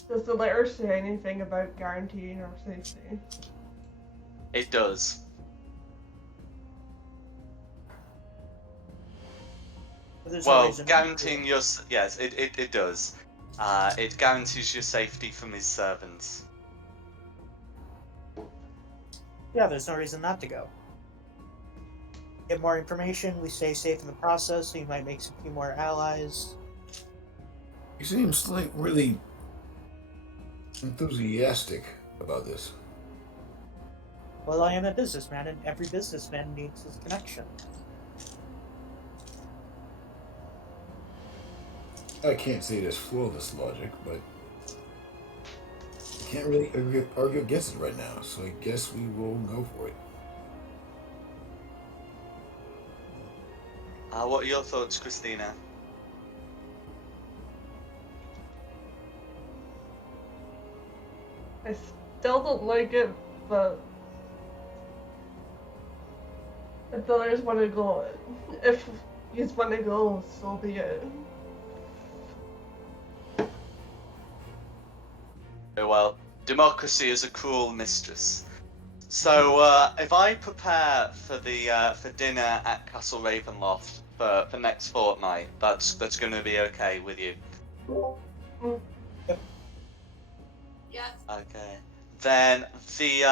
Does the letter say anything about guaranteeing our safety? It does. There's no Well, reason not to. guaranteeing your yes, it does. It guarantees your safety from his servants. Yeah, there's no reason not to go. Get more information, we stay safe in the process, so you might make some few more allies. He seems like really enthusiastic about this. Well, I am a businessman, and every businessman needs his connection. I can't say there's flawless logic, but I can't really argue against it right now, so I guess we will go for it. What are your thoughts, Christina? I still don't like it, but if the others want to go, if you want to go, so be it. Well, democracy is a cruel mistress. So if I prepare for the for dinner at Castle Ravenloft for next fortnight, that's going to be okay with you. Mm. Yeah. Okay. Then the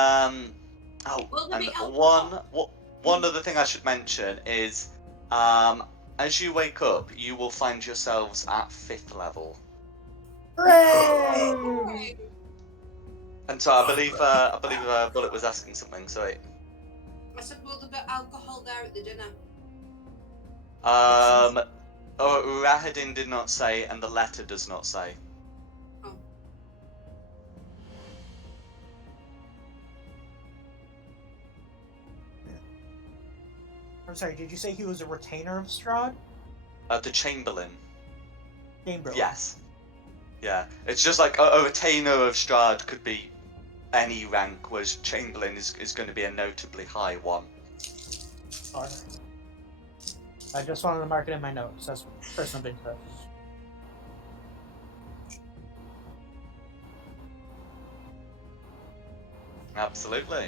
Will there and be alcohol? one other thing I should mention is as you wake up, you will find yourselves at 5th level. Hooray! And so I believe Bullet was asking something. So wait. I said, will there be alcohol there at the dinner? Oh, Rahadin did not say, and the letter does not say. Oh. I'm sorry, did you say he was a retainer of Straud? The Chamberlain. Chamberlain. Yes. Yeah. It's just like a retainer of Straud could be any rank, whereas Chamberlain is going to be a notably high one. Alright. I just wanted to mark it in my notes. That's personal interest. Absolutely.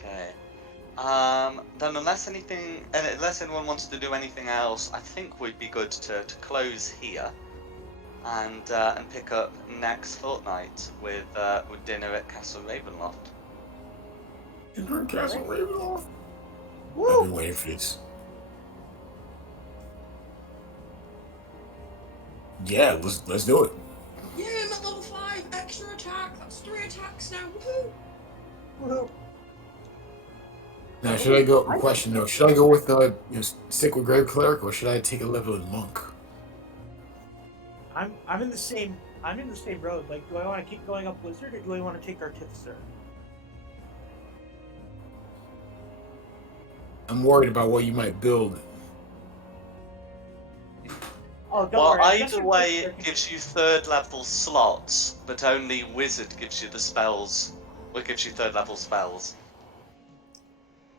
Okay. Then unless anyone wanted to do anything else, I think we'd be good to close here and pick up next fortnight with dinner at Castle Ravenloft. Dinner at Castle Ravenloft. I've Woo! been waiting for this. Yeah, let's do it. Yeah, I'm at level 5. Extra attack. That's 3 attacks now. Woohoo! Woo! Now, should I go? Question though, should I go with stick with Grave Cleric, or should I take a level in Monk? I'm in the same road. Like, do I want to keep going up Wizard or do I want to take Artificer? I'm worried about what you might build. Oh, don't Well, worry. I'm either guessing way, Wizard it can- gives you 3rd level slots, but only Wizard gives you the spells. Or gives you 3rd level spells.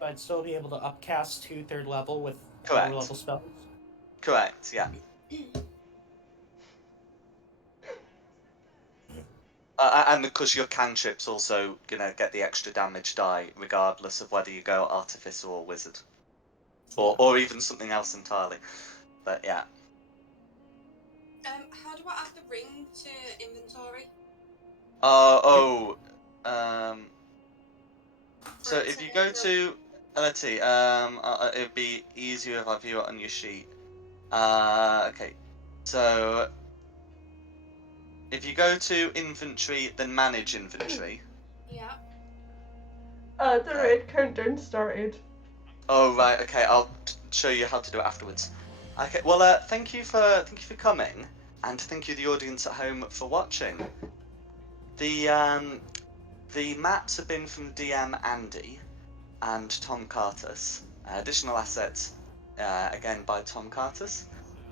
I'd still be able to upcast to 3rd level with lower Correct. level spells. Correct, yeah. And because your cantrips also get the extra damage die, regardless of whether you go Artificer or Wizard. Or even something else entirely. But yeah. How do I add the ring to inventory? So For it if to you go build- to let's see, it'd be easier if I view it on your sheet. Okay. So if you go to inventory, then manage inventory. Yeah. The red countdown started. Oh right, okay. I'll show you how to do it afterwards. Okay. Well, thank you for coming, and thank you the audience at home for watching. The maps have been from DM Andy and Tom Cartus. Additional assets, again by Tom Cartus.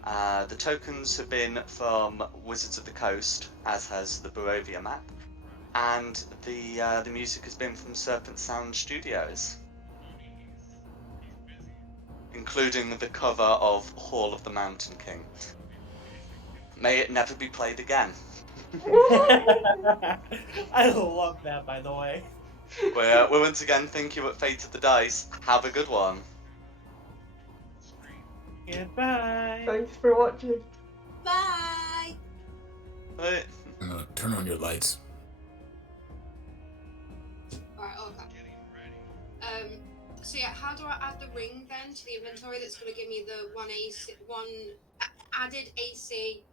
The tokens have been from Wizards of the Coast, as has the Barovia map, and the music has been from Serpent Sound Studios, including the cover of Hall of the Mountain King. May it never be played again. I love that, by the way. We once again thank you at Fate of the Dice. Have a good one. Goodbye. Thanks for watching. Bye. Bye. Turn on your lights. Alright, okay. So yeah, how do I add the ring then to the inventory that's going to give me the one added AC